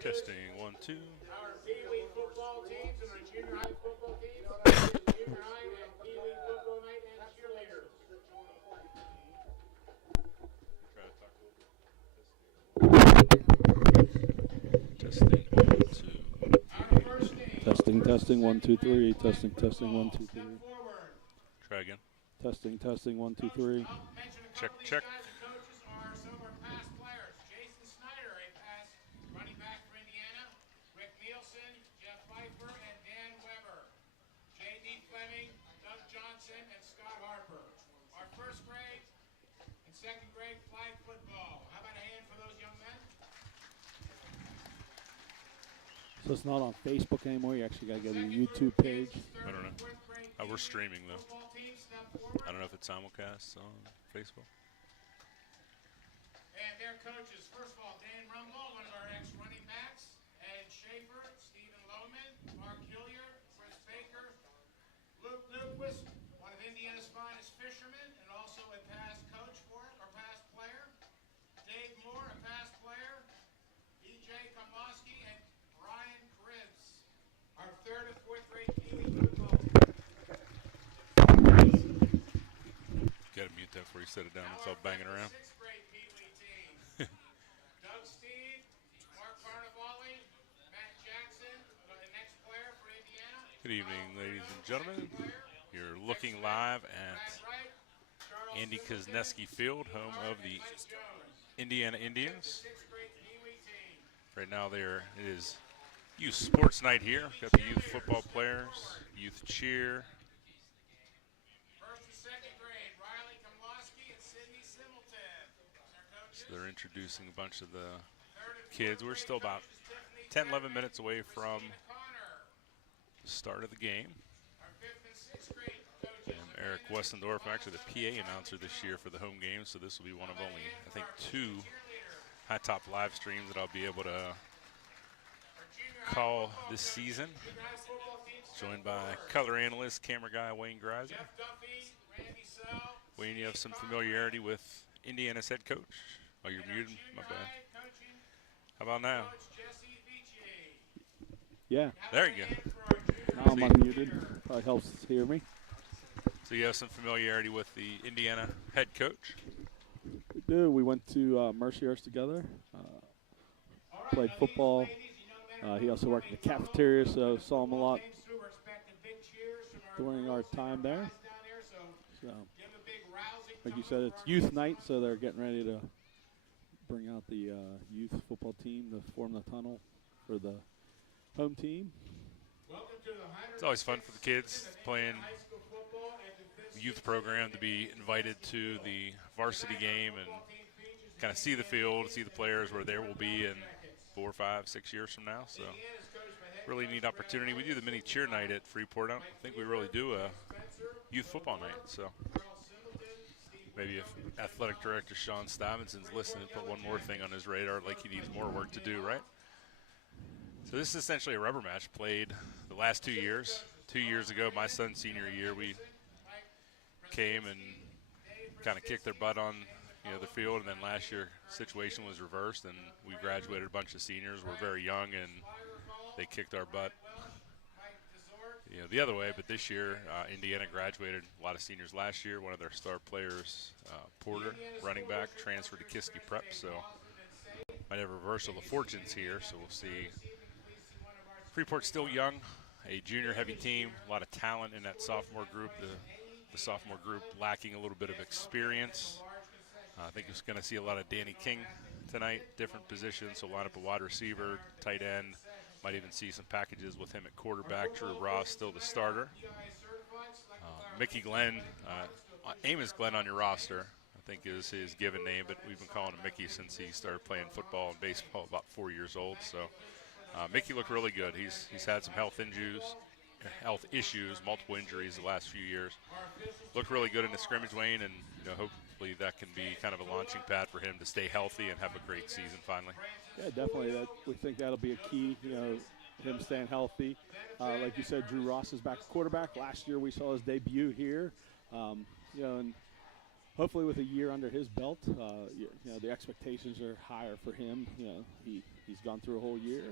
Testing 1 2. Our Pee Wee football teams and our junior high football teams. Junior high and Pee Wee football night and cheerleaders. Testing 1 Our first 2. team. Testing 1 2 3. Testing 1 2 3. Step forward. Try again. Testing 1 2 3. I'll mention a Check, couple of these check. guys and coaches are some of our past players. Jason Snyder, a past running back for Indiana. Rick Nielsen, Jeff Pfeiffer, and Dan Weber. J.D. Fleming, Doug Johnson, and Scott Harper. Our first grade and second grade flag football. How about a hand for those young men? So it's not on Facebook anymore. You actually got to go to the YouTube page. I don't know. We're streaming though. Football team, step forward. I don't know if it's simulcast on Facebook. And their coaches, first of all, Dan Rumble, one of our ex-running backs, Ed Schaefer, Stephen Lohman, Mark Hillier, Chris Baker, Luke Newquist, one of Indiana's finest fishermen, and also a past coach for it, or past player, Dave Moore, a past player, E.J. Komosky, and Brian Cribbs, our third and fourth grade Pee Wee football team. Gotta mute that before you set it down. It's all banging around. Sixth grade Pee Wee team. Doug Steed, Mark Carnavale, Matt Jackson, the next player for Indiana. Good evening, ladies and gentlemen. You're looking live at Andy Kuzneski Field, home of the Indiana Indians. Sixth grade Pee Wee team. Right now it is youth sports night here. Got the youth football players, youth cheer. First and second grade, Riley Komlowski and Sydney Similton. So they're introducing a bunch of the kids. We're still about 10, 11 minutes away from the start of the game. Our fifth and sixth grade coaches. And Eric Westendorf, actually the PA announcer this year for the home game, so this will be one of only, I think, 2 high top live streams that I'll be able to call this season. Joined by color analyst, camera guy Wayne Greiser. Jeff Duffy, Randy Sell. Wayne, you have some familiarity with Indiana's head coach. Oh, you're muted. My bad. How about now? Jesse Vici. Yeah, There you go. now I'm unmuted. Probably helps to hear me. So you have some familiarity with the Indiana head coach. We do. We went to Mercyhurst together. Played football. He also worked in the cafeteria, so saw him a lot during our time there. So, like you said, it's youth night, so they're getting ready to bring out the youth football team to form the tunnel for the home team. It's always fun for the kids playing the youth program to be invited to the varsity game and kind of see the field, see the players where there will be in 4, 5, 6 years from now. So really neat opportunity. We do the mini cheer night at Freeport. I don't think we really do a youth football night. So maybe if athletic director Sean Stevenson's listening, put one more thing on his radar, like he needs more work to do, right? So this is essentially a rubber match played the last 2 years. 2 years ago, my son's senior year, we came and kind of kicked their butt on the field, and then last year situation was reversed, and we graduated a bunch of seniors. We're very young, and they kicked our butt the other way. But this year, Indiana graduated a lot of seniors last year. One of their star players, Porter, running back, transferred to Kiski Prep, so might have a reversal of fortunes here. So we'll see. Freeport's still young, a junior-heavy team, a lot of talent in that sophomore group. The sophomore group lacking a little bit of experience. I think you're going to see a lot of Danny King tonight, different positions. So line up a wide receiver, tight end. Might even see some packages with him at quarterback. Drew Ross still the starter. Mickey Glenn, Amos Glenn on your roster, I think is his given name, but we've been calling him Mickey since he started playing football and baseball about 4 years old. So Mickey looked really good. He's had some health issues, multiple injuries the last few years. Looked really good in the scrimmage, Wayne, and hopefully that can be kind of a launching pad for him to stay healthy and have a great season finally. Yeah, definitely. We think that'll be a key, him staying healthy. Like you said, Drew Ross is back at quarterback. Last year we saw his debut here. And hopefully with a year under his belt, you know, the expectations are higher for him. You know, he's gone through a whole year.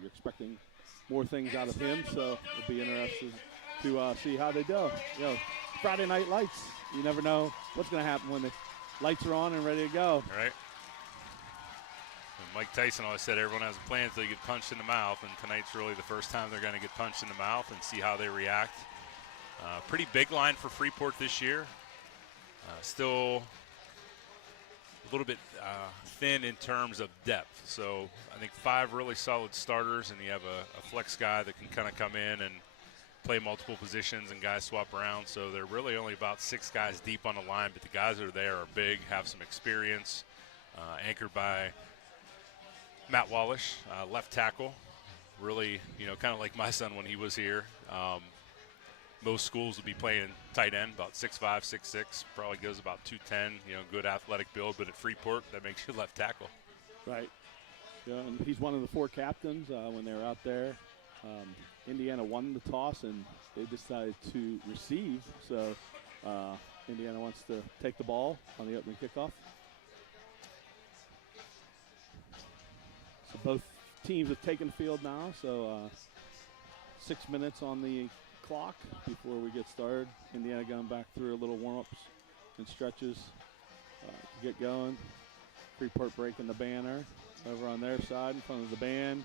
You're expecting more things out of him, so it'll be interesting to see how they do. You know, Friday Night Lights. You never know what's going to happen when the lights are on and ready to go. All right. And Mike Tyson always said everyone has a plan until you get punched in the mouth, and tonight's really the first time they're going to get punched in the mouth and see how they react. Pretty big line for Freeport this year. Still a little bit thin in terms of depth. So I think 5 really solid starters, and you have a flex guy that can kind of come in and play multiple positions and guys swap around. So they're really only about 6 guys deep on the line, but the guys that are there are big, have some experience, anchored by Matt Wallish, left tackle. Really, you know, kind of like my son when he was here. Most schools will be playing tight end, about 6'5", 6'6", probably goes about 210, you know, good athletic build, but at Freeport, that makes you left tackle. Right. Yeah, and he's one of the 4 captains when they were out there. Indiana won the toss, and they decided to receive. So Indiana wants to take the ball on the opening kickoff. So both teams have taken the field now, so 6 minutes on the clock before we get started. Indiana going back through a little warm-ups and stretches to get going. Freeport breaking the banner over on their side in front of the band.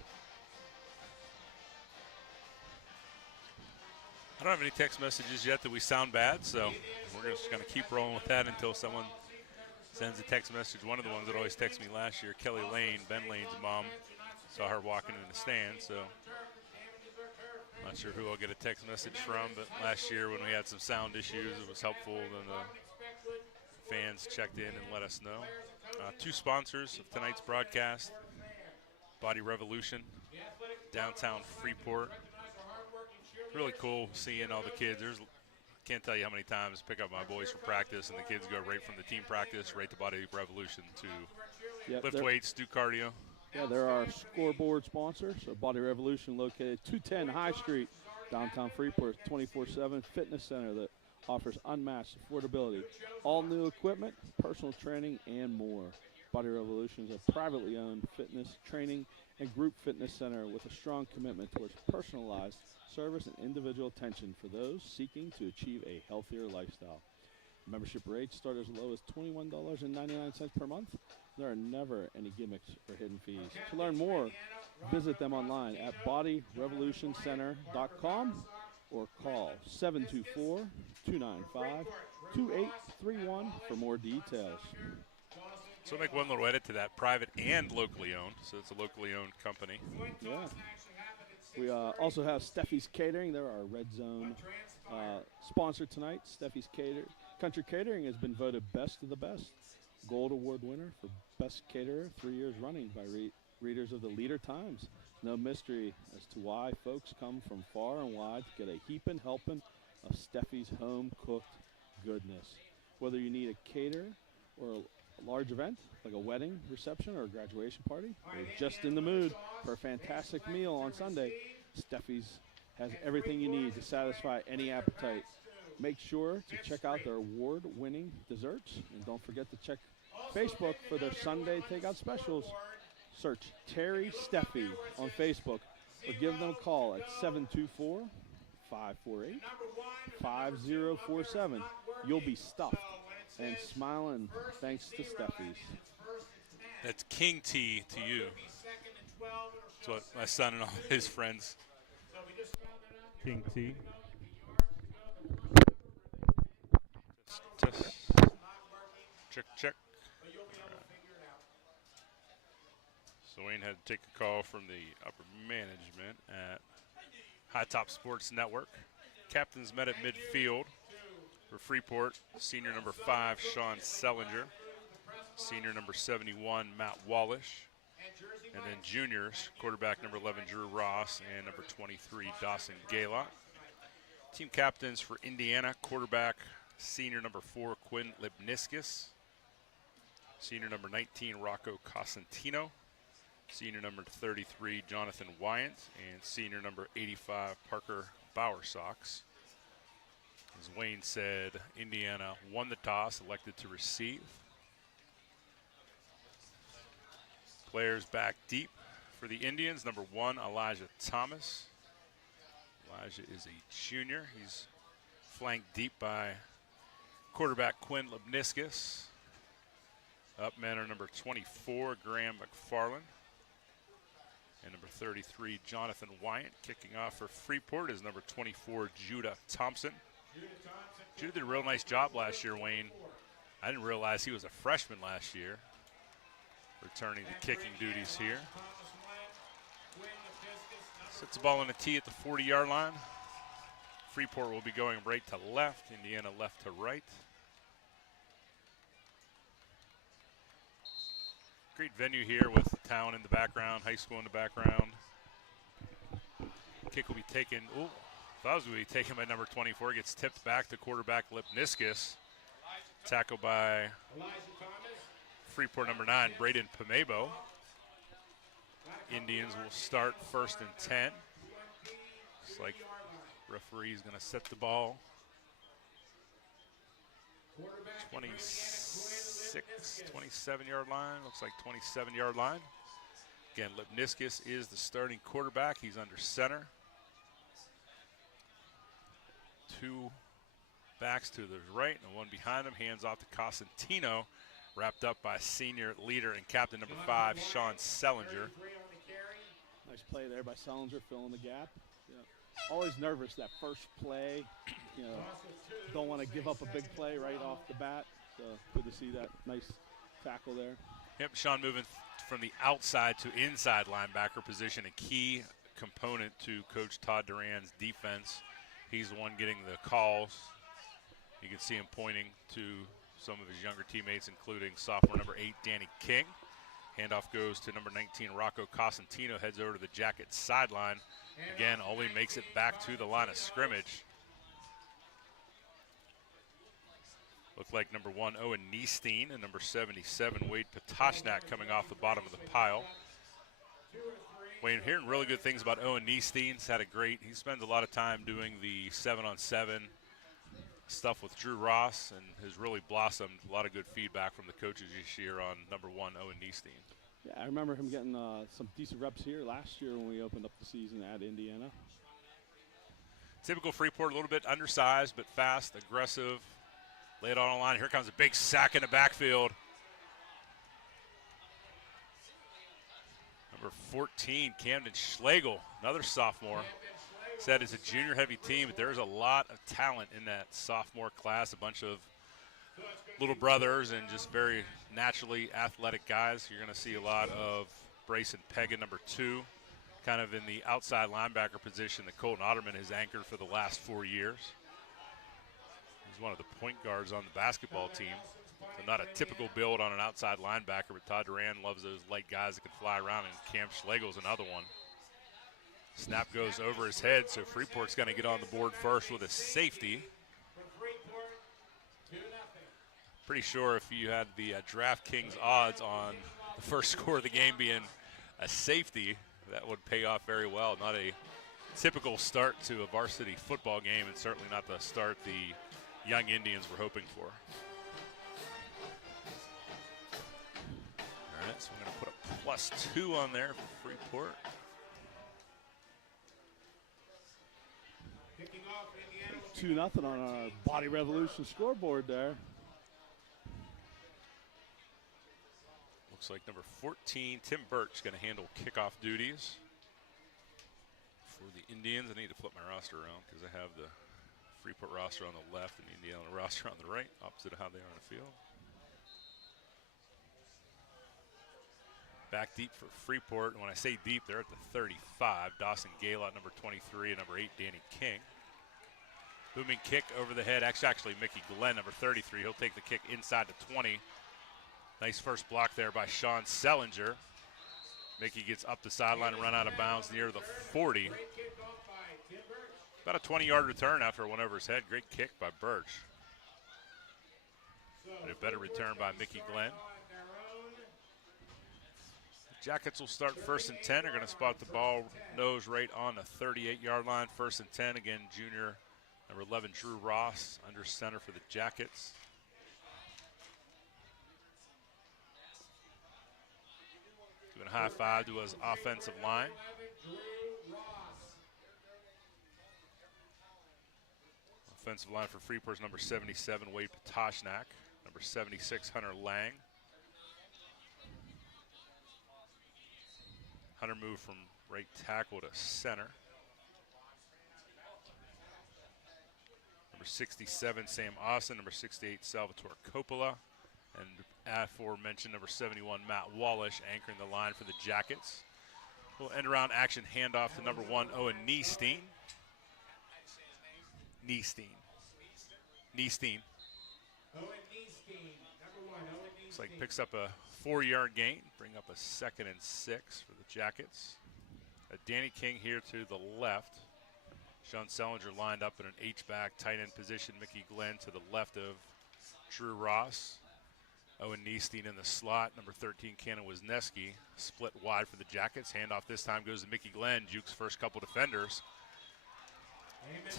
I don't have any text messages yet that we sound bad, so we're just going to keep rolling with that until someone sends a text message. One of the ones that always texted me last year, Kelly Lane, Ben Lane's mom, saw her walking in the stand, so not sure who I'll get a text message from, but last year when we had some sound issues, it was helpful. Then the fans checked in and let us know. 2 sponsors of tonight's broadcast, Body Revolution, downtown Freeport. Really cool seeing all the kids. Can't tell you how many times I pick up my boys for practice, and the kids go right from the team practice right to Body Revolution to lift weights, do cardio. Yeah, they're our scoreboard sponsor. So Body Revolution, located 210 High Street, downtown Freeport, 24/7 fitness center that offers unmatched affordability, all new equipment, personal training, and more. Body Revolution is a privately owned fitness training and group fitness center with a strong commitment towards personalized service and individual attention for those seeking to achieve a healthier lifestyle. Membership rates start as low as $21.99 per month. There are never any gimmicks or hidden fees. To learn more, visit them online at bodyrevolutioncenter.com or call 724-295-2831 for more details. So I'll make one little edit to that, private and locally owned. So it's a locally owned company. Yeah. We also have Steffi's Catering. They're our Red Zone sponsor tonight. Steffi's Country Catering has been voted best of the best. Gold Award winner for Best Caterer 3 years running by readers of the Leader Times. No mystery as to why folks come from far and wide to get a heaping helping of Steffi's home-cooked goodness. Whether you need a caterer or a large event, like a wedding, reception, or a graduation party, or just in the mood for a fantastic meal on Sunday, Steffi's has everything you need to satisfy any appetite. Make sure to check out their award-winning desserts, and don't forget to check Facebook for their Sunday takeout specials. Search Terry Steffi on Facebook or give them a call at 724-548-5047. You'll be stuffed and smiling thanks to Steffi's. That's King T to you. That's what my son and all his friends. King T. Test. Check. So Wayne had to take a call from the upper management at High Top Sports Network. Captains met at midfield for Freeport. Senior number 5, Sean Sellinger. Senior number 71, Matt Wallish. And then juniors, quarterback number 11, Drew Ross, and number 23, Dawson Gaylock. Team captains for Indiana, quarterback senior number 4, Quinn Libniskis. Senior number 19, Rocco Cosentino. Senior number 33, Jonathan Wyant. And senior number 85, Parker Bowersox. As Wayne said, Indiana won the toss, elected to receive. Players back deep for the Indians. Number 1, Elijah Thomas. Elijah is a junior. He's flanked deep by quarterback Quinn Lebniscus. Up men are number 24, Graham McFarland. And number 33, Jonathan Wyatt. Kicking off for Freeport is number 24, Judah Thompson. Judah did a real nice job last year, Wayne. I didn't realize he was a freshman last year. Returning to kicking duties here. Sets the ball on the tee at the 40-yard line. Freeport will be going right to left, Indiana left to right. Great venue here with the town in the background, high school in the background. Kick will be taken, thought it was going to be taken by number 24. Gets tipped back to quarterback Lipniscus. Tackled by Freeport number 9, Braden Pamebo. Indians will start 1st and 10. Looks like referee's going to set the ball. 27-yard line. Looks like 27-yard line. Again, Lipniscus is the starting quarterback. He's under center. 2 backs to the right and 1 behind him. Hands off to Cosentino. Wrapped up by senior leader and captain number 5, Sean Sellinger. Nice play there by Sellinger, filling the gap. Yeah. Always nervous that first play. You know, don't want to give up a big play right off the bat. So good to see that nice tackle there. Yep, Sean moving from the outside to inside linebacker position, a key component to Coach Todd Duran's defense. He's the one getting the calls. You can see him pointing to some of his younger teammates, including sophomore number 8, Danny King. Handoff goes to number 19, Rocco Cosentino, heads over to the Jackets sideline. Again, only makes it back to the line of scrimmage. Looked like number 1, Owen Niestein, and number 77, Wade Patashnak, coming off the bottom of the pile. Wayne, hearing really good things about Owen Niestein. He spends a lot of time doing the 7-on-7 stuff with Drew Ross and has really blossomed. A lot of good feedback from the coaches this year on number 1, Owen Niestein. Yeah, I remember him getting some decent reps here last year when we opened up the season at Indiana. Typical Freeport, a little bit undersized but fast, aggressive. Lay it on the line. Here comes a big sack in the backfield. Number 14, Camden Schlegel, another sophomore. Said it's a junior-heavy team, but there's a lot of talent in that sophomore class. A bunch of little brothers and just very naturally athletic guys. You're going to see a lot of Brayson Pegga, number 2, kind of in the outside linebacker position that Colton Otterman has anchored for the last 4 years. He's one of the point guards on the basketball team. So not a typical build on an outside linebacker, but Todd Duran loves those light guys that can fly around, and Cam Schlegel's another one. Snap goes over his head, so Freeport's going to get on the board first with a safety. Pretty sure if you had the DraftKings odds on the first score of the game being a safety, that would pay off very well. Not a typical start to a varsity football game, and certainly not the start the young Indians were hoping for. All right, so we're going to put a +2 on there for Freeport. 2-0 on our Body Revolution scoreboard there. Looks like number 14, Tim Birch, going to handle kickoff duties for the Indians. I need to flip my roster around because I have the Freeport roster on the left and the Indiana roster on the right, opposite of how they are on the field. Back deep for Freeport, and when I say deep, they're at the 35. Dawson Gale at number 23 and number 8, Danny King. Booming kick over the head. Actually, Mickey Glenn, number 33. He'll take the kick inside the 20. Nice first block there by Sean Sellinger. Mickey gets up the sideline and run out of bounds near the 40. About a 20-yard return after it went over his head. Great kick by Birch. But a better return by Mickey Glenn. Jackets will start 1st and 10. They're going to spot the ball nose right on the 38-yard line. 1st and 10. Again, junior Number 11, Drew Ross, under center for the Jackets. Doing a high five to his offensive line. Offensive line for Freeport's number 77, Wade Patoshnak. Number 76, Hunter Lang. Hunter moved from right tackle to center. Number 67, Sam Austin. Number 68, Salvatore Coppola. And aforementioned number 71, Matt Wallish, anchoring the line for the Jackets. We'll end around action handoff to number 1, Owen Niestein. Niestein. Owen Niestein, number 1, Owen Niestein. Looks like picks up a 4-yard gain, bring up a 2nd and 6 for the Jackets. Danny King here to the left. Sean Sellinger lined up in an H-back tight end position. Mickey Glenn to the left of Drew Ross. Owen Niestein in the slot. Number 13, Cannon Wisniewski, split wide for the Jackets. Handoff this time goes to Mickey Glenn. Juke's first couple defenders.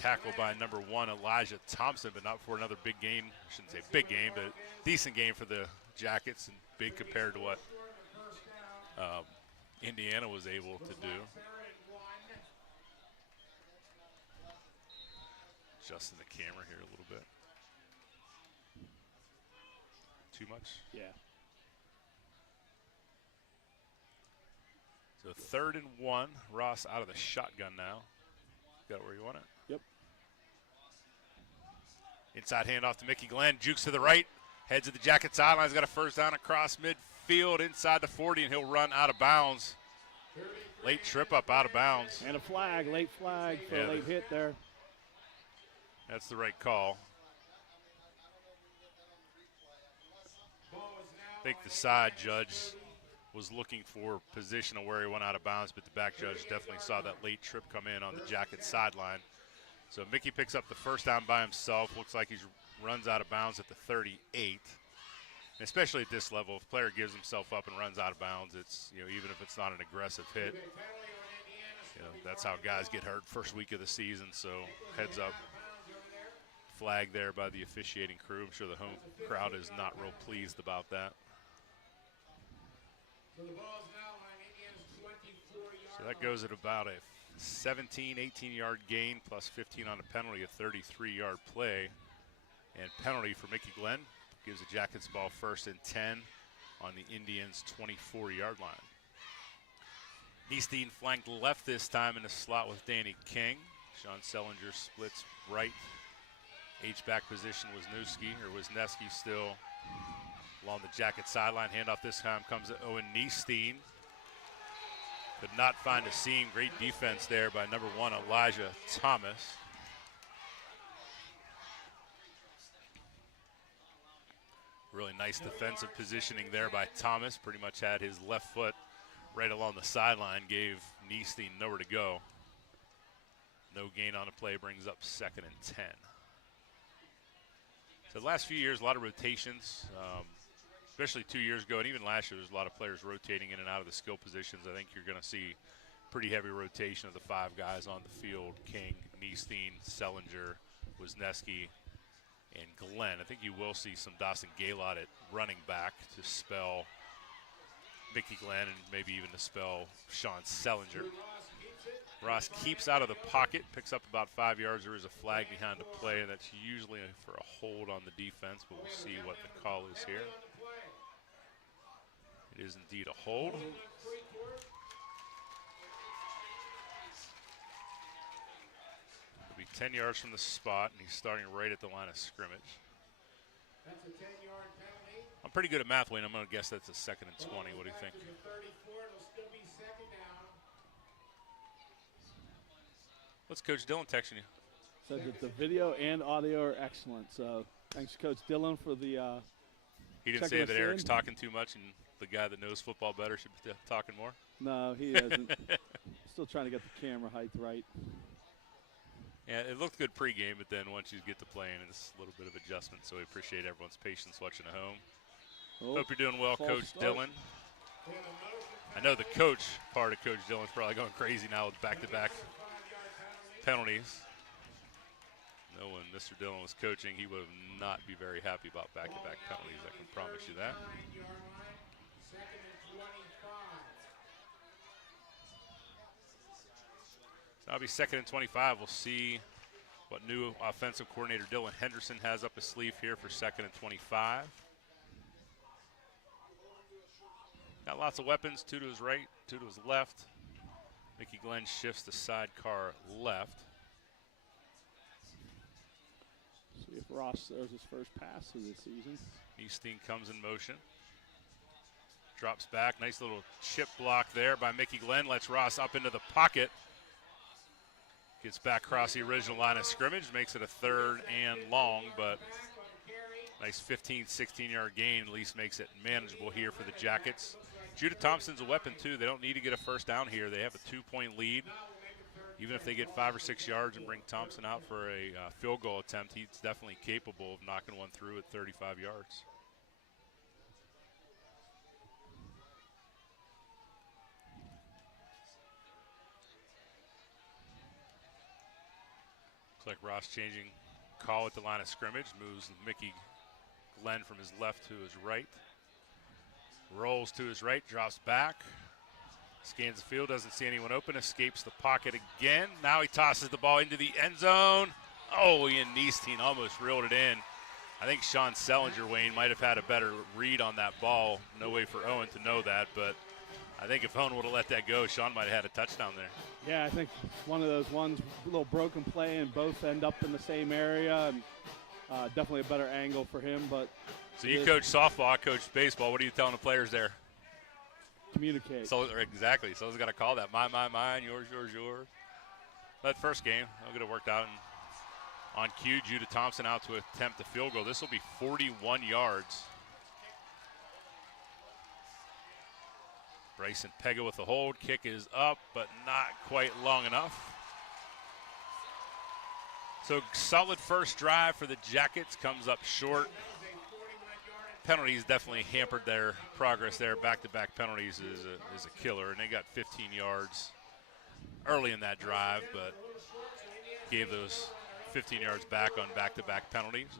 Tackled by number 1, Elijah Thompson, but not for another big gain. I shouldn't say big gain, but decent gain for the Jackets, and big compared to what Indiana was able to do. Adjusting the camera here a little bit. Too much? Yeah. So 3rd and 1. Ross out of the shotgun now. Got it where you want it? Yep. Inside handoff to Mickey Glenn. Jukes to the right. Heads of the Jacket sideline. He's got a first down across midfield inside the 40, and he'll run out of bounds. Late trip up out of bounds. And a flag, late flag for a late hit there. That's the right call. I think the side judge was looking for position of where he went out of bounds, but the back judge definitely saw that late trip come in on the Jacket sideline. So Mickey picks up the first down by himself. Looks like he runs out of bounds at the 38. And especially at this level, if a player gives himself up and runs out of bounds, it's, you know, even if it's not an aggressive hit, you know, that's how guys get hurt first week of the season. So heads up. Flag there by the officiating crew. I'm sure the home crowd is not real pleased about that. So that goes at about a 17, 18-yard gain plus 15 on a penalty, a 33-yard play. And penalty for Mickey Glenn gives the Jackets ball 1st and 10 on the Indians' 24-yard line. Niestein flanked left this time in the slot with Danny King. Sean Sellinger splits right. H-back position Wisniewski still along the Jacket sideline. Handoff this time comes to Owen Niestein. Could not find a seam. Great defense there by number 1, Elijah Thomas. Really nice defensive positioning there by Thomas. Pretty much had his left foot right along the sideline. Gave Niestein nowhere to go. No gain on the play, brings up 2nd and 10. So the last few years, a lot of rotations, especially 2 years ago, and even last year, there's a lot of players rotating in and out of the skill positions. I think you're going to see pretty heavy rotation of the 5 guys on the field: King, Niestein, Sellinger, Wisniewski, and Glenn. I think you will see some Dawson Gaylord at running back to spell Mickey Glenn, and maybe even to spell Sean Sellinger. Ross keeps out of the pocket, picks up about 5 yards. There is a flag behind the play, and that's usually for a hold on the defense, but we'll see what the call is here. It is indeed a hold. It'll be 10 yards from the spot, and he's starting right at the line of scrimmage. That's a 10-yard penalty. I'm pretty good at math, Wayne. I'm going to guess that's a 2nd and 20. What do you think? What's Coach Dillon texting you? Said that the video and audio are excellent. So thanks, Coach Dillon, for the. He didn't say that Eric's talking too much, and the guy that knows football better should be talking more. No, he isn't. Still trying to get the camera height right. Yeah, it looked good pregame, but then once you get to playing, it's a little bit of adjustment. So we appreciate everyone's patience watching at home. Oh, hope you're doing well, Coach start. Dillon. I know the coach part of Coach Dillon's probably going crazy now with back-to-back penalties. No, when Mr. Dillon was coaching, he would not be very happy about back-to-back penalties. I can promise you that. Second and 25. So that'll be 2nd and 25. We'll see what new offensive coordinator Dylan Henderson has up his sleeve here for 2nd and 25. Got lots of weapons, 2 to his right, 2 to his left. Mickey Glenn shifts the sidecar left. See if Ross throws his first pass of the season. Easting comes in motion. Drops back, nice little chip block there by Mickey Glenn. Lets Ross up into the pocket. Gets back across the original line of scrimmage, makes it a 3rd and long, but nice 15, 16-yard gain, at least makes it manageable here for the Jackets. Judah Thompson's a weapon, too. They don't need to get a first down here. They have a 2-point lead. Even if they get 5 or 6 yards and bring Thompson out for a field goal attempt, he's definitely capable of knocking one through at 35 yards. Looks like Ross changing call at the line of scrimmage, moves Mickey Glenn from his left to his right. Rolls to his right, drops back. Scans the field, doesn't see anyone open, escapes the pocket again. Now he tosses the ball into the end zone. Oh, Ian Neesteen almost reeled it in. I think Sean Sellinger, Wayne, might have had a better read on that ball. No way for Owen to know that, but I think if Owen would have let that go, Sean might have had a touchdown there. Yeah, I think it's one of those ones, a little broken play, and both end up in the same area, and definitely a better angle for him. But so you coach softball, I coach baseball. What are you telling the players there? Communicate. So exactly. Someone's got to call that. Mine, yours, yours. That first game, I'll get it worked out. And on cue, Judah Thompson out to attempt the field goal. This will be 41 yards. Bryson Pega with the hold. Kick is up, but not quite long enough. So solid first drive for the Jackets. Comes up short. Penalties definitely hampered their progress there. Back-to-back penalties is a killer, and they got 15 yards early in that drive, but gave those 15 yards back on back-to-back penalties.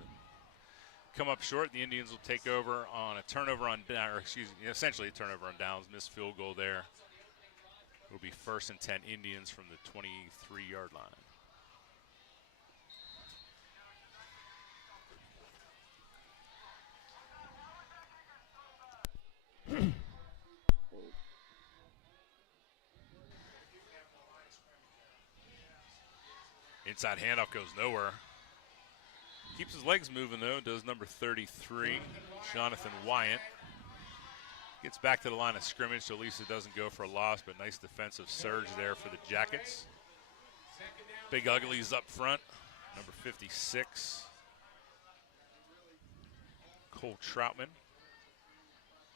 Come up short. The Indians will take over on a turnover on, or excuse me, essentially a turnover on downs. Missed field goal there. It'll be 1st and 10 Indians from the 23-yard line. Inside handoff goes nowhere. Keeps his legs moving, though, does number 33, Jonathan Wyatt. Gets back to the line of scrimmage, so at least it doesn't go for a loss, but nice defensive surge there for the Jackets. Big Uglies up front, number 56, Cole Troutman.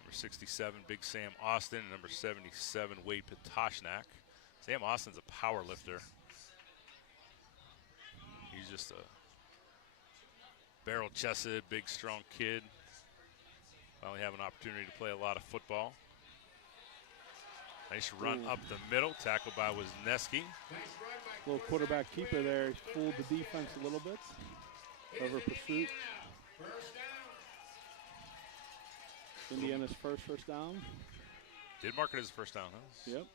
Number 67, Big Sam Austin, and number 77, Wade Patoshnak. Sam Austin's a power lifter. He's just a barrel-chested, big, strong kid. Finally have an opportunity to play a lot of football. Nice run up the middle, tackled by Wisniewski. Little quarterback keeper there. He fooled the defense a little bit. Over pursuit. Indiana's first down. Did mark it as a first down, huh? Yep.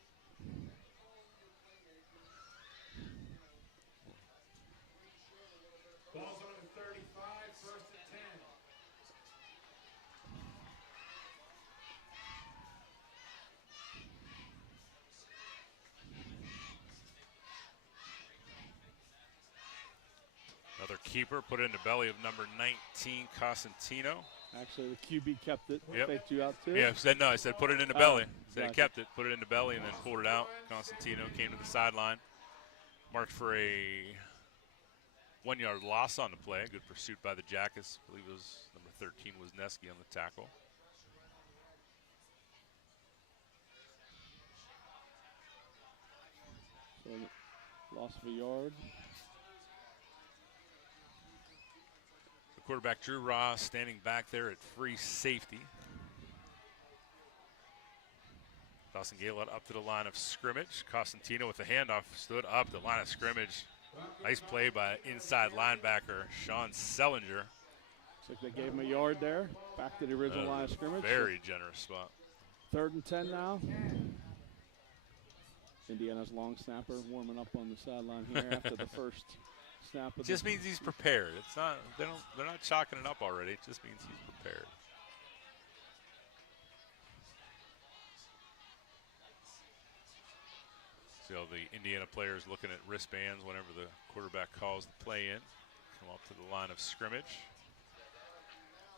Ball's on 35, 1st and 10. Another keeper, put it in the belly of number 19, Cosentino. Actually, the QB kept it. Yep. Faked you out too. Yeah, I said put it in the belly. Said gotcha. kept it, put it in the belly, and then pulled it out. Cosentino came to the sideline. Marked for a 1-yard loss on the play. Good pursuit by the Jackets. I believe it was number 13 Wisniewski on the tackle. So loss of a yard. The quarterback Drew Ross standing back there at free safety. Dawson Gaylord up to the line of scrimmage. Cosentino with the handoff stood up the line of scrimmage. Nice play by inside linebacker Sean Sellinger. Looks like they gave him a yard there. Back to the original line of scrimmage. Very generous spot. 3rd and 10 now. Indiana's long snapper warming up on the sideline here after the first snap. It just means he's prepared. It's not they're not chalking it up already. It just means he's prepared. So the Indiana players looking at wristbands whenever the quarterback calls the play in. Come up to the line of scrimmage.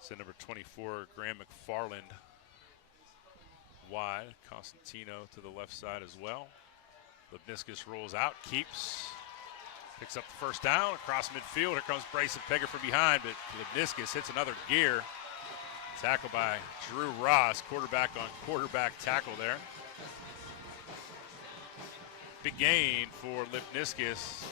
So number 24, Graham McFarland wide. Costantino to the left side as well. Lipniscus rolls out, keeps, picks up the first down across midfield. Here comes Bryson Pegger from behind, but Lipniscus hits another gear. Tackled by Drew Ross, quarterback on quarterback tackle there. Big gain for Lipniscus.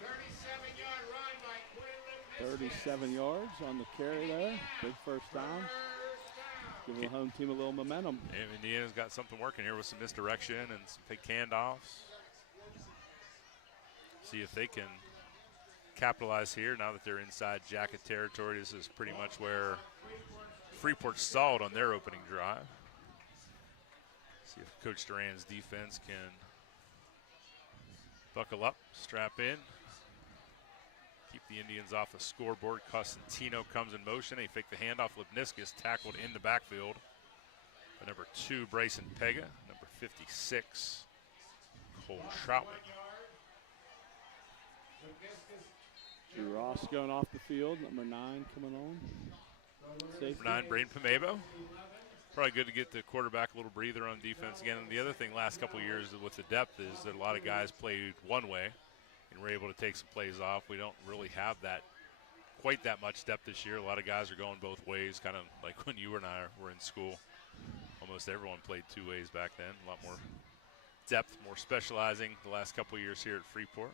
37-yard run by Quinn Lipniscus. 37 yards on the carry there. Big first down. Give the home team a little momentum. And Indiana's got something working here with some misdirection and some big handoffs. See if they can capitalize here now that they're inside Jacket territory. This is pretty much where Freeport stalled on their opening drive. See if Coach Duran's defense can buckle up, strap in, keep the Indians off the scoreboard. Costantino comes in motion. They fake the handoff. Lipniscus tackled in the backfield by number 2, Bryson Pega. Number 56, Cole Troutman. Drew Ross going off the field. Number 9 coming on. Safety. Number 9, Braden Pomebo. Probably good to get the quarterback a little breather on defense again. And the other thing last couple of years with the depth is that a lot of guys played one way and were able to take some plays off. We don't really have that quite that much depth this year. A lot of guys are going both ways, kind of like when you and I were in school. Almost everyone played 2 ways back then. A lot more depth, more specializing the last couple of years here at Freeport.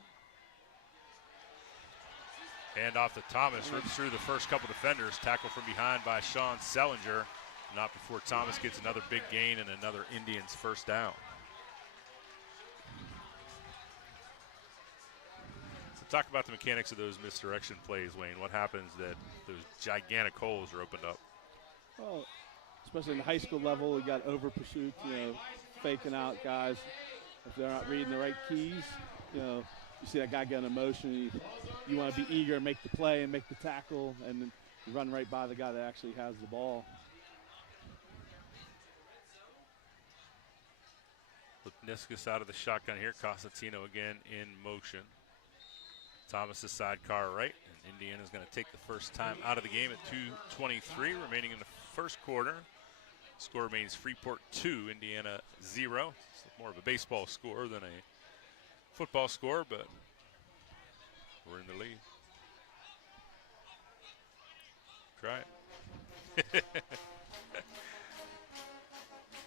Hand off to Thomas, rips through the first couple defenders. Tackled from behind by Sean Sellinger. Not before Thomas gets another big gain and another Indians first down. So talk about the mechanics of those misdirection plays, Wayne. What happens that those gigantic holes are opened up? Well, especially in the high school level, we got over pursuit, faking out guys. If they're not reading the right keys, you see that guy get in motion. You want to be eager and make the play and make the tackle, and then you run right by the guy that actually has the ball. Lipniscus out of the shotgun here. Costantino again in motion. Thomas's sidecar right, and Indiana's going to take the first time out of the game at 2:23 remaining in the first quarter. Score remains Freeport 2, Indiana 0. It's more of a baseball score than a football score, but we're in the lead. Try it.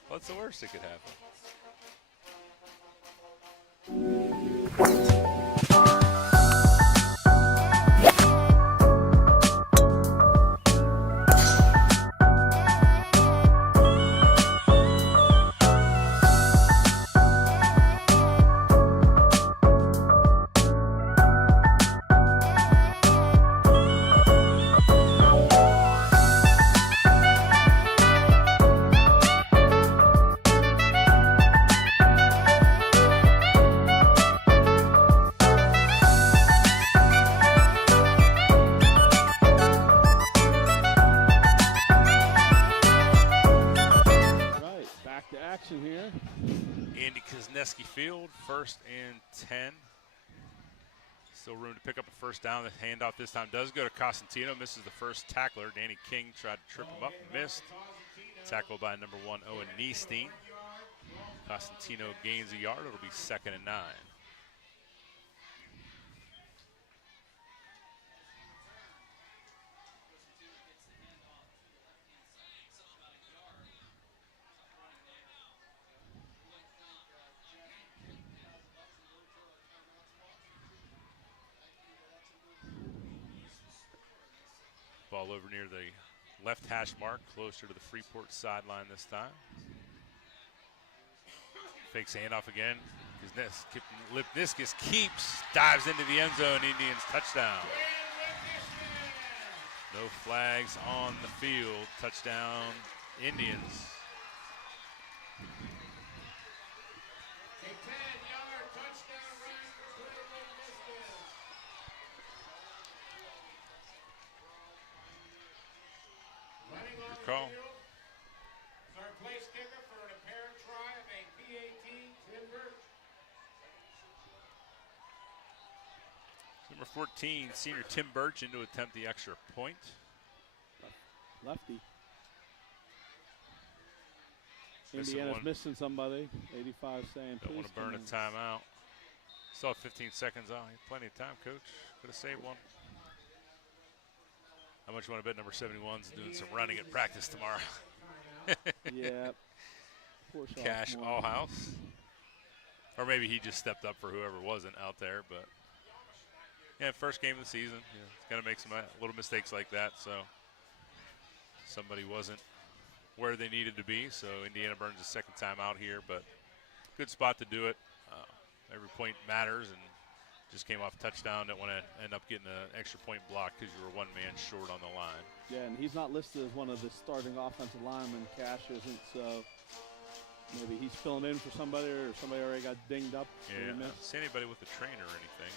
What's the worst that could happen? Field, 1st and 10. Still room to pick up a first down. The handoff this time does go to Costantino. Misses the first tackler. Danny King tried to trip him up, missed. Tackled by number 1, Owen Niestein. Costantino gains a yard. It'll be 2nd and 9. Ball over near the left hash mark, closer to the Freeport sideline this time. Fakes handoff again. Lipniscus dives into the end zone. Indians touchdown. No flags on the field. Touchdown, Indians. A 10-yard touchdown run for Lipniscus. Running on the Call. field is our place kicker for an apparent try of a PAT, Tim Birch. Number 14, senior Tim Birch, in to attempt the extra point. Lefty. Missing Indiana's one. missing somebody. 85 saying, Don't want please to burn a come in. timeout. Still have 15 seconds on. Plenty of time, coach. Could have saved one. How much you want to bet number 71's doing some running at practice tomorrow? Yeah. Poor Cash sophomore. all house. Or maybe he just stepped up for whoever wasn't out there. But, yeah, first game of the season. Yeah, it's got to make some little mistakes like that. So somebody wasn't where they needed to be. So Indiana burns a second time out here. But good spot to do it. Every point matters. And just came off a touchdown. Don't want to end up getting an extra point block because you were one man short on the line. Yeah, and he's not listed as one of the starting offensive linemen. Cash isn't, so maybe he's filling in for somebody or somebody already got dinged up. Yeah, I don't see anybody with a trainer or anything.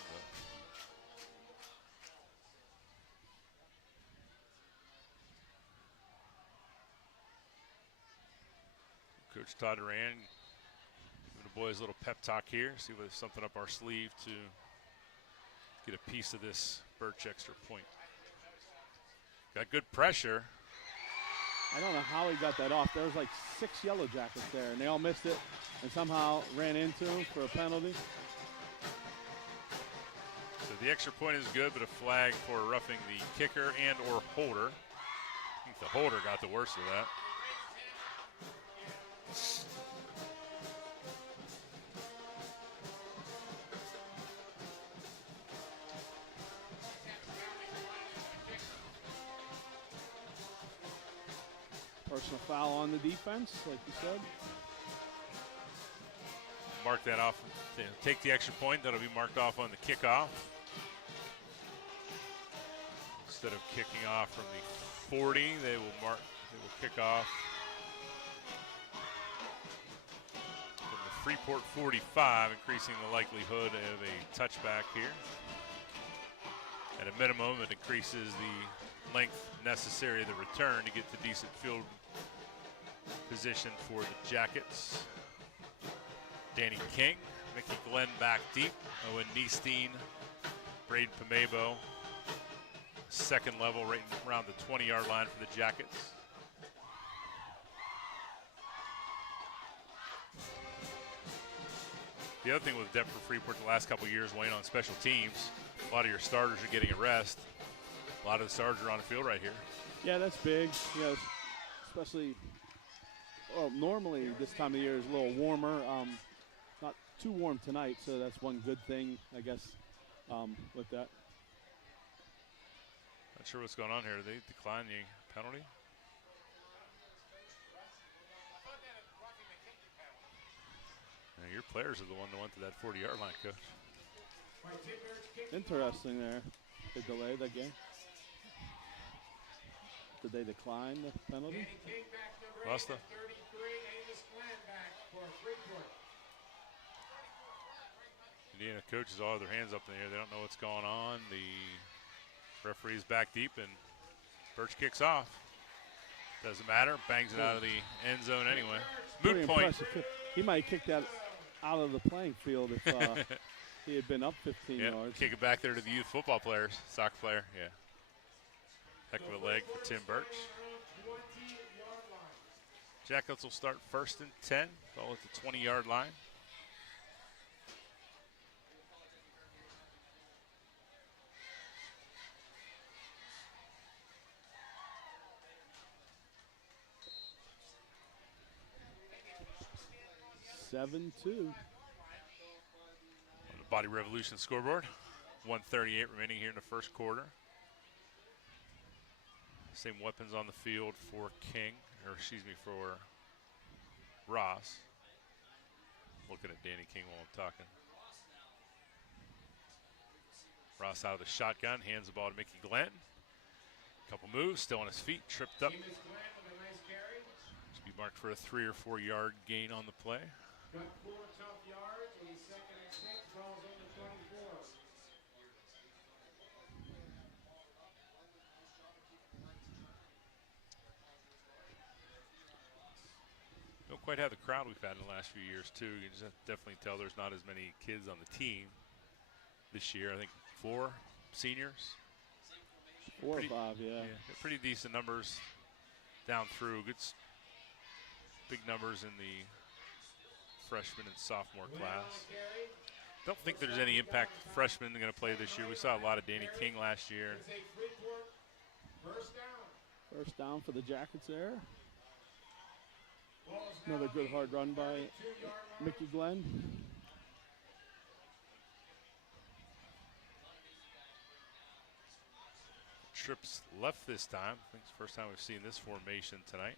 But Coach Todd Duran giving the boys a little pep talk here. See if there's something up our sleeve to get a piece of this Birch extra point. Got good pressure. I don't know how he got that off. There was like 6 Yellowjackets there, and they all missed it and somehow ran into him for a penalty. So the extra point is good, but a flag for roughing the kicker and or holder. I think the holder got the worst of that. Personal foul on the defense, like you said. Mark that off. Take the extra point. That'll be marked off on the kickoff. Instead of kicking off from the 40, they will kick off from the Freeport 45, increasing the likelihood of a touchback here. At a minimum, it increases the length necessary of the return to get to decent field position for the Jackets. Danny King, Mickey Glenn back deep, Owen Niestein, Braden Pamebo, second level right around the 20-yard line for the Jackets. The other thing with depth for Freeport the last couple of years, weighing on special teams, a lot of your starters are getting a rest. A lot of the starters are on the field right here. Yeah, that's big. You know, especially, well, normally this time of year is a little warmer. Not too warm tonight, so that's one good thing, I guess, with that. Not sure what's going on here. They decline the penalty. Now your players are the one that went to that 40-yard line, Coach. Interesting there. They delayed that game. Did they decline the penalty? Must have. Indiana coaches all have their hands up in the air. They don't know what's going on. The referee's back deep, and Birch kicks off. Doesn't matter. Bangs it out of the end zone anyway. Pretty Moot point. impressive. He might have kicked that out of the playing field if he had been up 15 yards. Kick it back there to the youth football players, soccer player. Yeah. Heck of a leg for Tim Birch. Jackets will start 1st and 10, ball at the 20-yard line. $7-2. On the Body Revolution scoreboard. 1:38 remaining here in the first quarter. Same weapons on the field for King, or excuse me, for Ross. looking at Danny King while I'm talking. Ross out of the shotgun, hands the ball to Mickey Glenn. Couple moves, still on his feet, tripped up. Should be marked for a 3 or 4 yard gain on the play. Got 4 tough yards, and he's 2nd and 6, balls on the 24. Don't quite have the crowd we've had in the last few years, too. You can just definitely tell there's not as many kids on the team this year. I think 4 seniors. 4 or 5, yeah. Pretty decent numbers down through. Big numbers in the freshman and sophomore class. Don't think there's any impact freshmen going to play this year. We saw a lot of Danny King last year. First down for the Jackets there. Another good hard run by Mickey Glenn. Trips left this time. I think it's the first time we've seen this formation tonight.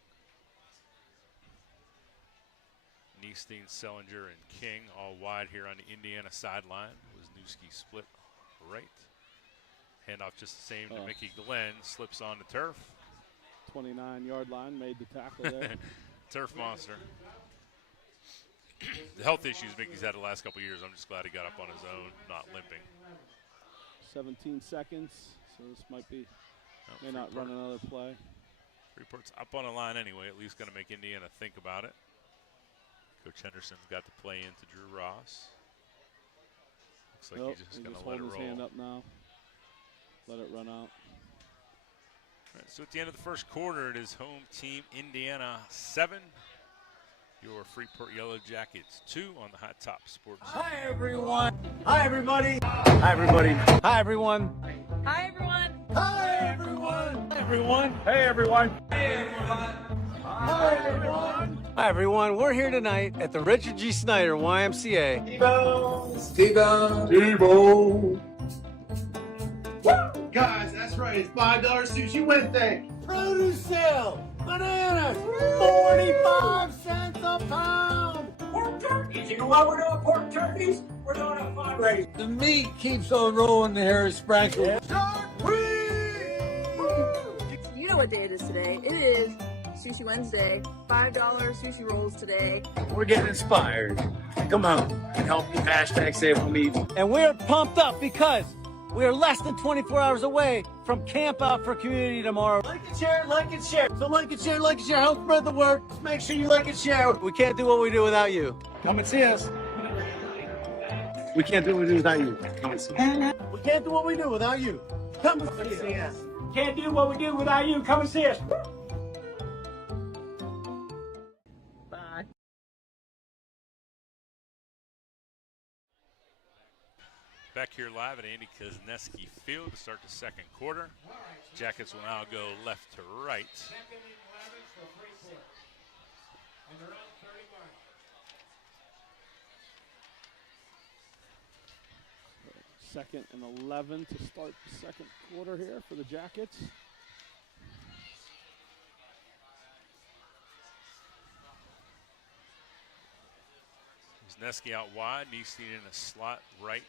Neesteen, Sellinger, and King all wide here on the Indiana sideline. Wisniewski split right. Handoff just the same to Mickey Glenn. Slips on the turf. 29-yard line, made the tackle there. Turf monster. The health issues Mickey's had the last couple of years, I'm just glad he got up on his own, not limping. 17 seconds, so this might be, may not run another play. Freeport's up on the line anyway, at least going to make Indiana think about it. Coach Henderson's got the play into Drew Ross. Looks like he's just going to let it roll. His hand up now. Let it run out. All right, so at the end of the first quarter, it is home team Indiana 7. Your Freeport Yellowjackets 2 on the Hot Top Sports. Hi everyone. Hi everybody. Hi everybody. Hi everyone. Hi everyone. Hi everyone. Hi everyone. Hey everyone. Hey everyone. Hi everyone. Hi everyone. We're here tonight at the Richard G. Snyder YMCA. Steve-O. Guys, that's right. It's $5 sushi Wednesday. Produce sale. Bananas. 45 cents a pound. Pork turkeys. You know why we're doing pork turkeys? We're doing a fundraiser. The meat keeps on rolling, the hair is sprankled. You know what day it is today. It is Sushi Wednesday. $5 sushi rolls today. We're getting inspired. Come on and help me hashtag save on meat. And we're pumped up because we are less than 24 hours away from Camp Out for Community tomorrow. Like and share, like and share. So like and share, like and share. Help spread the word. Just make sure you like and share. We can't do what we do without you. Come and see us. We can't do what we do without you. Come and see us. We can't do what we do without you. Come and see us. Can't do what we do without you. Come and see us. Bye. Back here live at Andy Kuzneski Field to start the second quarter. Jackets will now go left to right. 2nd and 11 for Freeport. And they're on 31. 2nd and 11 to start the second quarter here for the Jackets. Kuzneski out wide, Neesteen in a slot right.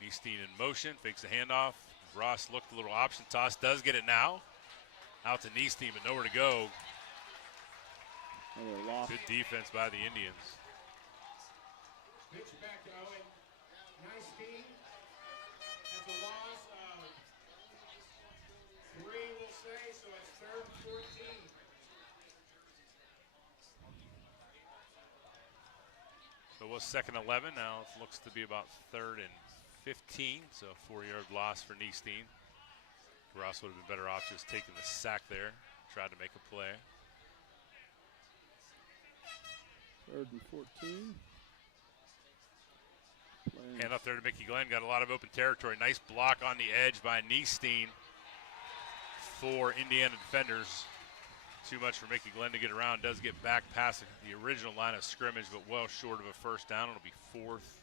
Neesteen in motion, fakes the handoff. Ross looked a little option toss, does get it now. Out to Neesteen, but nowhere to go. Good defense by the Indians. Pitch back to Owen. Nice team. That's a loss of 3, we'll say, so it's 3rd and 14. So it was 2nd 11, now it looks to be about 3rd and 15, so a 4-yard loss for Neesteen. Ross would have been better off just taking the sack there, tried to make a play. 3rd and 14. Hand up there to Mickey Glenn, got a lot of open territory. Nice block on the edge by Neesteen for Indiana defenders. Too much for Mickey Glenn to get around. Does get back past the original line of scrimmage, but well short of a first down. It'll be 4th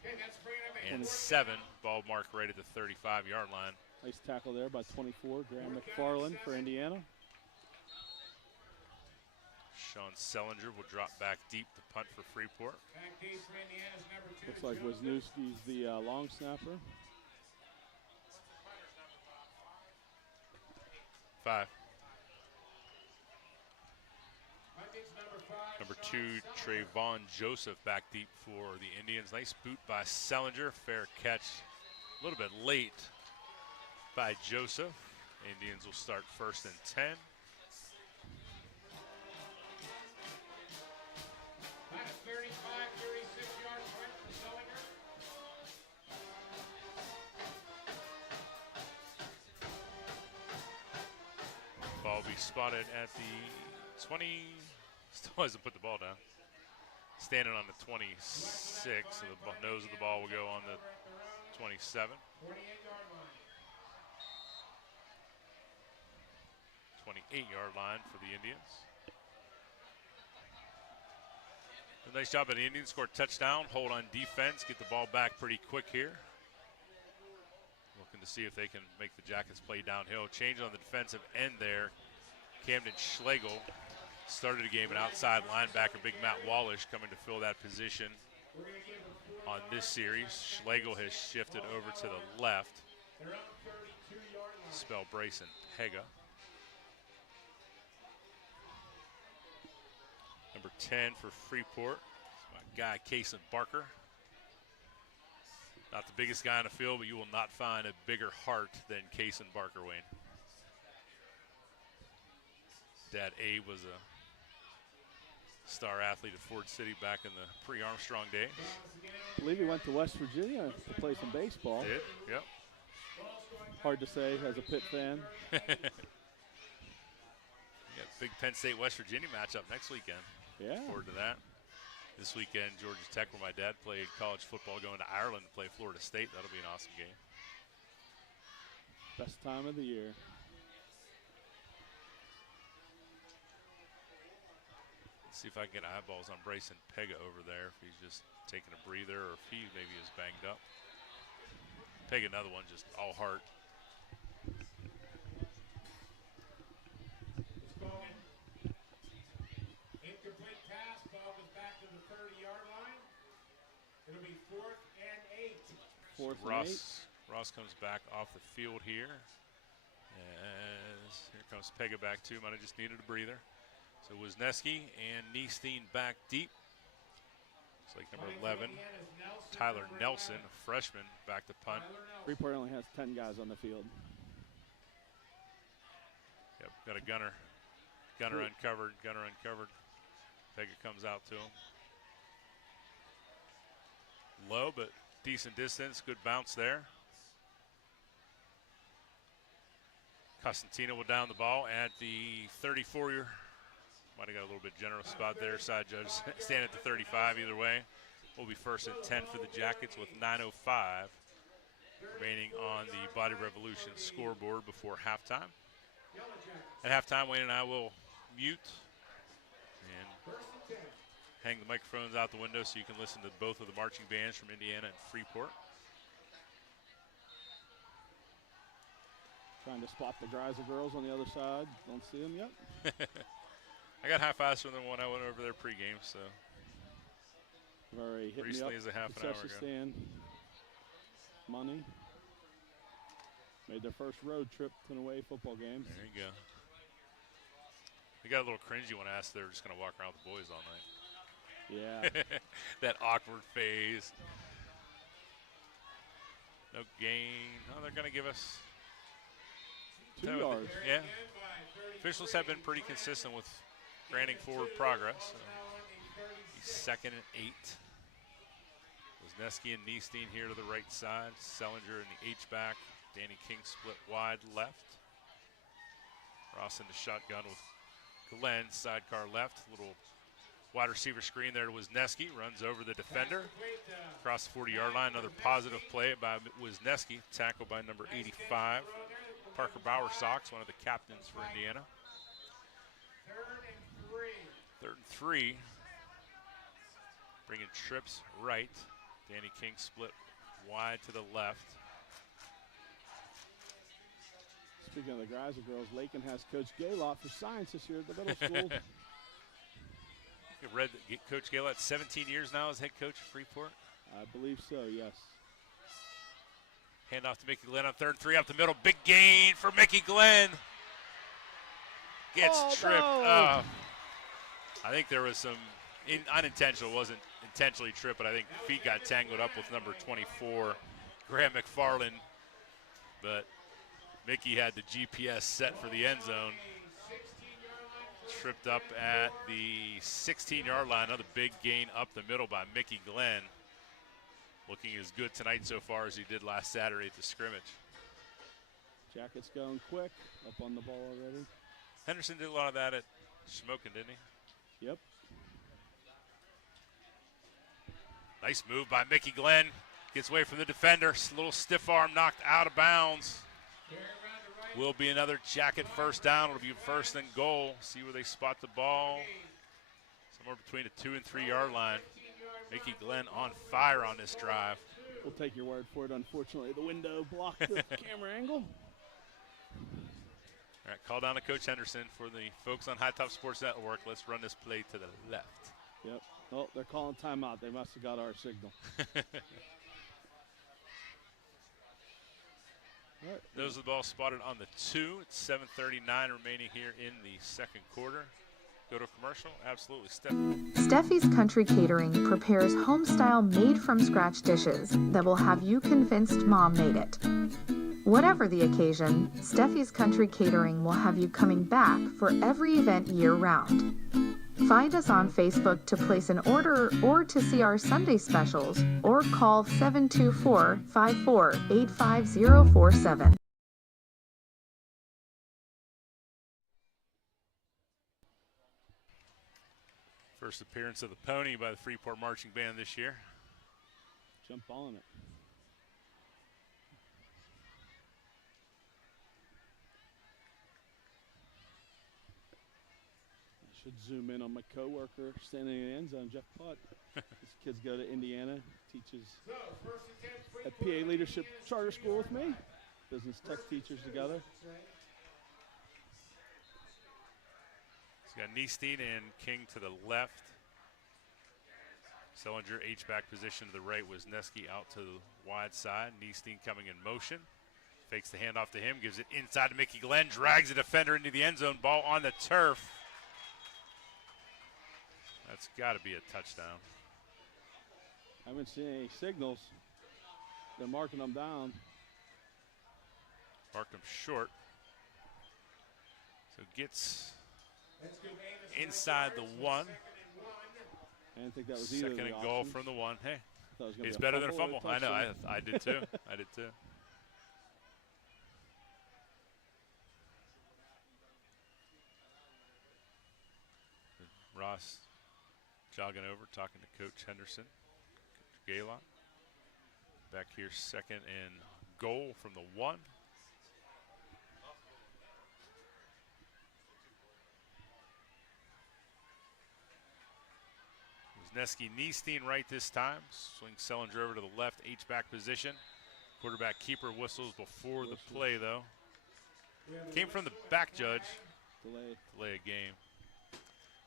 and 7. Ball marked right at the 35-yard line. Nice tackle there by 24, Graham McFarland for Indiana. Sean Sellinger will drop back deep to punt for Freeport. Back deep for Indiana's number 2. Looks like Wisniewski's the long snapper. 5. Vikings number 5. Number 2, Trayvon Joseph back deep for the Indians. Nice boot by Sellinger. Fair catch a little bit late by Joseph. Indians will start 1st and 10. About a 35, 36-yard punt for Sellinger. Ball will be spotted at the 20. Still hasn't put the ball down. Standing on the 26, so the nose of the ball will go on the 27. 48-yard line. 28-yard line for the Indians. A nice job by the Indians. Score a touchdown, hold on defense, get the ball back pretty quick here. Looking to see if they can make the Jackets play downhill. Change on the defensive end there. Camden Schlegel started the game, an outside linebacker, Big Matt Wallish, coming to fill that position on this series. Schlegel has shifted over to the left. They're up 32-yard line. Spell Brace and Pega. Number 10 for Freeport, my guy Kason Barker. Not the biggest guy on the field, but you will not find a bigger heart than Kason Barker, Wayne. Dad Abe was a star athlete at Ford City back in the pre-Armstrong days. I believe he went to West Virginia to play some baseball. Did, yep. Hard to say as a Pitt fan. We got big Penn State West Virginia matchup next weekend. Yeah. Forward to that. This weekend, Georgia Tech, where my dad played college football, going to Ireland to play Florida State. That'll be an awesome game. Best time of the year. Let's see if I can get eyeballs on Bryson Pega over there, if he's just taking a breather or if he maybe is banged up. Pega, another one, just all heart. Incomplete pass. Ball goes back to the 30-yard line. It'll be 4th and 8. Fourth and 8. Ross comes back off the field here. As here comes Pega back too. Might have just needed a breather. So Wisniewski and Niestein back deep. Looks like number 11, Tyler Nelson, a freshman, back to punt. Freeport only has 10 guys on the field. Yep, got a gunner. Gunner uncovered. Pega comes out to him. Low, but decent distance. Good bounce there. Costantino will down the ball at the 34. Might have got a little bit generous spot there. Side judge stand at the 35 either way. Will be 1st and 10 for the Jackets with 9:05 remaining on the Body Revolution scoreboard before halftime. At halftime, Wayne and I will mute and hang the microphones out the window so you can listen to both of the marching bands from Indiana and Freeport. Trying to spot the guys and girls on the other side. Don't see them yet. I got half faster than when I went over there pregame, so They've already hit recently me up. as a half an hour Concession ago. stand money. Made their first road trip to an away football game. There you go. We got a little cringy when I asked if they were just going to walk around with the boys all night. Yeah. That awkward phase. No gain. Oh, they're going to give us 2 yards. Yeah. Officials have been pretty consistent with granting forward progress. So. 2nd and 8. Wisniewski and Niestein here to the right side. Sellinger in the H-back. Danny King split wide left. Ross in the shotgun with Glenn, sidecar left. Little wide receiver screen there to Wisniewski. Runs over the defender. Across the 40-yard line. Another positive play by Wisniewski. Tackled by number 85. Parker Bowersox, one of the captains for Indiana. 3rd and 3. Bringing trips right. Danny King split wide to the left. Speaking of the guys and girls, Lakin has Coach Gaylott for science this year at the middle school. read that Coach Gale at 17 years now as head coach of Freeport. I believe so, yes. Hand off to Mickey Glenn on 3rd and 3 up the middle. Big gain for Mickey Glenn. Gets tripped. No. I think there was some unintentional, wasn't intentionally tripped, but I think feet got tangled up with number 24, Graham McFarland. But Mickey had the GPS set for the end zone. Tripped up at the 16-yard line. Another big gain up the middle by Mickey Glenn. Looking as good tonight so far as he did last Saturday at the scrimmage. Jackets going quick, up on the ball already. Henderson did a lot of that at Shamokin, didn't he? Yep. Nice move by Mickey Glenn. Gets away from the defender. Little stiff arm knocked out of bounds. Will be another Jacket first down. It'll be 1st and goal. See where they spot the ball. Somewhere between the 2 and 3 yard line. Mickey Glenn on fire on this drive. We'll take your word for it. Unfortunately, the window blocked the camera angle. All right, call down to Coach Henderson for the folks on High Top Sports Network. Let's run this play to the left. Yep. Oh, they're calling timeout. They must have got our signal. Right. Those are the ball spotted on the 2. It's 7:39 remaining here in the 2nd quarter. Go to commercial? Absolutely. Steffi's Country Catering prepares home-style made-from-scratch dishes that will have you convinced Mom made it. Whatever the occasion, Steffi's Country Catering will have you coming back for every event year-round. Find us on Facebook to place an order or to see our Sunday specials, or call 724-54-85047. First appearance of the pony by the Freeport Marching Band this year. Jump on it. I should zoom in on my coworker standing in the end zone, Jeff Putt. His kids go to Indiana, teaches at PA Leadership Charter School with me. Business tech teachers together. He's got Niestein and King to the left. Sellinger H-back position to the right. Wisniewski out to the wide side. Niestein coming in motion. Fakes the handoff to him. Gives it inside to Mickey Glenn. Drags the defender into the end zone. Ball on the turf. That's got to be a touchdown. I haven't seen any signals. They're marking them down. Marked him short. So gets inside the 1. I didn't think that was either. 2nd and goal from the 1. Hey, it's be better than a fumble. I know. I did too. I did too. Ross jogging over, talking to Coach Henderson, Coach Gala. Back here, 2nd and goal from the 1. Wisniewski, Niestein right this time. Swings Sellinger over to the left, H-back position. Quarterback keeper whistles before the play, though. Came from the back judge. Delay a game.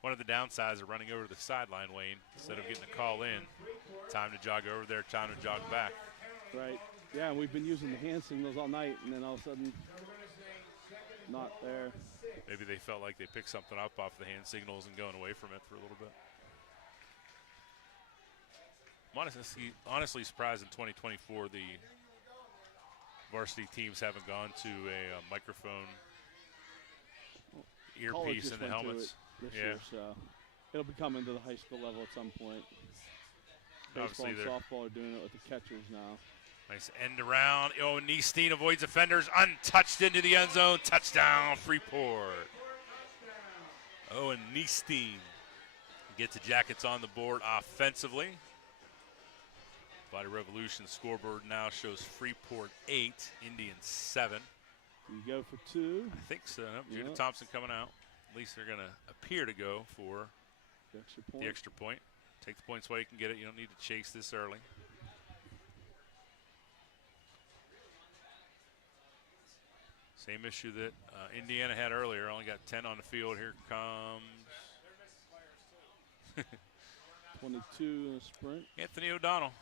One of the downsides of running over to the sideline, Wayne, instead of getting a call in. Time to jog over there, time to jog back. Right. Yeah, and we've been using the hand signals all night, and then all of a sudden, not there. Maybe they felt like they picked something up off the hand signals and going away from it for a little bit. I'm honestly surprised in 2024 the varsity teams haven't gone to a microphone earpiece in the helmets. This year, so it'll be coming to the high school level at some point. Baseball and softball are doing it with the catchers now. Nice end around. Oh, Niestein avoids offenders, untouched into the end zone. Touchdown, Freeport. Oh, and Niestein gets the Jackets on the board offensively. Body Revolution scoreboard now shows Freeport 8, Indians 7. You go for 2. I think so. Nope, Judah Thompson coming out. At least they're going to appear to go for the extra point. Take the points while you can get it. You don't need to chase this early. Same issue that Indiana had earlier. Only got 10 on the field. Here comes 22 in a sprint. Anthony O'Donnell,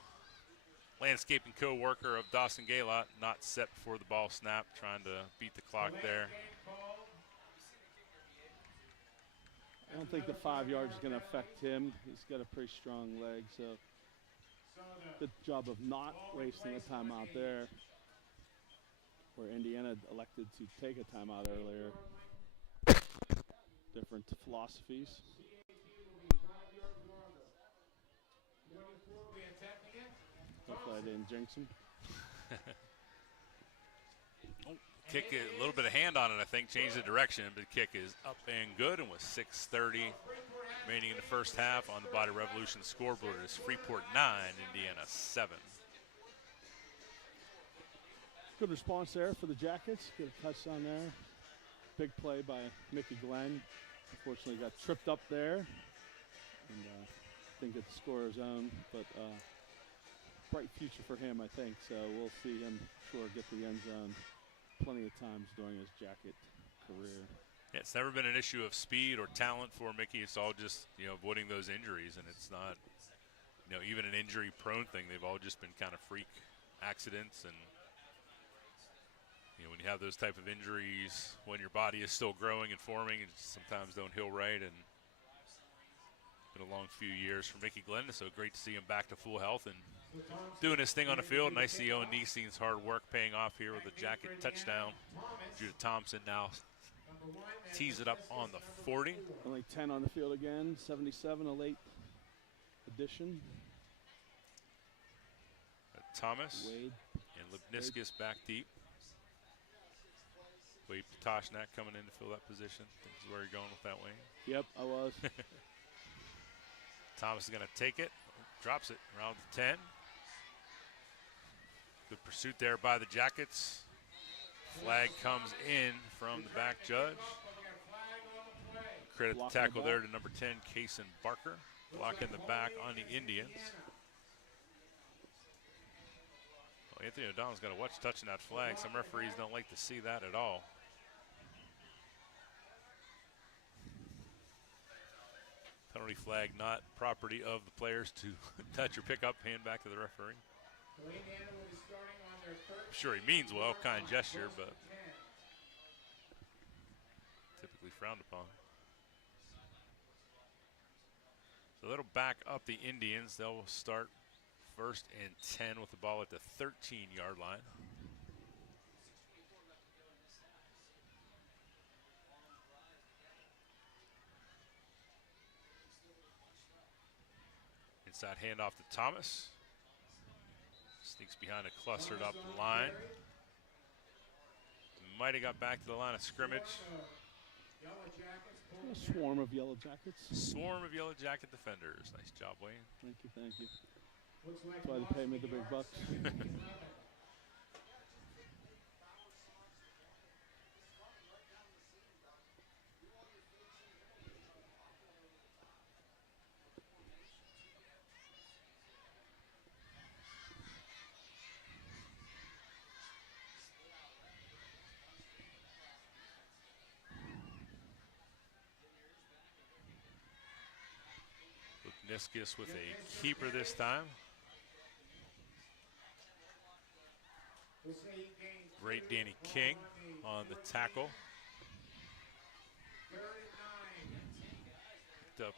landscaping co-worker of Dawson Gaylott, not set before the ball snapped, trying to beat the clock there. I don't think the 5 yards is going to affect him. He's got a pretty strong leg, so good job of not wasting a timeout there, where Indiana elected to take a timeout earlier. Different philosophies. Hopefully I didn't jinx him. Kick, a little bit of hand on it, I think, changed the direction, but the kick is up and good, and with 6:30 remaining in the first half on the Body Revolution scoreboard, is Freeport 9, Indiana 7. Good response there for the Jackets. Good touchdown there. Big play by Mickey Glenn. Unfortunately got tripped up there and didn't get the score of his own, but bright future for him, I think. So we'll see him sure get the end zone plenty of times during his Jacket career. Yeah, it's never been an issue of speed or talent for Mickey. It's all just, avoiding those injuries, and it's not, even an injury-prone thing. They've all just been kind of freak accidents, and when you have those type of injuries, when your body is still growing and forming, it sometimes don't heal right. And it's been a long few years for Mickey Glenn, so great to see him back to full health and doing his thing on the field. Nice to see Owen Neestein's hard work paying off here with a Jacket touchdown. Judah Thompson now tees it up on the 40. Only 10 on the field again. 77, a late addition. Thomas Wade and Lipniskis back deep. Wade Toshnak coming in to fill that position. I think is where you're going with that, Wayne. Yep, I was. Thomas is going to take it. Drops it around the 10. Good pursuit there by the Jackets. Flag comes in from the back judge. Credit the tackle there to number 10, Kason Barker. Block in the back on the Indians. Well, Anthony O'Donnell's got to watch touching that flag. Some referees don't like to see that at all. Penalty flag, not property of the players to touch or pick up, hand back to the referee. I'm sure he means well, kind gesture, but typically frowned upon. So that'll back up the Indians. They'll start 1st and 10 with the ball at the 13-yard line. Inside handoff to Thomas. Sneaks behind a clustered up line. Might have got back to the line of scrimmage. A swarm of Yellowjackets. Swarm of Yellow Jacket defenders. Nice job, Wayne. Thank you, thank you. That's why they pay me the big bucks. Niskis with a keeper this time. Great Danny King on the tackle. Picked up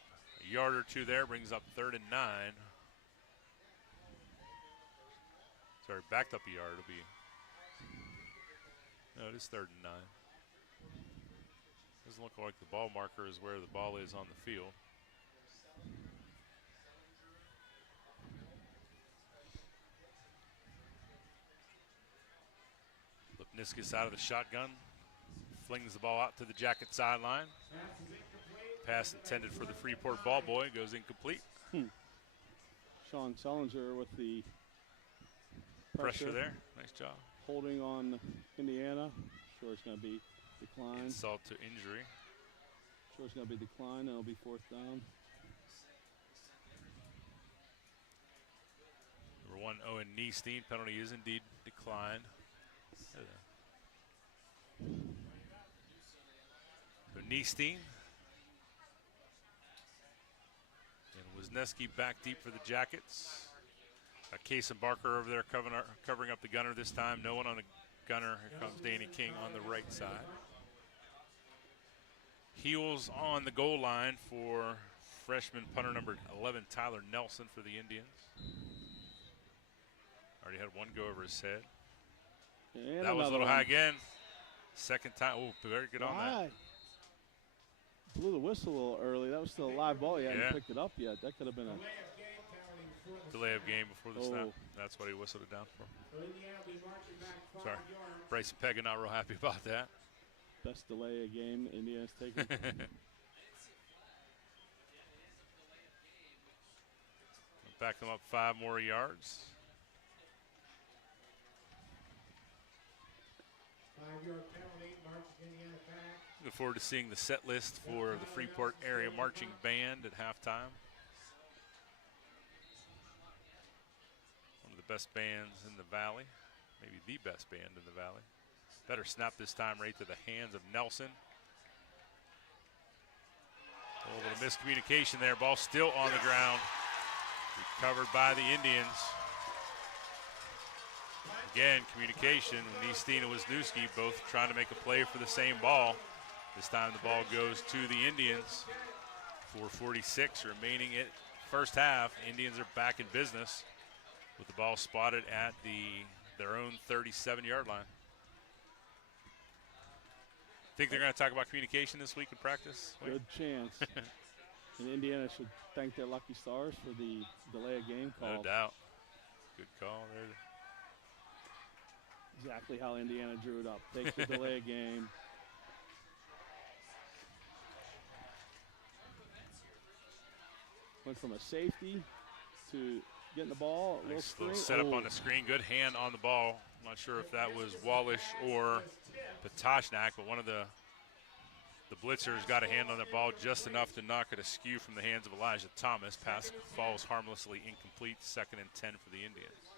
a yard or two there, brings up 3rd and 9. Sorry, backed up a yard. It'll be, no, it is 3rd and 9. Doesn't look like the ball marker is where the ball is on the field. Lipniskis out of the shotgun, flings the ball out to the Jacket sideline. Pass intended for the Freeport ball boy goes incomplete. Sean Sellinger with the Pressure there. Nice job. Holding on Indiana. Sure it's going to be declined. Insult to injury. Sure it's going to be declined. It'll be 4th down. Number 1, Owen Neestein. Penalty is indeed declined. So Neestein Wisniewski back deep for the Jackets. Case and Barker over there covering up the gunner this time. No one on the gunner. Here comes Danny King on the right side. Heels on the goal line for freshman punter number 11, Tyler Nelson for the Indians. Already had one go over his head. And that was a little one. high again. Second time. Oh, very good on that. Blew the whistle a little early. That was still a live ball. He hadn't picked it up yet. That could have been a delay of game before the snap. That's what he whistled it down for. Sorry. Bryson Pegg not real happy about that. Best delay of game Indiana's taken. Back them up 5 more yards. 5-yard penalty, marches Indiana back. Look forward to seeing the set list for the Freeport area marching band at halftime. One of the best bands in the valley, maybe the best band in the valley. Better snap this time right to the hands of Nelson. A little bit of miscommunication there. Ball still on the ground. Recovered by the Indians. Again, communication. Neesteen and Wisniewski both trying to make a play for the same ball. This time the ball goes to the Indians. 4:46 remaining at first half. Indians are back in business with the ball spotted at their own 37-yard line. Think they're going to talk about communication this week in practice? Good chance. And Indiana should thank their lucky stars for the delay of game call. No doubt. Good call there. Exactly how Indiana drew it up. Take the delay of game. Went from a safety to getting the ball. Nice little setup on the screen. Good hand on the ball. I'm not sure if that was Wallish or Patashnak, but one of the blitzers got a hand on the ball just enough to knock it askew from the hands of Elijah Thomas. Pass falls harmlessly incomplete. 2nd and 10 for the Indians.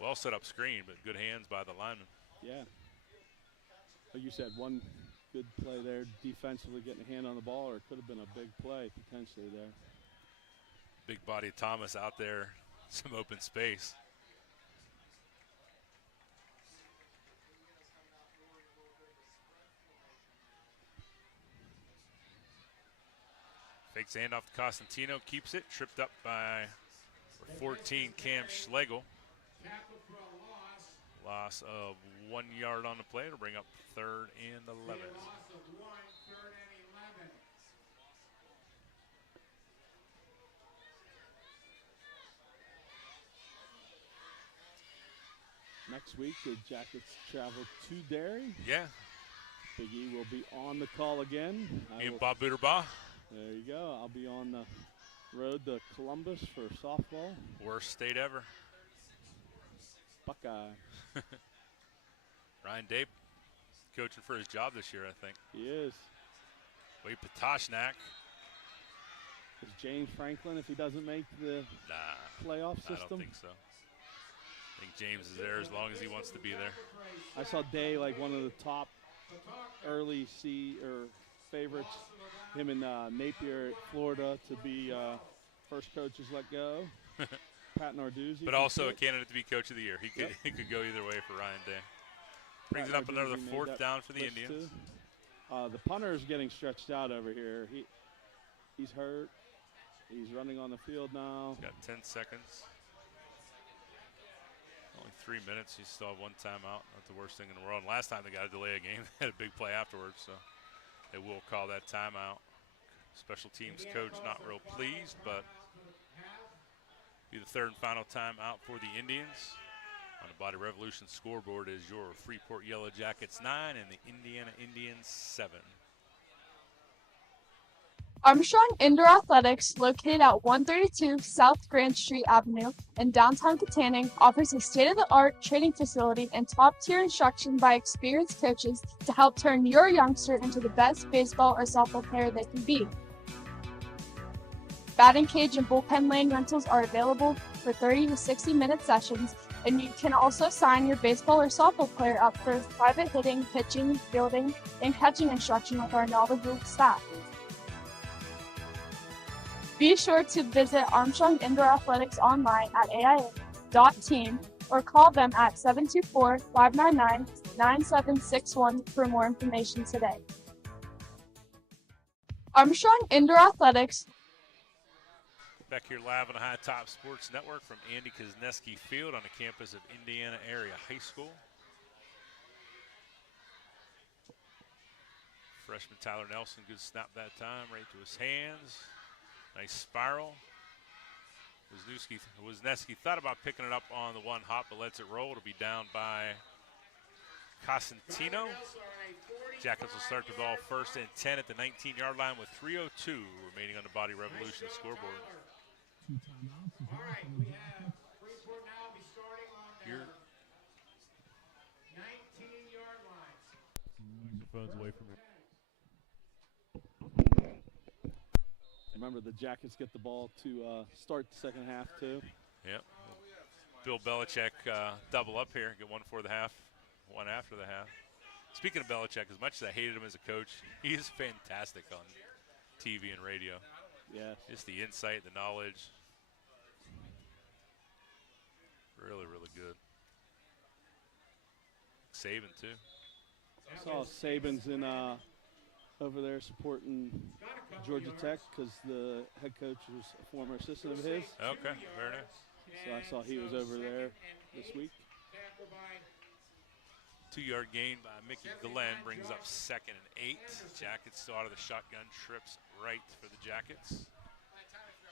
Well set up screen, but good hands by the lineman. Yeah. Like you said, one good play there defensively, getting a hand on the ball, or it could have been a big play potentially there. Big body Thomas out there, some open space. Fakes the handoff to Costantino, keeps it, tripped up by 14 Cam Schlegel. Loss of 1 yard on the play to bring up 3rd and 11. Loss of 1, 3rd and 11. Next week, the Jackets travel to Derry. Yeah. Big E will be on the call again. Me and Bob Buderbaugh. There you go. I'll be on the road to Columbus for softball. Worst state ever. Buckeye. Ryan Dape coaching for his job this year, I think. He is. Wade Patashnak. Is James Franklin, if he doesn't make the playoff system? I don't think so. I think James is there as long as he wants to be there. I saw Day like one of the top early favorites. Him and Napier at Florida to be first coaches let go. Pat Narduzzi. But also a candidate to be coach of the year. He could go either way for Ryan Day. Brings it up another 4th down for the Indians. The punter is getting stretched out over here. He's hurt. He's running on the field now. Got 10 seconds. Only 3 minutes. You still have 1 timeout. Not the worst thing in the world. And last time they got a delay a game, they had a big play afterwards, so they will call that timeout. Special teams coach not real pleased, but be the 3rd and final timeout for the Indians. On the Body Revolution scoreboard is your Freeport Yellowjackets 9 and the Indiana Indians 7. Armstrong Indoor Athletics, located at 132 South Grand Street Avenue in downtown Katanning, offers a state-of-the-art training facility and top-tier instruction by experienced coaches to help turn your youngster into the best baseball or softball player they can be. Batting cage and bullpen lane rentals are available for 30 to 60-minute sessions, and you can also sign your baseball or softball player up for private hitting, pitching, fielding, and catching instruction with our knowledgeable staff. Be sure to visit Armstrong Indoor Athletics online at aia.team or call them at 724-599-9761 for more information today. Armstrong Indoor Athletics. Back here live on the High Top Sports Network from Andy Kuzneski Field on the campus of Indiana Area High School. Freshman Tyler Nelson, good snap that time, right to his hands. Nice spiral. Wisniewski thought about picking it up on the one hop, but lets it roll. It'll be down by Cosentino. Jackets will start the ball first and 10 at the 19-yard line with 3:02 remaining on the Body Revolution scoreboard. All right, we have Freeport now be starting on their 19-yard line. Microphone's away from me. Remember, the Jackets get the ball to start the second half, too. Yep. Bill Belichick double up here, get one before the half, one after the half. Speaking of Belichick, as much as I hated him as a coach, he is fantastic on TV and radio. Yeah. Just the insight, the knowledge. Really, really good. Saban, too. I saw Saban's in over there supporting Georgia Tech because the head coach was a former assistant of his. Okay, very nice. So I saw he was over there this week. 2-yard gain by Mickey Glenn brings up 2nd and 8. Jackets still out of the shotgun, trips right for the Jackets.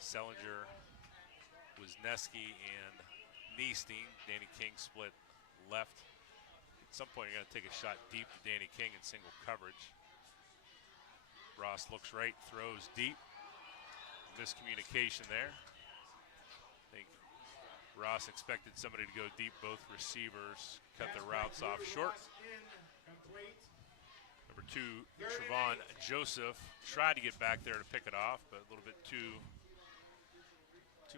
Sellinger, Wisniewski, and Niestein. Danny King split left. At some point, you're going to take a shot deep to Danny King in single coverage. Ross looks right, throws deep. Miscommunication there. I think Ross expected somebody to go deep. Both receivers cut their routes off short. Number 2, Trevon Joseph tried to get back there to pick it off, but a little bit too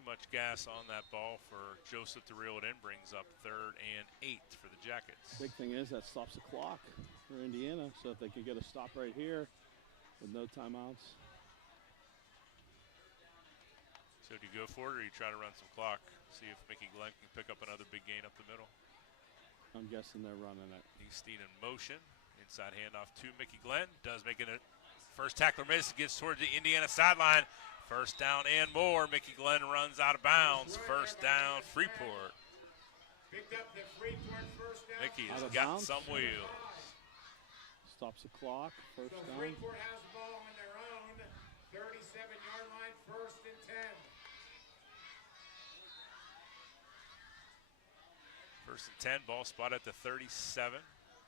much gas on that ball for Joseph to reel it in. Brings up 3rd and 8 for the Jackets. Big thing is that stops the clock for Indiana, so if they can get a stop right here with no timeouts. So do you go for it or you try to run some clock? See if Mickey Glenn can pick up another big gain up the middle. I'm guessing they're running it. Niestein in motion. Inside handoff to Mickey Glenn. Does make it a first tackler miss. Gets towards the Indiana sideline. First down and more. Mickey Glenn runs out of bounds. First down, Freeport. Picked up the Freeport first down. Mickey has got some wheels. Stops the clock. First down. Freeport has the ball on their own 37-yard line, 1st and 10. First and 10, ball spot at the 37.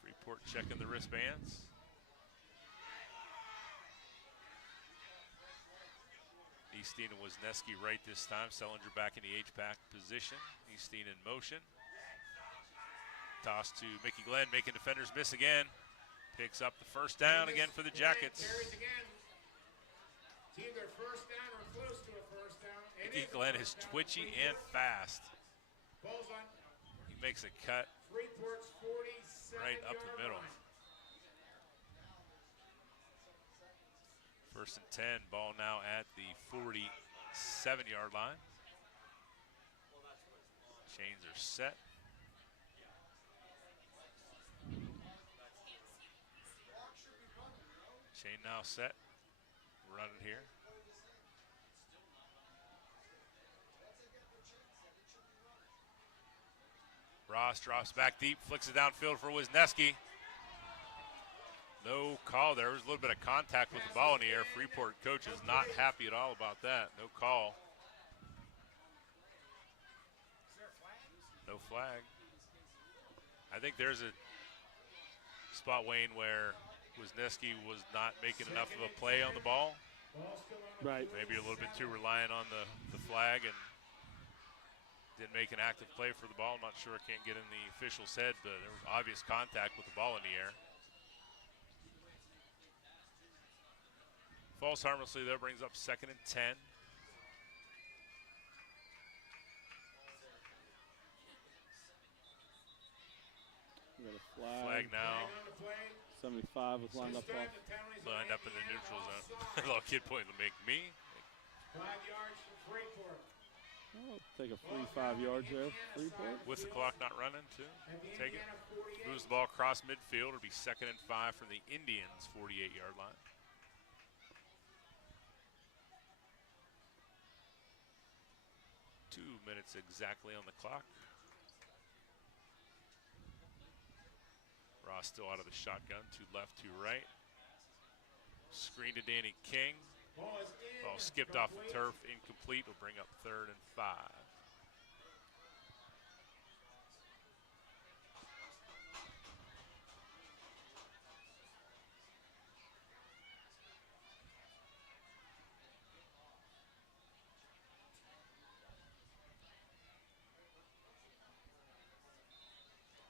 Freeport checking the wristbands. Niestein and Wisniewski right this time. Sellinger back in the H-back position. Niestein in motion. Toss to Mickey Glenn, making defenders miss again. Picks up the first down again for the Jackets. Either first down or close to a first down. Mickey Glenn is twitchy and fast. Ball's on. He makes a cut Freeport's 47 right up the middle. line. First and 10, ball now at the 47-yard line. Chains are set. Chain now set. Running here. Ross drops back deep, flicks it downfield for Wisniewski. No call there. There was a little bit of contact with the ball in the air. Freeport coach is not happy at all about that. No call. No flag. I think there's a spot, Wayne, where Wisniewski was not making enough of a play on the ball. Right. Maybe a little bit too reliant on the flag and didn't make an active play for the ball. I'm not sure. I can't get in the official's head, but there was obvious contact with the ball in the air. Falls harmlessly, though, brings up 2nd and 10. We got a flag. Flag now. 75 was lined up in the neutral zone. A little kid pointing to make me. 5 yards. Freeport. I'll take a free 5 yards there. Freeport. With the clock not running, too. At the Take it. Indiana 48. Moves the ball across midfield. It'll be 2nd and 5 from the Indians' 48-yard line. Two minutes exactly on the clock. Ross still out of the shotgun. 2 left, 2 right. Screen to Danny King. Ball is in. Ball skipped off the turf, incomplete. Will bring up 3rd and 5.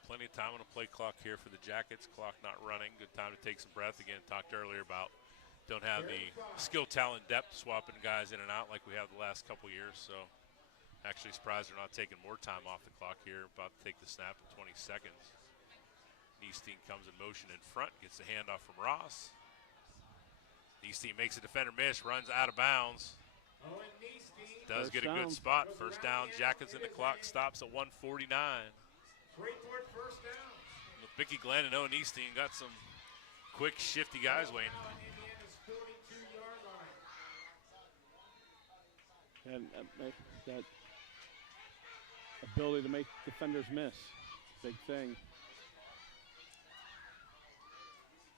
Plenty of time on the play clock here for the Jackets. Clock not running. Good time to take some breath. Again, talked earlier about don't have the skill, talent, depth, swapping guys in and out like we have the last couple years. So actually surprised they're not taking more time off the clock here. About to take the snap in 20 seconds. Niestein comes in motion in front, gets the handoff from Ross. Niestein makes a defender miss, runs out of bounds. Owen Niestein. Does get a good spot. First down, Jackets, and the clock stops at 1:49. Freeport first down. With Mickey Glenn and Owen Niestein, got some quick, shifty guys waiting. Now on Indiana's 42-yard line. And that ability to make defenders miss. Big thing.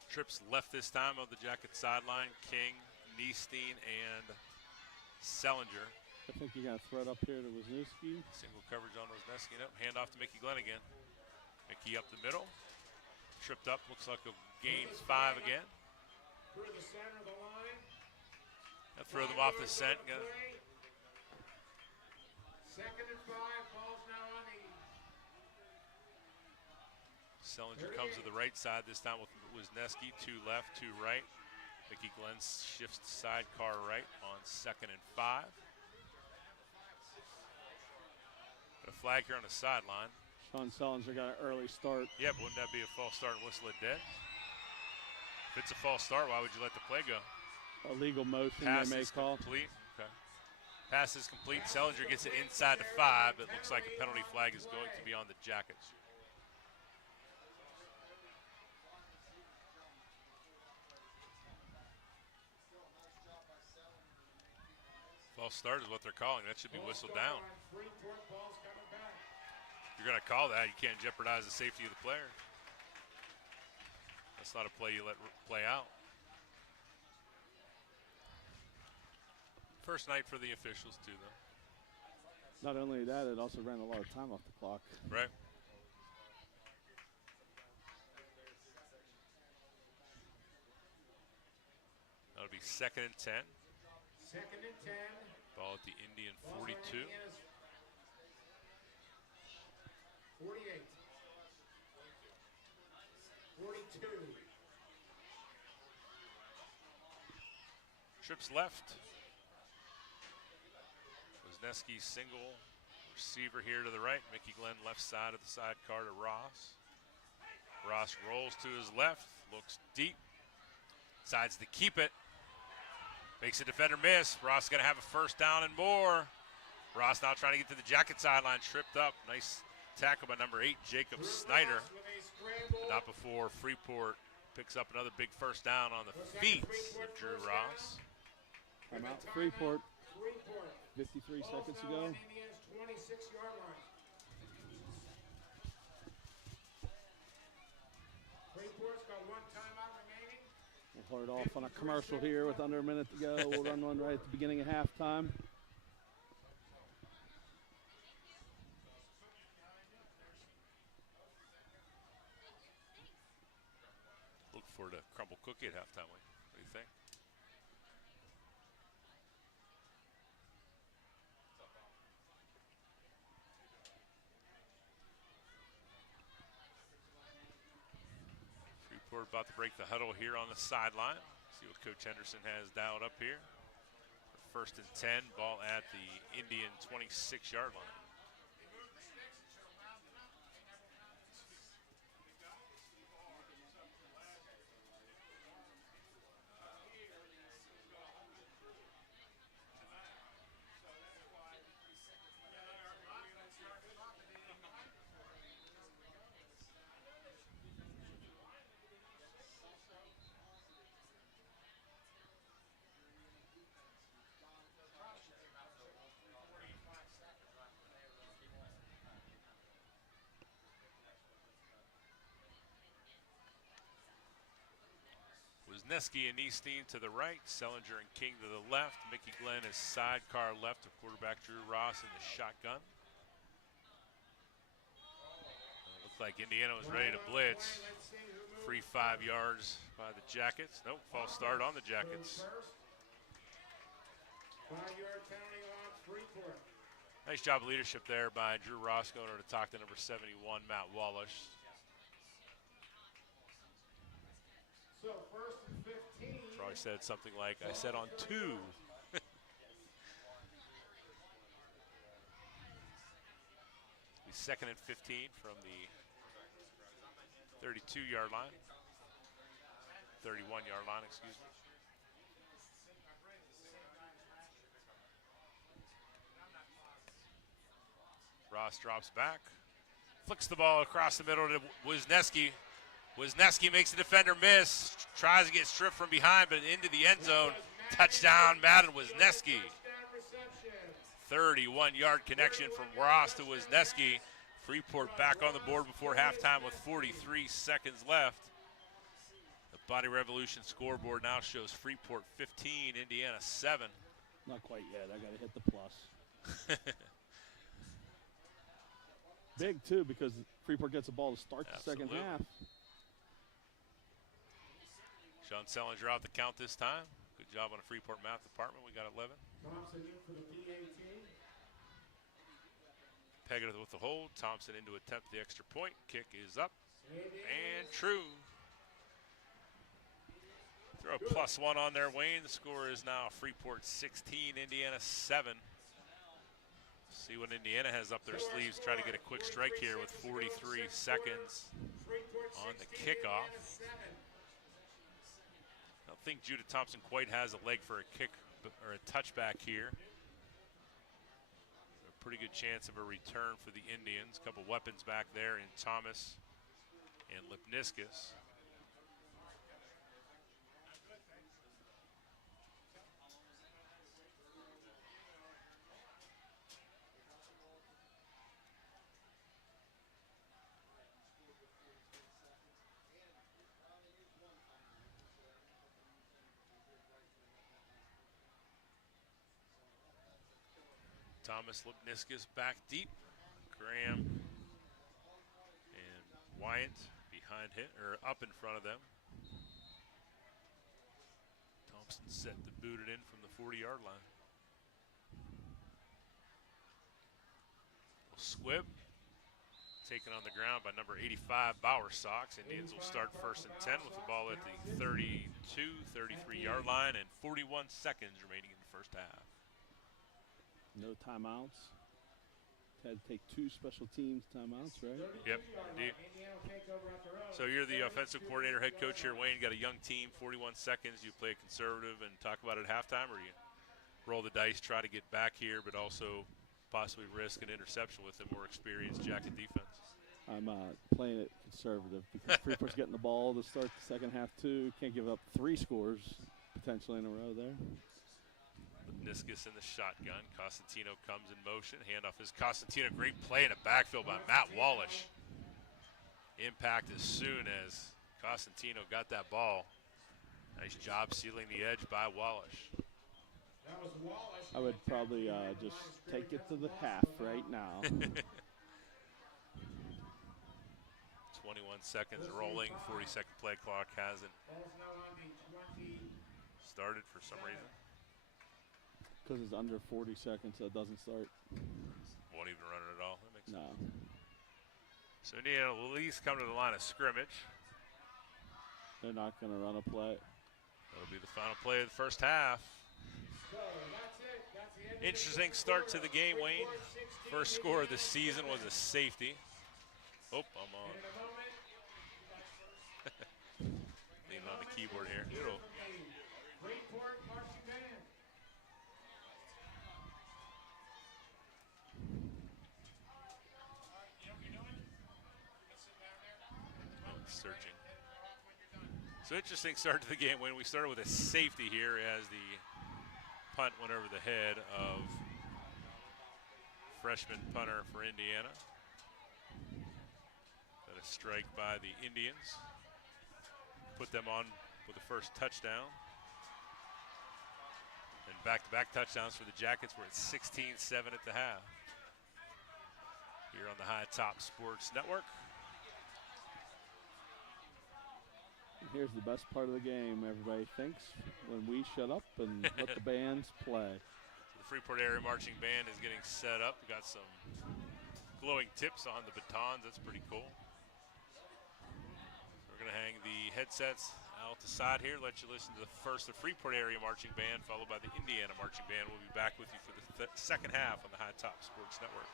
Trips left this time on the Jackets sideline. King, Niestein, and Sellinger. I think you got to throw it up here to Wisniewski. Single coverage on Wisniewski. Up, hand off to Mickey Glenn again. Mickey up the middle. Tripped up, looks like a gain 5 again. Through the center of the line. I'll throw them off the scent. 2nd and 5. Ball's now on the Sellinger comes to the right side this time with Wisniewski. 2 left, 2 right. Mickey Glenn shifts to sidecar right on 2nd and 5. Got a flag here on the sideline. Sean Sellinger got an early start. Yeah, but wouldn't that be a false start and whistle it dead? If it's a false start, why would you let the play go? Illegal motion Pass they may is call. complete. Okay. Pass is complete. Sellinger gets it inside the 5. It looks like a penalty flag is going to be on the Jackets. False start is what they're calling. That should be whistled down. Freeport. Ball's coming back. If you're going to call that, you can't jeopardize the safety of the player. That's not a play you let play out. First night for the officials, too, though. Not only that, it also ran a lot of time off the clock. Right. That'll be 2nd and 10. 2nd and 10. Ball at the Indian Ball's on 42. Indiana's 48. 42. Trips left. Wisniewski single receiver here to the right. Mickey Glenn left side of the sidecar to Ross. Ross rolls to his left, looks deep, decides to keep it. Makes a defender miss. Ross going to have a first down and more. Ross now trying to get to the Jacket sideline, tripped up. Nice tackle by number 8, Jacob Snyder. But not before Freeport picks up another big first down on the feet of Drew Ross. I'm out to Freeport. Freeport. 53 Ball's seconds now ago. on Indiana's 26-yard line. Freeport's got 1 timeout remaining. We'll hold off on a commercial here with under a minute to go. We'll run one right at the beginning of halftime. Look forward to crumble cookie at halftime. What do you think? Freeport about to break the huddle here on the sideline. See what Coach Henderson has dialed up here. 1st and 10, ball at the Indian 26-yard line. Wisniewski and Easteen to the right, Sellinger and King to the left. Mickey Glenn is sidecar left of quarterback Drew Ross in the shotgun. Looked like Indiana was ready to blitz. Free 5 yards by the Jackets. Nope, false start on the Jackets. 5-yard penalty on Freeport. Nice job of leadership there by Drew Ross going over to talk to number 71, Matt Wallish. So 1st and 15. Probably said something like, I said on 2. The 2nd and 15 from the 32-yard line. 31-yard line, excuse me. Ross drops back, flicks the ball across the middle to Wisniewski. Wisniewski makes the defender miss, tries to get stripped from behind, but into the end zone. Touchdown, Madden Wisniewski. 31-yard connection from Ross to Wisniewski. Freeport back on the board before halftime with 43 seconds left. The Body Revolution scoreboard now shows Freeport 15, Indiana 7. Not quite yet. I got to hit the plus. Big, too, because Freeport gets the ball to start the second half. Sean Sellinger out the count this time. Good job on the Freeport math department. We got 11. Thompson in for the PAT. Peggett with the hold. Thompson in to attempt the extra point. Kick is up and true. Throw a +1 on there, Wayne. The score is now Freeport 16, Indiana 7. See what Indiana has up their sleeves. Try to get a quick strike here with 43 seconds on the kickoff. I don't think Judah Thompson quite has a leg for a kick or a touchback here. A pretty good chance of a return for the Indians. A couple weapons back there in Thomas and Lipniskus. Thomas Lipniskus back deep. Graham and Wyatt behind him, or up in front of them. Thompson set to boot it in from the 40-yard line. Squibb taken on the ground by number 85, Bowersox. Indians will start 1st and 10 with the ball at the 32, 33-yard line and 41 seconds remaining in the first half. No timeouts. Had to take 2 special teams timeouts, right? Yep, indeed. So you're the offensive coordinator, head coach here, Wayne. You got a young team, 41 seconds. You play conservative and talk about it at halftime, or you roll the dice, try to get back here, but also possibly risk an interception with a more experienced Jacket defense? I'm playing it conservative because Freeport's getting the ball to start the second half, too. Can't give up 3 scores potentially in a row there. Niskus in the shotgun. Costantino comes in motion. Handoff is Costantino. Great play in the backfield by Matt Wallish. Impact as soon as Costantino got that ball. Nice job sealing the edge by Wallish. That was Wallish. I would probably just take it to the half right now. 21 seconds rolling. 40-second play clock hasn't started for some reason. Because it's under 40 seconds, so it doesn't start. Won't even run it at all. That makes no. sense. So Indiana will at least come to the line of scrimmage. They're not going to run a play. That'll be the final play of the first half. So that's it. Interesting start to the game, Wayne. First score of the season was a safety. Oh, I'm on. Leaning on the keyboard here. Freeport marching band. Searching. So interesting start to the game when we started with a safety here as the punt went over the head of freshman punter for Indiana. Got a strike by the Indians. Put them on with the first touchdown. And back-to-back touchdowns for the Jackets. We're at 16-7 at the half. Here on the High Top Sports Network. And here's the best part of the game, everybody thinks, when we shut up and let the bands play. So the Freeport Area Marching Band is getting set up. We got some glowing tips on the batons. That's pretty cool. We're going to hang the headsets out the side here, let you listen to the Freeport Area Marching Band, followed by the Indiana Marching Band. We'll be back with you for the second half on the High Top Sports Network.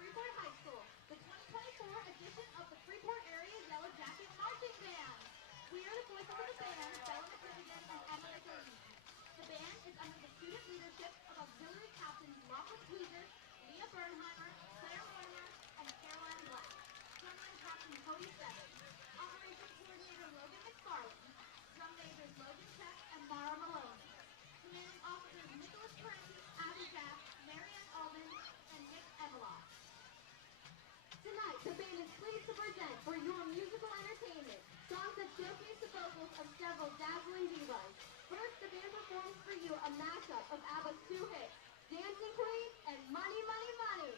Freeport High School, the 2024 edition of the Freeport Area Yellowjackets Marching Band. We are the voices of the band, Bella McKinnon and Emma McKinnon. The band is under the student leadership of auxiliary captains Lachlan Tweezer, Leah Bernheimer, Claire Warner, and Caroline Black. Drumline captain Cody Severs. Operations coordinator Logan McFarland. Drum majors Logan Check and Mara Malone. Commanding officers Nicholas Parenti, Abby Jack, Marianne Alden, and Nick Eveloff. Tonight, the band is pleased to present for your musical entertainment songs that showcase the vocals of several dazzling divas. First, the band performs for you a mashup of ABBA's two hits, Dancing Queen and Money, Money, Money.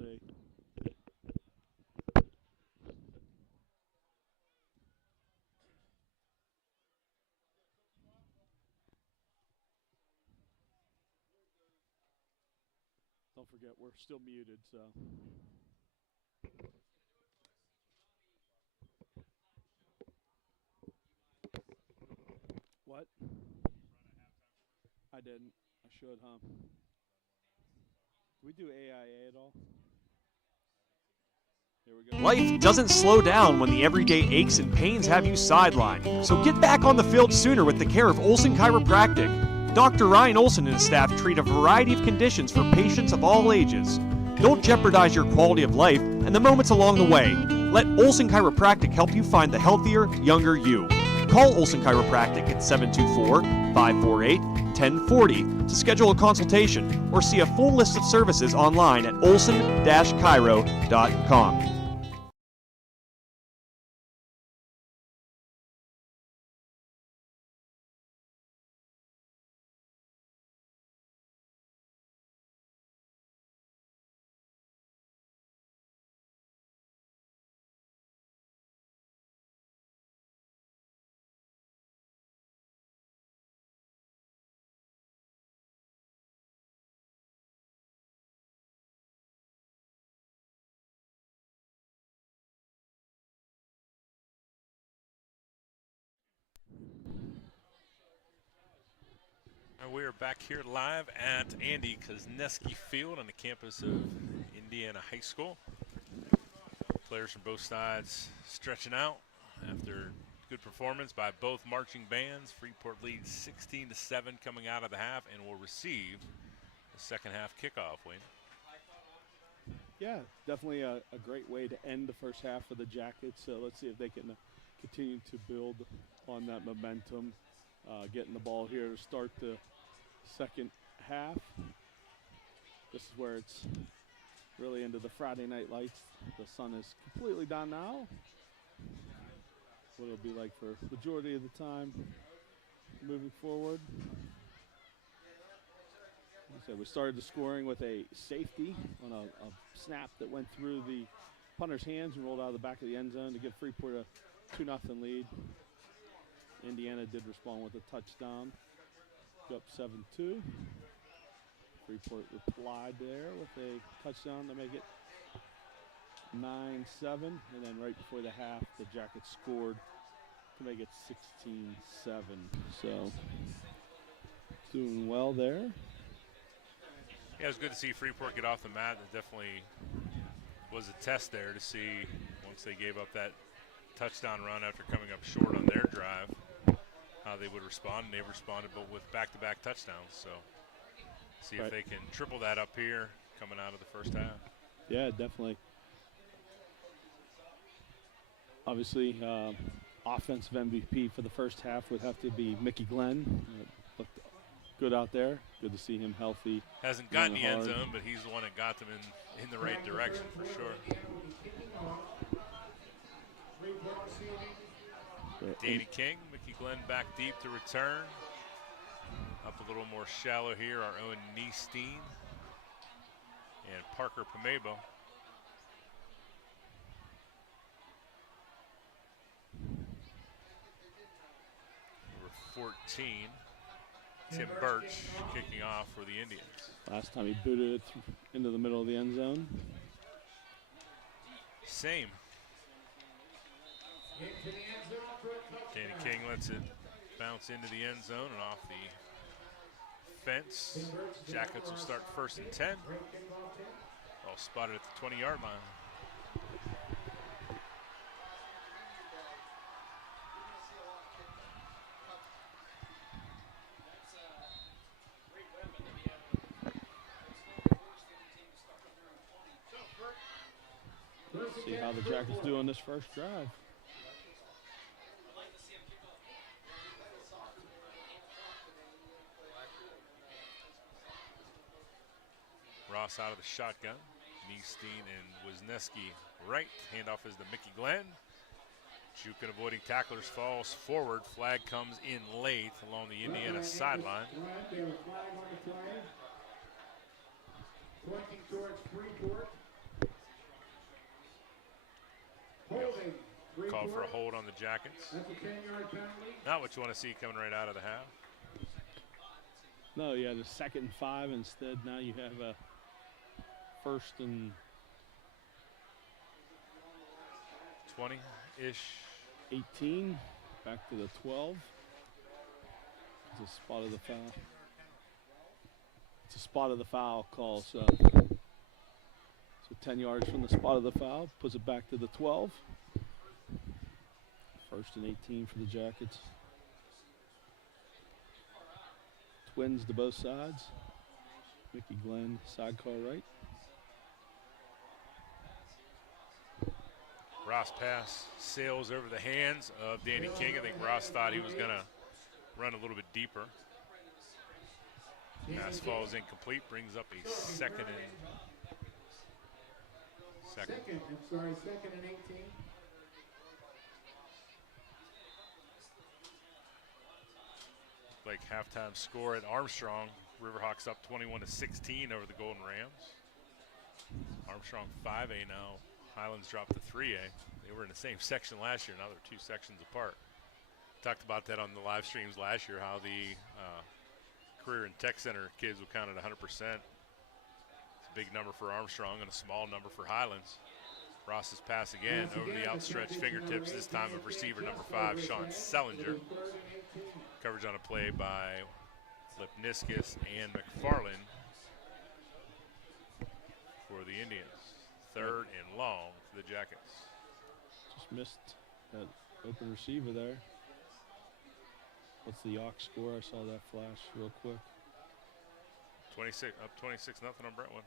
see. Don't forget, we're still muted, so. What? I didn't. I should, huh? Do we do AIA at all? Here we go. Life doesn't slow down when the everyday aches and pains have you sidelined. So get back on the field sooner with the care of Olson Chiropractic. Dr. Ryan Olson and his staff treat a variety of conditions for patients of all ages. Don't jeopardize your quality of life and the moments along the way. Let Olson Chiropractic help you find the healthier, younger you. Call Olson Chiropractic at 724-548-1040 to schedule a consultation or see a full list of services online at olson-chiro.com. And we are back here live at Andy Kosneski Field on the campus of Indiana High School. Players from both sides stretching out after good performance by both marching bands. Freeport leads 16-7 coming out of the half and will receive the second half kickoff, Wayne. Yeah, definitely a great way to end the first half for the Jackets. So let's see if they can continue to build on that momentum, getting the ball here to start the second half. This is where it's really into the Friday night lights. The sun is completely down now. What it'll be like for the majority of the time moving forward. Like I said, we started the scoring with a safety on a snap that went through the punter's hands and rolled out of the back of the end zone to give Freeport a 2-0 lead. Indiana did respond with a touchdown. Go up 7-2. Freeport replied there with a touchdown to make it 9-7. And then right before the half, the Jackets scored to make it 16-7. So doing well there. Yeah, it was good to see Freeport get off the mat. It definitely was a test there to see once they gave up that touchdown run after coming up short on their drive, how they would respond, and they responded but with back-to-back touchdowns. So see if they can triple that up here coming out of the first half. Yeah, definitely. Obviously, offensive MVP for the first half would have to be Mickey Glenn. Looked good out there. Good to see him healthy. Hasn't gotten the end zone, but he's the one that got them in the right direction for sure. Danny King, Mickey Glenn back deep to return. Up a little more shallow here, our own Neesteen and Parker Pamebo. Number 14, Tim Birch kicking off for the Indians. Last time he booted it into the middle of the end zone. Same. Danny King lets it bounce into the end zone and off the fence. Jackets will start 1st and 10. All spotted at the 20-yard line. See how the Jackets do on this first drive. Ross out of the shotgun. Neesteen and Wisniewski right. Handoff is to Mickey Glenn. Jukin avoiding tacklers, falls forward. Flag comes in late along the Indiana sideline. Pointing towards Freeport. called for a hold on the Jackets. That's a 10-yard penalty. Not what you want to see coming right out of the half. No, you had a 2nd and 5 instead. Now you have a 1st and 20-ish. 18. Back to the 12. It's a spot of the foul. It's a spot of the foul call, so 10 yards from the spot of the foul, puts it back to the 12. 1st and 18 for the Jackets. Twins to both sides. Mickey Glenn, sidecar right. Ross pass sails over the hands of Danny King. I think Ross thought he was going to run a little bit deeper. Pass falls incomplete, brings up a second and 18. Like halftime score at Armstrong. Riverhawks up 21-16 over the Golden Rams. Armstrong 5A now. Highlands dropped to 3A. They were in the same section last year. Now they're 2 sections apart. Talked about that on the live streams last year, how the Career and Tech Center kids will count at 100%. It's a big number for Armstrong and a small number for Highlands. Ross's pass again over the outstretched fingertips, this time of receiver number 5, Sean Sellinger. Coverage on a play by Lipniscus and McFarland for the Indians. 3rd and long for the Jackets. Just missed that open receiver there. What's the Yawk score? I saw that flash real quick. 26 up 26-0 on Brentwood.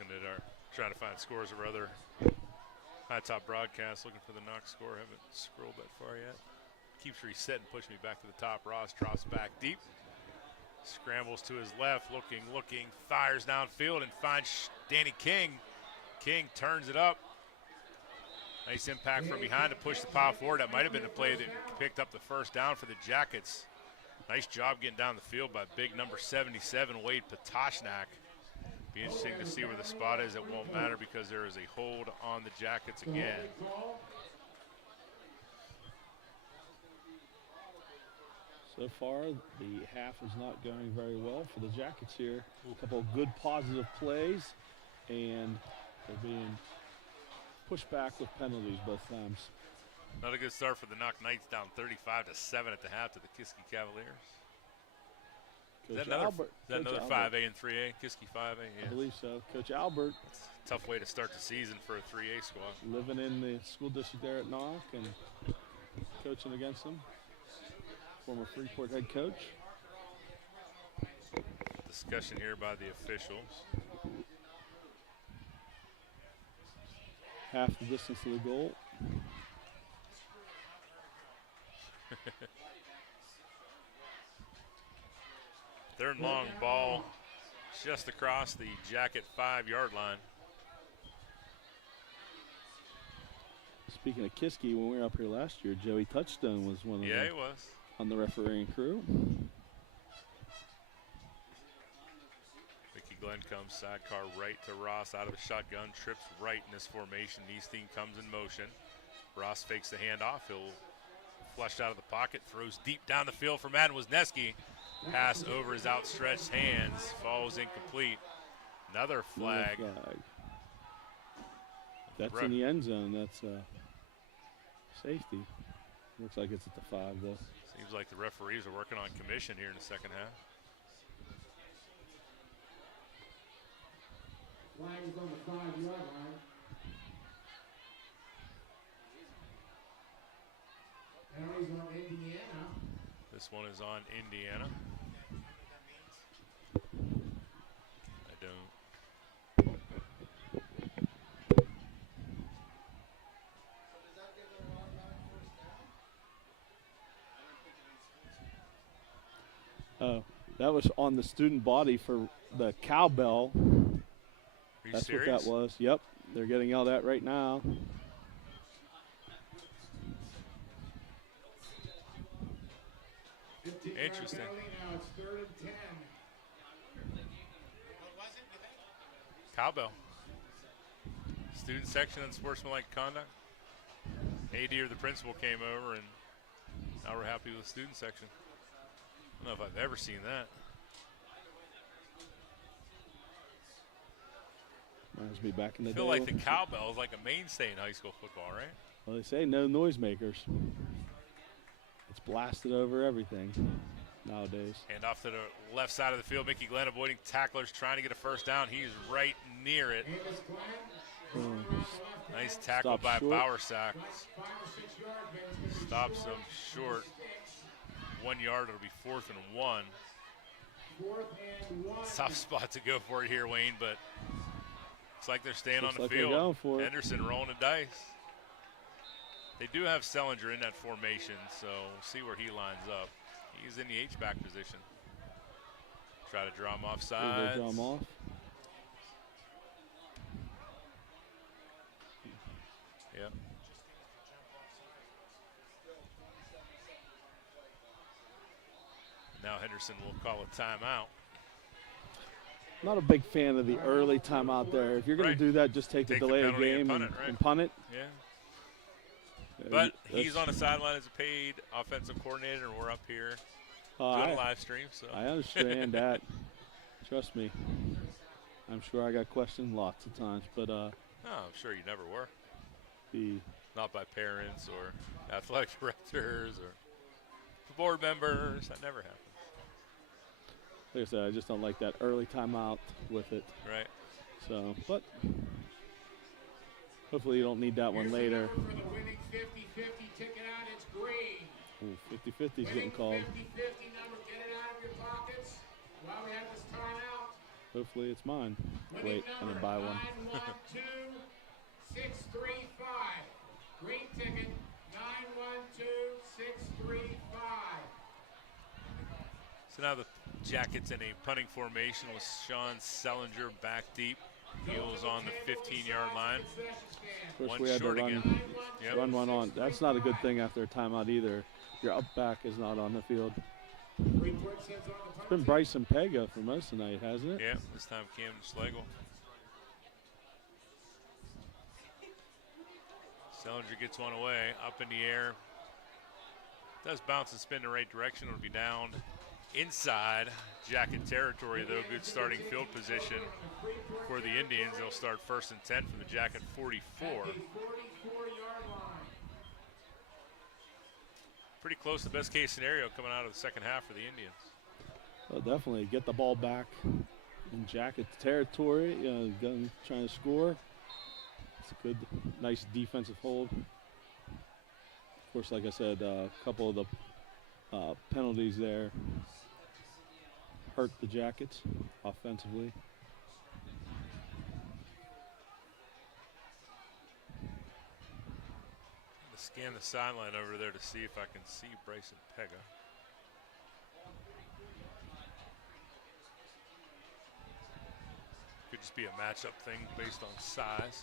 Looking at our trying to find scores of our other high top broadcasts, looking for the Knox score. Haven't scrolled that far yet. Keeps resetting, pushing me back to the top. Ross drops back deep. Scrambles to his left, looking, fires downfield and finds Danny King. King turns it up. Nice impact from behind to push the pile forward. That might have been the play that picked up the first down for the Jackets. Nice job getting down the field by big number 77, Wade Patoshnak. Be interesting to see where the spot is. It won't matter because there is a hold on the Jackets again. So far, the half is not going very well for the Jackets here. A couple of good positive plays, and they're being pushed back with penalties both times. Not a good start for the Knock Knights, down 35-7 at the half to the Kiski Cavaliers. Is that another 5A and 3A? Kiski 5A? Yeah. I believe so. Coach Albert. Tough way to start the season for a 3A squad. Living in the school district there at Knock and coaching against them. Former Freeport head coach. Discussion here by the officials. Half the distance to the goal. Third and long, ball just across the Jacket 5-yard line. Speaking of Kiski, when we were up here last year, Joey Touchstone was one of them. Yeah, he was. On the refereeing crew. Mickey Glenn comes sidecar right to Ross out of a shotgun, trips right in this formation. Easting comes in motion. Ross fakes the handoff. He'll flush out of the pocket, throws deep down the field for Madden Wisniewski. Pass over his outstretched hands, falls incomplete. Another flag. That's in the end zone. That's safety. Looks like it's at the 5 though. Seems like the referees are working on commission here in the second half. Flag is on the 5-yard line. Penalties on Indiana. This one is on Indiana. I don't. Oh, that was on the student body for the cowbell. That's serious? what that was. Yep, they're getting yelled at right now. Interesting. Now it's 3rd and 10. Cowbell. Student section and sportsmanlike conduct. AD or the principal came over, and now we're happy with the student section. I don't know if I've ever seen that. Reminds me back in the day. I feel like the cowbell is like a mainstay in high school football, right? Well, they say no noisemakers. It's blasted over everything nowadays. And off to the left side of the field, Mickey Glenn avoiding tacklers, trying to get a first down. He's right near it. Nice tackle by Bowersack. Stops him short. 1 yard, it'll be 4th and 1. Tough spot to go for it here, Wayne, but looks like they're staying on the field. Henderson rolling the dice. They do have Sellinger in that formation, so we'll see where he lines up. He's in the H-back position. Try to draw him off sides. Draw him off. Yep. Now Henderson will call a timeout. Not a big fan of the early timeout there. If you're going to do that, just take the delay of game and punt it. Yeah. But he's on the sideline as a paid offensive coordinator, and we're up here doing a live stream. So I understand that. Trust me. I'm sure I got questioned lots of times, but I'm sure you never were. Not by parents or athletic directors or board members. That never happens. Like I said, I just don't like that early timeout with it. Right. So, but hopefully you don't need that one later. For the winning 50-50 ticket out, it's green. Ooh, 50-50 is getting called. 50-50 number, get it out of your pockets while we have this timeout. Hopefully it's mine. Wait, I'm gonna buy one. 912635. Green ticket 912635. So now the Jackets in a punting formation with Sean Sellinger back deep. Heels on the 15-yard line. Of course, we had to run one on. That's not a good thing after a timeout either. Your up back is not on the field. It's been Bryson Pega for most of the night, hasn't it? Yeah, this time Camden Schlegel. Sellinger gets one away, up in the air. Does bounce and spin the right direction. It'll be down inside Jacket territory, though. Good starting field position for the Indians. They'll start 1st and 10 from the Jacket 44. Pretty close to best case scenario coming out of the second half for the Indians. Well, definitely get the ball back in Jacket territory, trying to score. It's a good, nice defensive hold. Of course, like I said, a couple of the penalties there hurt the Jackets offensively. Scan the sideline over there to see if I can see Bryson Pega. Could just be a matchup thing based on size.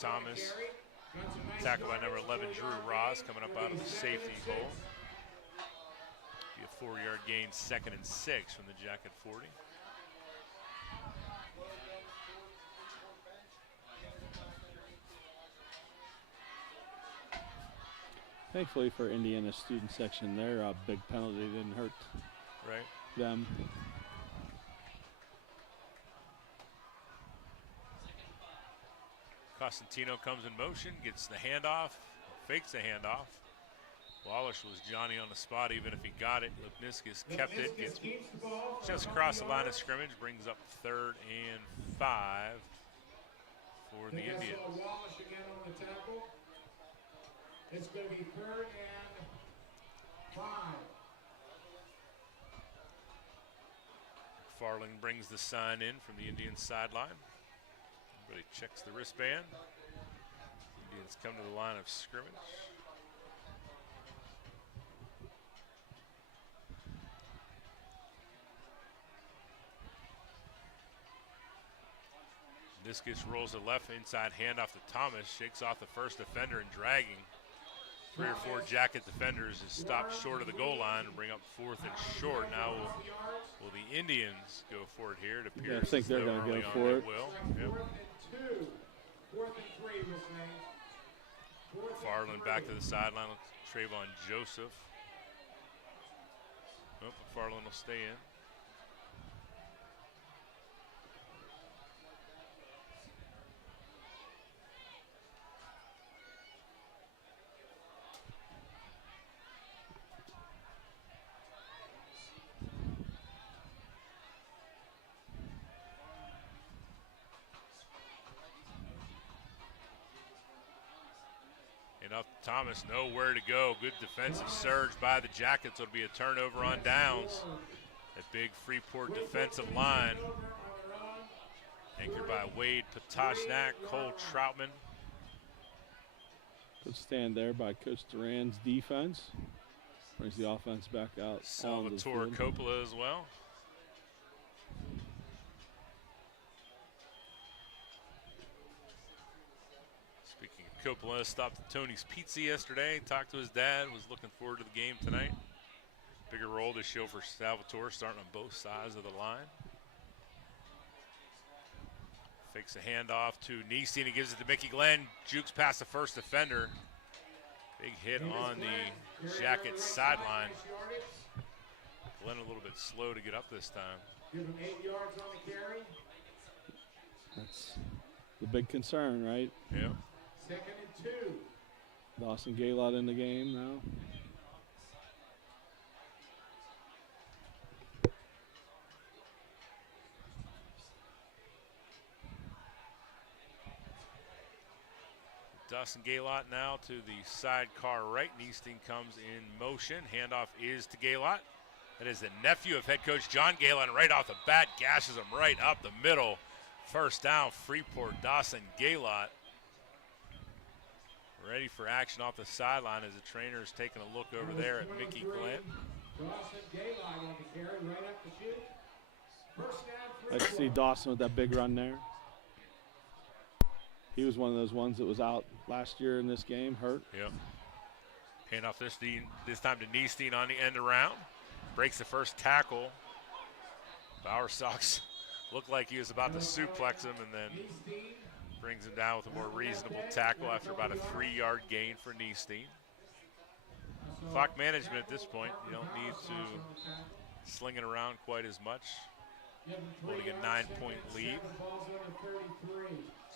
Thomas, tackled by number 11, Drew Ross, coming up out of the safety hole. Be a 4-yard gain, 2nd and 6 from the Jacket 40. Thankfully for Indiana's student section, their big penalty didn't hurt them. Costantino comes in motion, gets the handoff, fakes the handoff. Wallace was Johnny on the spot, even if he got it. Lipniskis kept it, gets just across the line of scrimmage, brings up 3rd and 5 for the Indians. Wallace again on the tackle. It's going to be 3rd and 5. Farling brings the sign in from the Indians sideline. Everybody checks the wristband. Indians come to the line of scrimmage. Lipniskis rolls the left inside handoff to Thomas, shakes off the first defender and dragging 3 or 4 Jacket defenders is stopped short of the goal line and bring up 4th and short. Now will the Indians go for it here? It appears I think they're going to go for it. Will. Yep. 4th and 3 was made. McFarland back to the sideline with Trayvon Joseph. Oh, McFarland will stay in. Enough Thomas, nowhere to go. Good defensive surge by the Jackets. It'll be a turnover on downs. That big Freeport defensive line. Anchored by Wade Patashnak, Cole Troutman. Good stand there by Coach Duran's defense. Brings the offense back out. Salvatore Coppola as well. Coppola stopped at Tony's Pizza yesterday, talked to his dad, was looking forward to the game tonight. Bigger role to show for Salvatore, starting on both sides of the line. Fakes a handoff to Neesteen, he gives it to Mickey Glenn, jukes past the first defender. Big hit on the Jackets sideline. Glenn a little bit slow to get up this time. Give him 8 yards on the carry. That's the big concern, right? Yeah. 2nd and 2. Dawson Gaylott in the game now. Dawson Gaylott now to the sidecar right. Neesteen comes in motion. Handoff is to Gaylott. That is the nephew of head coach John Gaylott. Right off the bat, gashes him right up the middle. First down, Freeport, Dawson Gaylott. Ready for action off the sideline as the trainer is taking a look over there at Mickey Glenn. Dawson Gaylott on the carry, right up the shoot. First down, I see Dawson with that big run there. He was one of those ones that was out last year in this game, hurt. Yep. Handoff this time to Neesteen on the end around. Breaks the first tackle. Bowersox looked like he was about to suplex him and then brings him down with a more reasonable tackle after about a 3-yard gain for Neesteen. Clock management at this point. You don't need to sling it around quite as much. Holding a 9-point lead.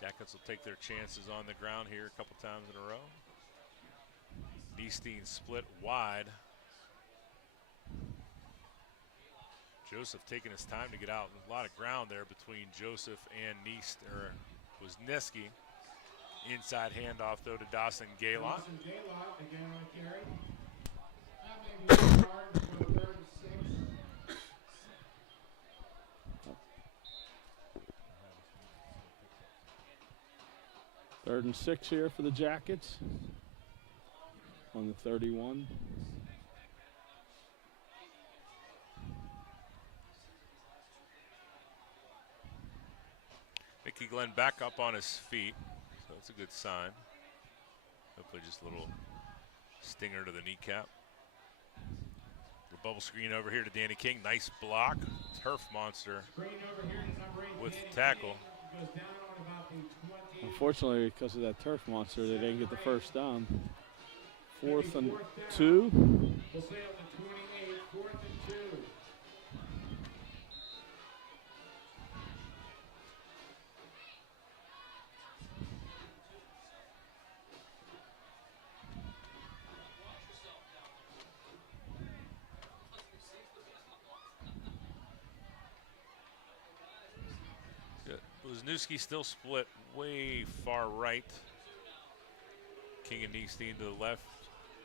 Jackets will take their chances on the ground here a couple times in a row. Neesteen split wide. Joseph taking his time to get out. A lot of ground there between Joseph and Wisniewski. Inside handoff though to Dawson Gaylott. Dawson Gaylott again on the carry. That may be a yard for 3rd and 6. Third and 6 here for the Jackets on the 31. Mickey Glenn back up on his feet, so that's a good sign. Hopefully just a little stinger to the kneecap. The bubble screen over here to Danny King. Nice block. Turf monster with tackle. Unfortunately, because of that turf monster, they didn't get the first down. 4th and 2. We'll say on the 28, 4th and 2. Wisniewski still split way far right. King and Neesteen to the left.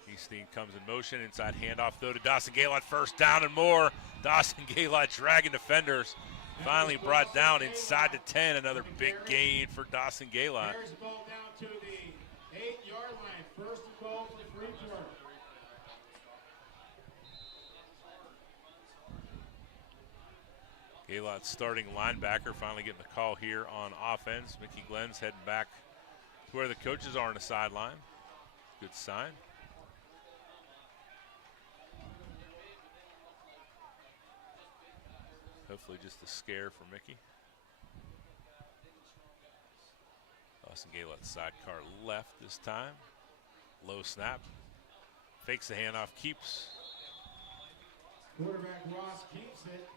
Neesteen comes in motion. Inside handoff though to Dawson Gaylott. First down and more. Dawson Gaylott dragging defenders. Finally brought down inside the 10. Another big gain for Dawson Gaylott. There's the ball down to the 8-yard line. First and goal for Freeport. Gaylott starting linebacker, finally getting the call here on offense. Mickey Glenn's heading back to where the coaches are on the sideline. Good sign. Hopefully just a scare for Mickey. Austin Gaylett sidecar left this time. Low snap. Fakes the handoff, keeps. Quarterback Ross keeps it.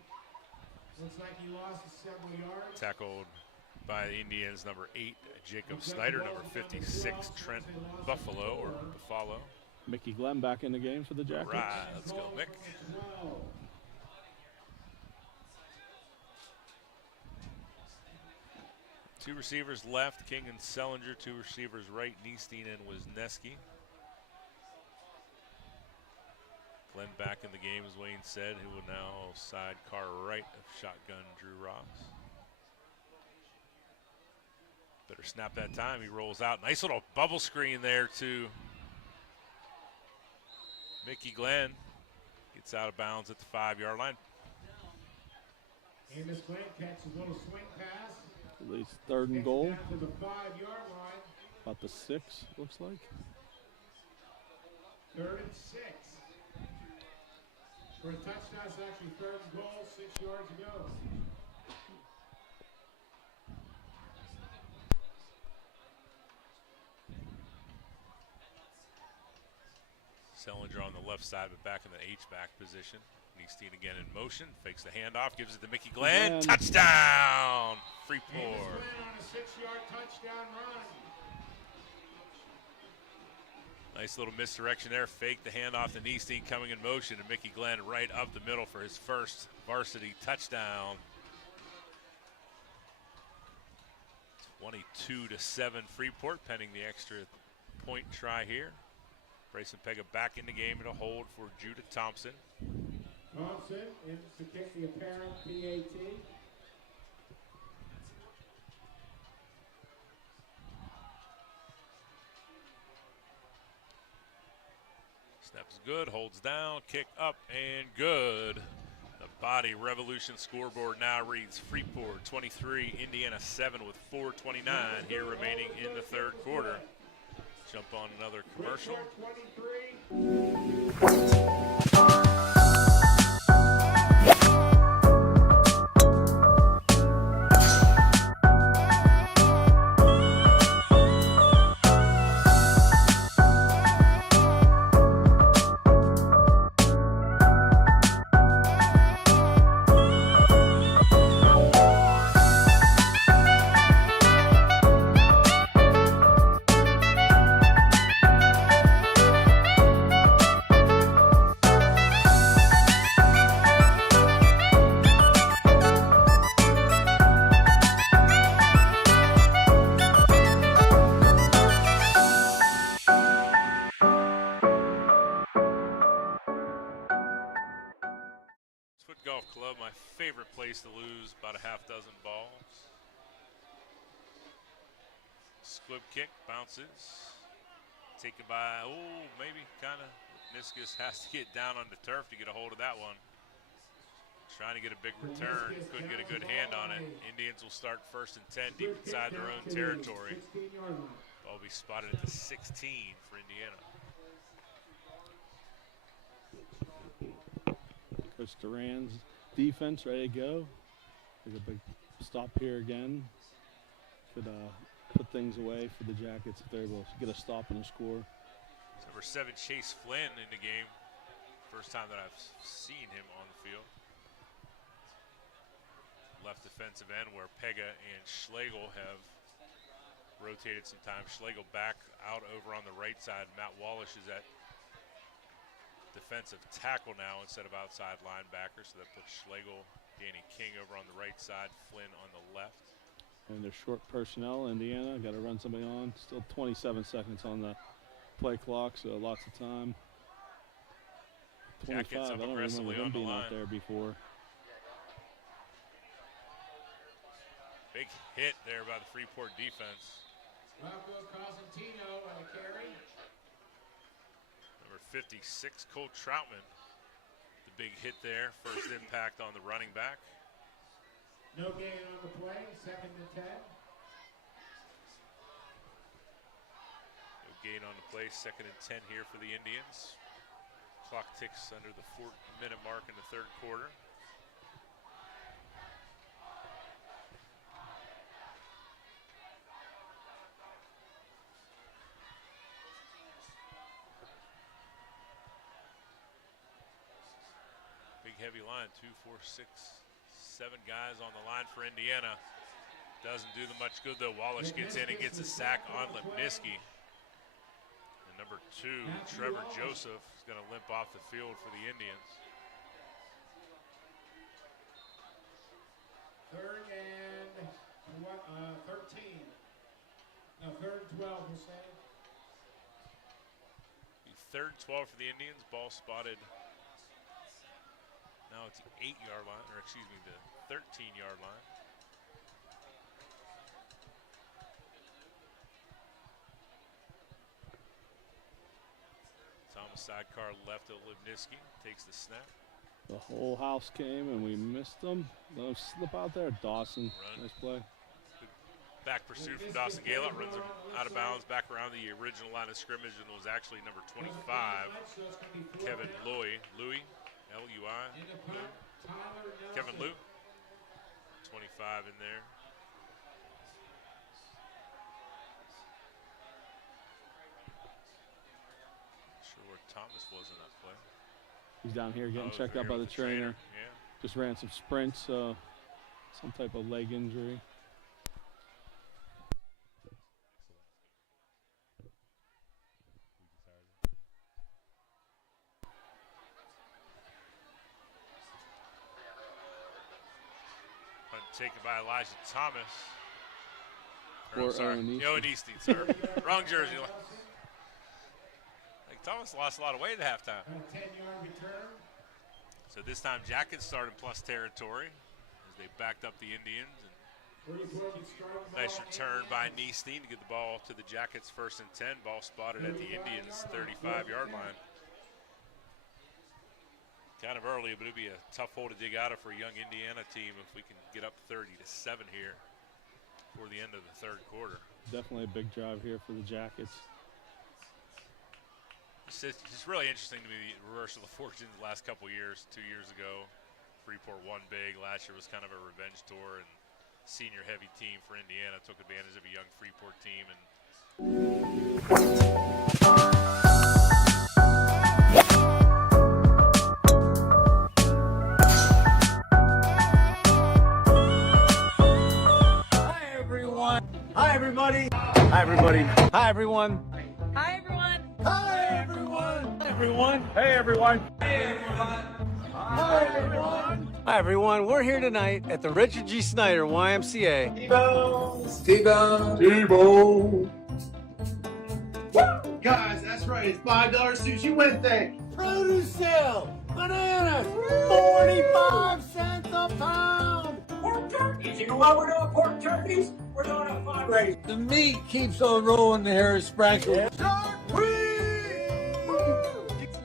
Looks like he lost several yards. Tackled by the Indians, number 8, Jacob Snyder, number 56, Trent Buffalo. Mickey Glenn back in the game for the Jackets. Right, let's go, Mick. Two receivers left, King and Sellinger. Two receivers right, Niestein and Wisniewski. Glenn back in the game, as Wayne said, who will now sidecar right of shotgun Drew Ross. Better snap that time. He rolls out. Nice little bubble screen there to Mickey Glenn. Gets out of bounds at the 5-yard line. Amos Glenn catches a little swing pass. At least 3rd and goal. Down to the 5-yard line. About the 6, looks like. 3rd and 6. For a touchdown, it's actually 3rd and goal, 6 yards to go. Sellinger on the left side, but back in the H-back position. Niestein again in motion, fakes the handoff, gives it to Mickey Glenn. Touchdown, Freeport. Glenn on a 6-yard touchdown run. Nice little misdirection there. Fake the handoff to Niestein coming in motion, and Mickey Glenn right up the middle for his first varsity touchdown. 22-7 Freeport, pending the extra point try here. Bryson Pega back in the game in a hold for Judah Thompson. Thompson in to kick the apparent PAT. Snaps good, holds down, kick up and good. The Body Revolution scoreboard now reads Freeport 23, Indiana 7 with 4:29 here remaining in the 3rd quarter. Jump on another commercial. Golf Club, my favorite place to lose about a half dozen balls. Squib kick, bounces. Taken by, maybe kind of. Niskus has to get down on the turf to get a hold of that one. Trying to get a big return, couldn't get a good hand on it. Indians will start 1st and 10 deep inside their own territory. Ball will be spotted at the 16 for Indiana. Coach Duran's defense ready to go. There's a big stop here again. Could put things away for the Jackets if they're able to get a stop and a score. Number 7, Chase Flynn in the game. First time that I've seen him on the field. Left defensive end where Pega and Schlegel have rotated some time. Schlegel back out over on the right side. Matt Wallish is at defensive tackle now instead of outside linebacker, so that puts Schlegel, Danny King over on the right side, Flynn on the left. And they're short personnel. Indiana got to run somebody on. Still 27 seconds on the play clock, so lots of time. 25. Jackets up I don't aggressively remember on them the being line. out there before. Big hit there by the Freeport defense. Rocco Cosentino on the carry. Number 56, Cole Troutman. The big hit there. First impact on the running back. No gain on the play. 2nd and 10. No gain on the play. 2nd and 10 here for the Indians. Clock ticks under the 4-minute mark in the 3rd quarter. big, heavy line. 2, 4, 6, 7 guys on the line for Indiana. Doesn't do them much good, though. Wallish gets in and gets a sack on Lipniski. And number 2, Trevor Joseph, is going to limp off the field for the Indians. Third and 13. No, third and 12, we'll say. Third and 12 for the Indians. Ball spotted. Now it's the 8-yard line, or excuse me, the 13-yard line. Thomas sidecar left to Lipniski. Takes the snap. The whole house came and we missed them. Don't slip out there. Dawson, nice play. Back pursuit from Dawson Gala, runs him out of bounds back around the original line of scrimmage, and was actually number 25, Kevin Louis, L-U-I, Kevin Lou, 25 in there. Not sure where Thomas was in that play. He's down here getting checked out by the trainer. Yeah. Just ran some sprints, some type of leg injury. Taken by Elijah Thomas. Or sorry, Owen Easton, sir. Wrong jersey. Like Thomas lost a lot of weight at halftime. 10-yard return. So this time Jackets started plus territory as they backed up the Indians. And nice return by Neesteen to get the ball to the Jackets 1st and 10. Ball spotted at the Indians 35-yard line. Kind of early, but it'll be a tough hole to dig out of for a young Indiana team if we can get up 30-7 here before the end of the third quarter. Definitely a big drive here for the Jackets. It's just really interesting to me, the reversal of fortunes the last couple years. 2 years ago, Freeport won big. Last year was kind of a revenge tour, and senior-heavy team for Indiana took advantage of a young Freeport team. And Hi, everybody. Hi, everybody. Hi, everyone. Hi, everyone. Hi, everyone. Hi, everyone. Hey, everyone. Hey, everyone. Hi, everyone. Hi, everyone. We're here tonight at the Richard G. Snyder YMCA. T-Bone. Guys, that's right. It's $5 Sushi Wednesday. Produce sale. Bananas. 45 cents a pound. Pork turkeys. You know why we're doing pork turkeys? We're doing a fundraiser. The meat keeps on rolling, the hair is sprankled.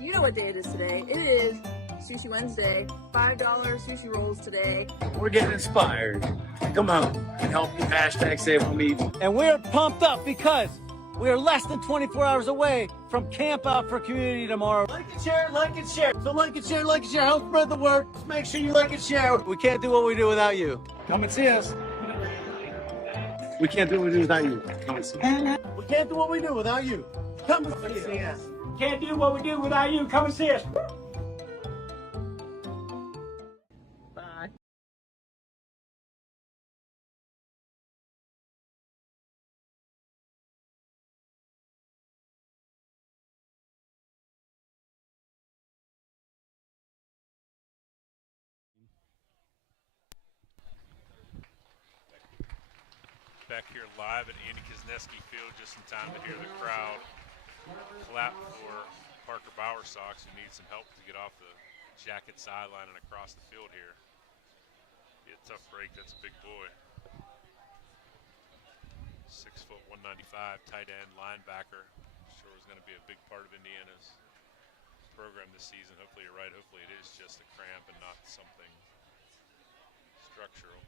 You know what day it is today. It is Sushi Wednesday. $5 sushi rolls today. We're getting inspired. Come out and help me hashtag save on me. And we're pumped up because we are less than 24 hours away from Camp Out for Community tomorrow. Like and share, like and share. So like and share, like and share. Help spread the word. Just make sure you like and share. We can't do what we do without you. Come and see us. We can't do what we do without you. Come and see us. We can't do what we do without you. Come and see us. Can't do what we do without you. Come and see us. Bye. back here live at Andy Kuzneski Field just in time to hear the crowd clap for Parker Bowersox, who needs some help to get off the Jacket sideline and across the field here. Be a tough break. That's a big boy. 6 foot 195, tight end, linebacker. Sure is going to be a big part of Indiana's program this season. Hopefully you're right. Hopefully it is just a cramp and not something structural.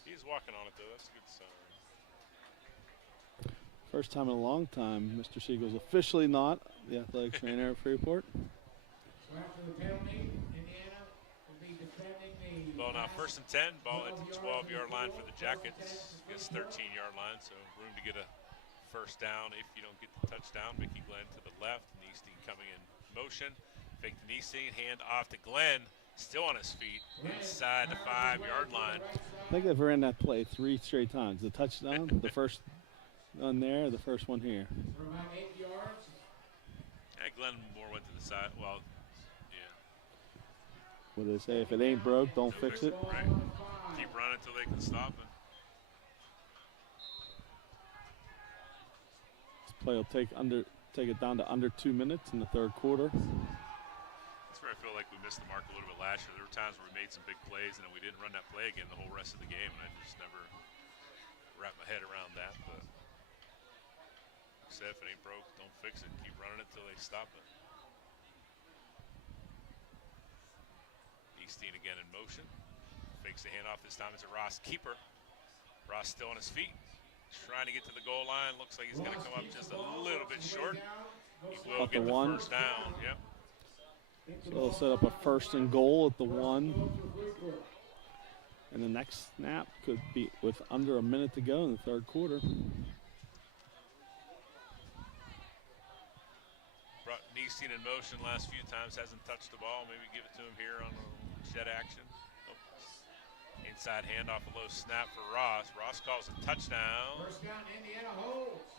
He's walking on it though. That's a good sign. First time in a long time, Mr. Siegel's officially not the athletic trainer at Freeport. So after the penalty, Indiana will be defending the... Ball now 1st and 10. Ball at the 12-yard line for the Jackets. Gets 13-yard line, so room to get a first down if you don't get the touchdown. Mickey Glenn to the left. Neesteen coming in motion. Fake the knee seam, hand off to Glenn. Still on his feet, inside the 5-yard line. I think they've ran that play 3 straight times. The touchdown, the first one there, the first one here. For about 8 yards. Yeah, Glenn more went to the side. Well, yeah. What do they say? If it ain't broke, don't fix it. Right. Keep running until they can stop it. This play will take it down to under 2 minutes in the third quarter. That's where I feel like we missed the mark a little bit last year. There were times where we made some big plays and then we didn't run that play again the whole rest of the game, and I just never wrapped my head around that. But like I said, if it ain't broke, don't fix it. Keep running it until they stop it. Easteen again in motion. Fakes the handoff. This time it's a Ross keeper. Ross still on his feet, trying to get to the goal line. Looks like he's going to come up just a little bit short. He will get the first down. Yep. So they'll set up a 1st and goal at the 1. And the next snap could be with under a minute to go in the third quarter. Brought Easteen in motion last few times. Hasn't touched the ball. Maybe give it to him here on a jet action. Nope. Inside handoff, a low snap for Ross. Ross calls a touchdown. First down, Indiana holds.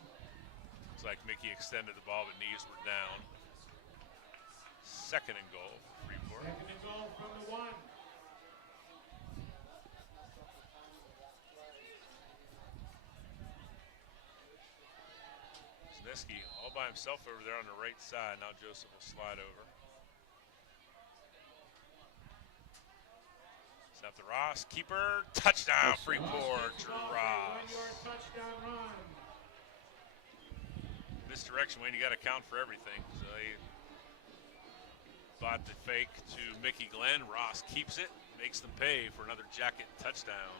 Looks like Mickey extended the ball, but knees were down. 2nd and goal for Freeport. 2nd and goal from the 1. Zniski all by himself over there on the right side. Now Joseph will slide over. Snap to Ross. Keeper. Touchdown, Freeport. Drew Ross. 1-yard touchdown run. Misdirection, Wayne, you got to count for everything. So he bought the fake to Mickey Glenn. Ross keeps it, makes them pay for another jacket touchdown.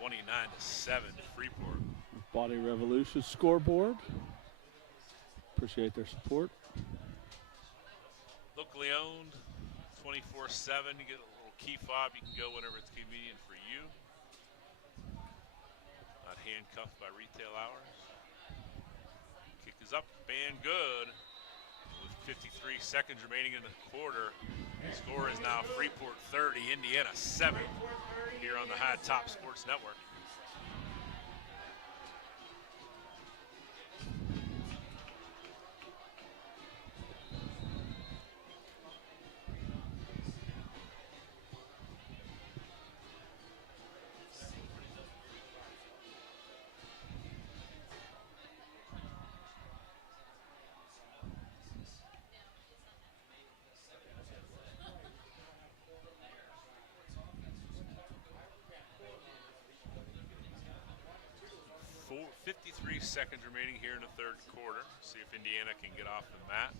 29-7 Freeport. Body Revolution scoreboard. Appreciate their support. Locally owned, 24/7. You get a little key fob. You can go whenever it's convenient for you. Not handcuffed by retail hours. Kick is up and good. With 53 seconds remaining in the quarter, the score is now Freeport 30, Indiana 7 here on the High Top Sports Network. Four, 53 seconds remaining here in the third quarter. See if Indiana can get off the mat.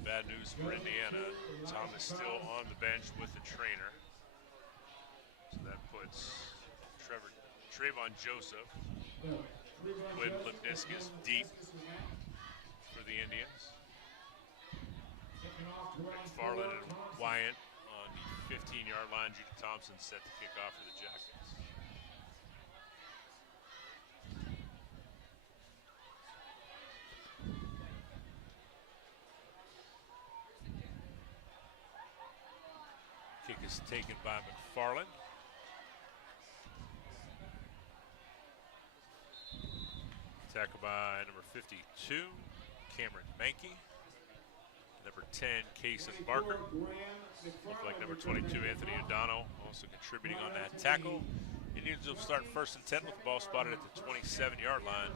Bad news for Indiana. Thomas still on the bench with the trainer. So that puts Trayvon Joseph, Quinn Lipniscus deep for the Indians. McFarland and Wyatt on the 15-yard line. Judy Thompson set to kick off for the Jackets. Kick is taken by McFarland. Tackled by number 52, Cameron Mankey. Number 10, Cason Barker. Looked like number 22, Anthony O'Donnell, also contributing on that tackle. Indians will start 1st and 10 with the ball spotted at the 27-yard line.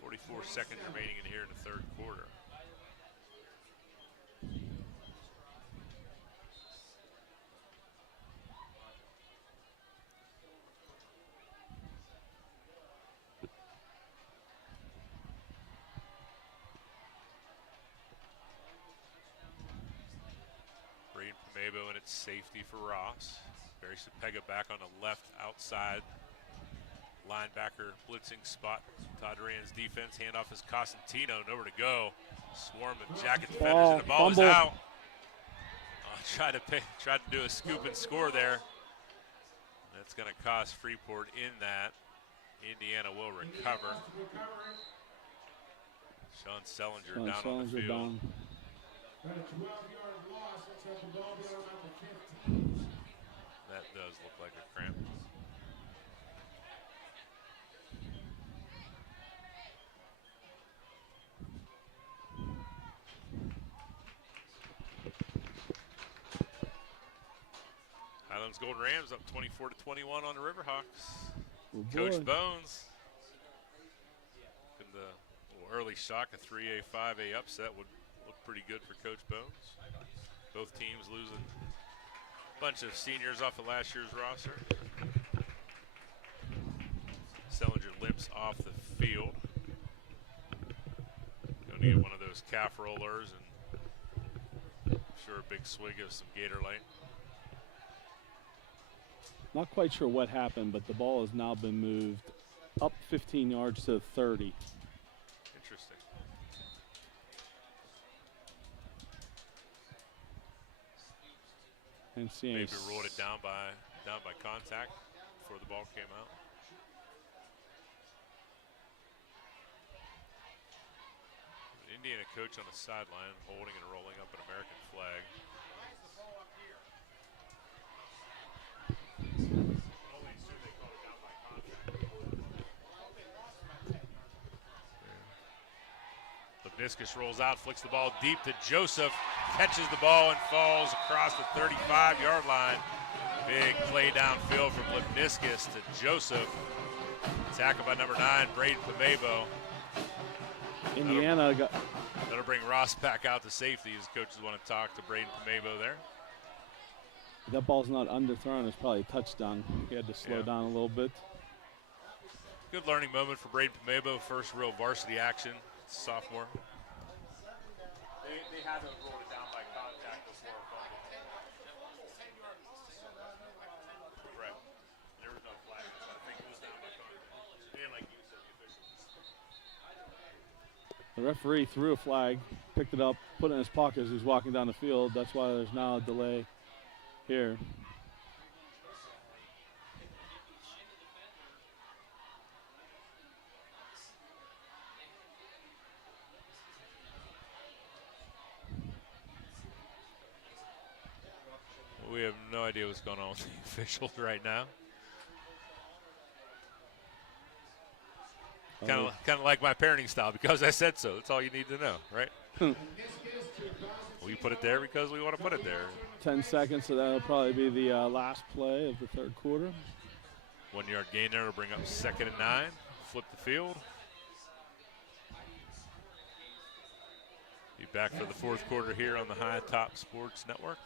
44 seconds remaining in here in the third quarter. Mabo and it's safety for Ross. Barry Sapega back on the left outside. Linebacker blitzing spot. Todd Duran's defense. Handoff is Cosentino. Nowhere to go. Swarm of Jacket defenders and the ball is out. Tried to do a scoop and score there. That's going to cost Freeport in that. Indiana will recover. Sean Sellinger down on the field. Got a 12-yard loss. Let's have the ball be on about the 15. That does look like a cramp. Highlands Gold Rams up 24-21 on the Riverhawks. Oh, Coach Bones. In the little early shock, a 3A, 5A upset would look pretty good for Coach Bones. Both teams losing a bunch of seniors off of last year's roster. Sellinger limps off the field. Going to get one of those calf rollers and I'm sure a big swig of some Gatorade. Not quite sure what happened, but the ball has now been moved up 15 yards to 30. Interesting. And maybe rolled it down by contact before the ball came out. An Indiana coach on the sideline holding and rolling up an American flag. Lipniscus rolls out, flicks the ball deep to Joseph, catches the ball and falls across the 35-yard line. Big play downfield from Lipniscus to Joseph. Tackled by number 9, Braden Pamebo. Indiana That'll bring Ross back out to safety as coaches want to talk to Braden Pamebo there. If that ball's not underthrown, it's probably a touchdown. He had to slow down a little bit. Good learning moment for Braden Pamebo, first real varsity action. Sophomore. They haven't rolled it down by contact before. Correct. There was no flag. I think it was down by contact. And like you said, the officials. The referee threw a flag, picked it up, put it in his pocket as he's walking down the field. That's why there's now a delay here. We have no idea what's going on with the officials right now. Kind of like my parenting style, because I said so. That's all you need to know, right? We put it there because we want to put it there. 10 seconds, so that'll probably be the last play of the third quarter. 1 yard gain there to bring up 2nd and 9. Flip the field. Be back for the fourth quarter here on the High Top Sports Network.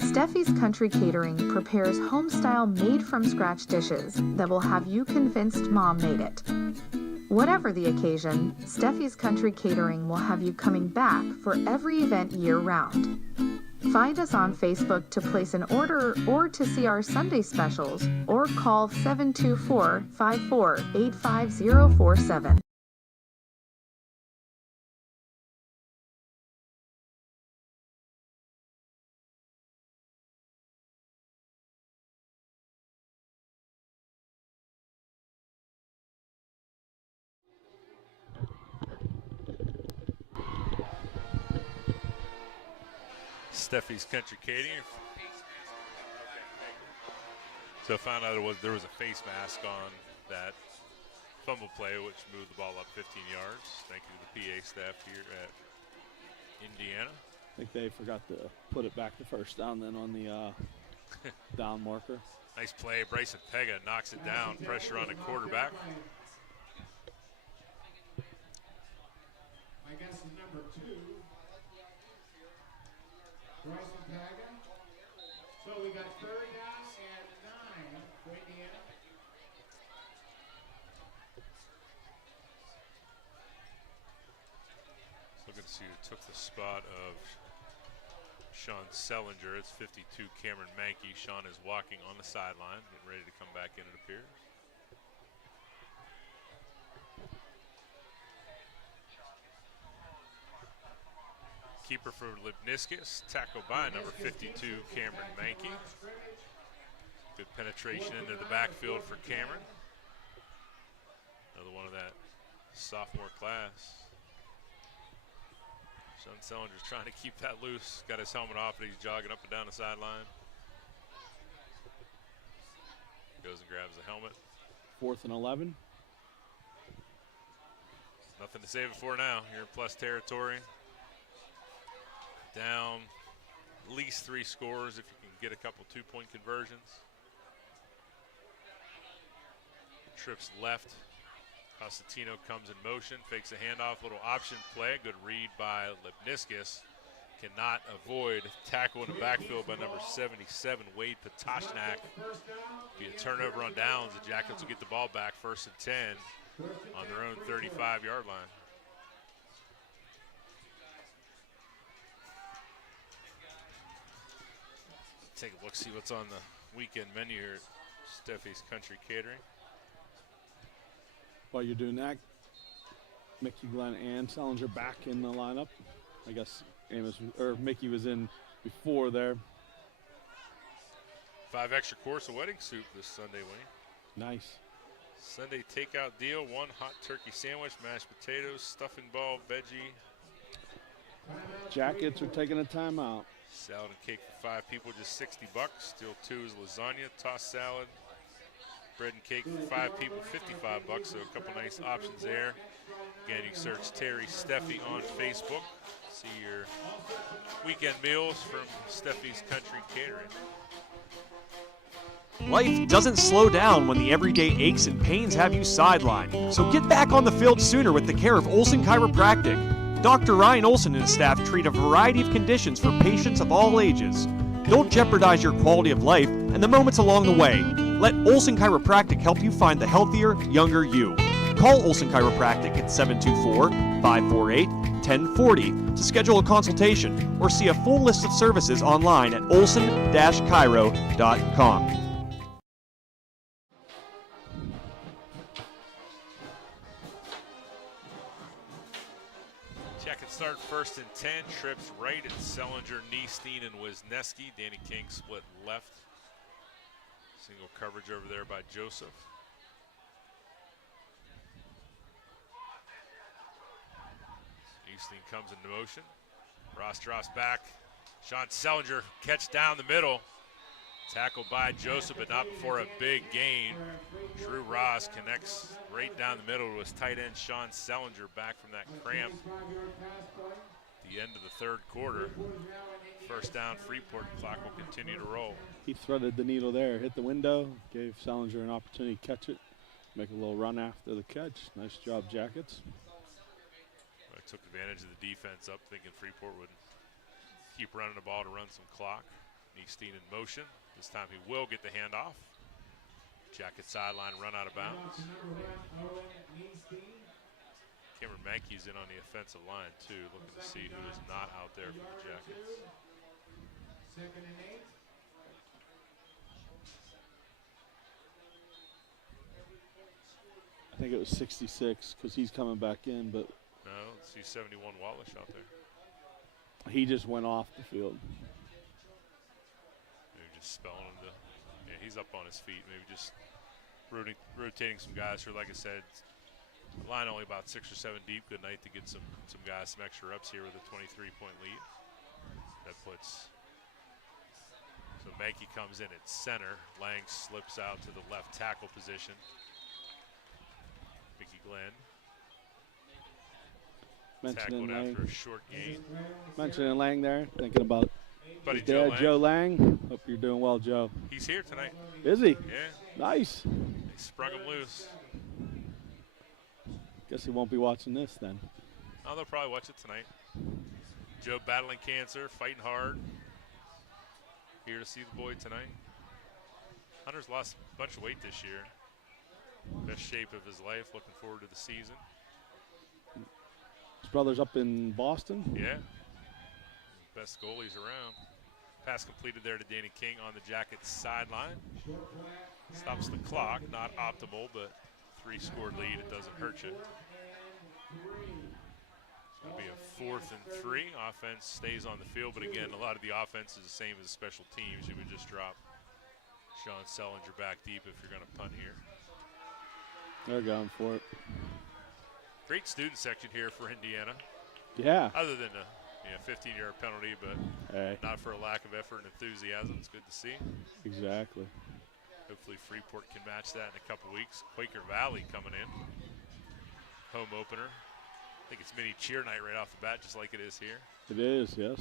Steffi's Country Catering prepares home-style made-from-scratch dishes that will have you convinced Mom made it. Whatever the occasion, Steffi's Country Catering will have you coming back for every event year-round. Find us on Facebook to place an order or to see our Sunday specials, or call 724-54-85047. Steffi's Country Catering. So I found out there was a face mask on that fumble play, which moved the ball up 15 yards. Thank you to the PA staff here at Indiana. I think they forgot to put it back to first down then on the down marker. Nice play. Bryson Pega knocks it down. Pressure on the quarterback. I guess number 2. Bryson Pega. So we got 3rd down and 9 for Indiana. Looking to see who took the spot of Sean Sellinger. It's 52 Cameron Mankey. Sean is walking on the sideline, getting ready to come back in, it appears. Keeper for Lipniskis, tackled by number 52, Cameron Mankey. Good penetration into the backfield for Cameron. Another one of that sophomore class. Sean Sellinger's trying to keep that loose. Got his helmet off, and he's jogging up and down the sideline. Goes and grabs the helmet. 4th and 11. Nothing to save it for now. You're in plus territory. Down at least 3 scores if you can get a couple 2-point conversions. Trips left. Costantino comes in motion, fakes a handoff, little option play. Good read by Lipniskis. Cannot avoid tackle in the backfield by number 77, Wade Patashnak. Be a turnover on downs. The Jackets will get the ball back 1st and 10 on their own 35-yard line. Take a look, see what's on the weekend menu here at Steffi's Country Catering. While you're doing that, Mickey, Glenn, and Sellinger back in the lineup. I guess Mickey was in before there. 5 extra course of wedding soup this Sunday, Wayne. Nice. Sunday takeout deal, 1 hot turkey sandwich, mashed potatoes, stuffing ball, veggie. Jackets are taking a timeout. Salad and cake for 5 people, just 60 bucks. Still 2 is lasagna, tossed salad. Bread and cake for 5 people, 55 bucks. So a couple nice options there. Again, you search Terry Steffi on Facebook. See your weekend meals from Steffi's Country Catering. Life doesn't slow down when the everyday aches and pains have you sidelined. So get back on the field sooner with the care of Olson Chiropractic. Dr. Ryan Olson and his staff treat a variety of conditions for patients of all ages. Don't jeopardize your quality of life and the moments along the way. Let Olson Chiropractic help you find the healthier, younger you. Call Olson Chiropractic at 724-548-1040 to schedule a consultation or see a full list of services online at olson-chiro.com. Jackets start 1st and 10. Trips right at Sellinger, Niestein, and Wisniewski. Danny King split left. Single coverage over there by Joseph. Niestein comes into motion. Ross back. Sean Sellinger catch down the middle. Tackled by Joseph, but not before a big gain. Drew Ross connects right down the middle to his tight end, Sean Sellinger, back from that cramp. The end of the 3rd quarter. 1st down, Freeport. Clock will continue to roll. He threaded the needle there, hit the window, gave Sellinger an opportunity to catch it, make a little run after the catch. Nice job, Jackets. I took advantage of the defense up, thinking Freeport would keep running the ball to run some clock. Niestein in motion. This time he will get the handoff. Jacket sideline, run out of bounds. Cameron Mankey's in on the offensive line too, looking to see who is not out there for the Jackets. 2nd and 8. I think it was 66 because he's coming back in, but no, let's see 71 Wallish out there. He just went off the field. Maybe just spelling him to, yeah, he's up on his feet. Maybe just rotating some guys here. Like I said, the line only about 6 or 7 deep. Good night to get some guys some extra reps here with a 23-point lead. That puts, so Mankey comes in at center. Lang slips out to the left tackle position. Mickey Glenn tackled after a short gain. Mentioning Lang there, thinking about Buddy his dad, Joe Lang. Hope you're doing well, Joe. He's here tonight. Is he? Yeah. Nice. They sprung him loose. Guess he won't be watching this then. Oh, they'll probably watch it tonight. Joe battling cancer, fighting hard. Here to see the boy tonight. Hunter's lost a bunch of weight this year. Best shape of his life. Looking forward to the season. His brother's up in Boston. Yeah. Best goalies around. Pass completed there to Danny King on the Jackets sideline. Stops the clock. Not optimal, but 3-score lead. It doesn't hurt you. It's going to be a 4th and 3. Offense stays on the field, but again, a lot of the offense is the same as special teams. You would just drop Sean Sellinger back deep if you're going to punt here. They're going for it. Great student section here for Indiana. Yeah. Other than the 15-yard penalty, but not for a lack of effort and enthusiasm. It's good to see. Exactly. Hopefully Freeport can match that in a couple weeks. Quaker Valley coming in. Home opener. I think it's mini cheer night right off the bat, just like it is here. It is, yes.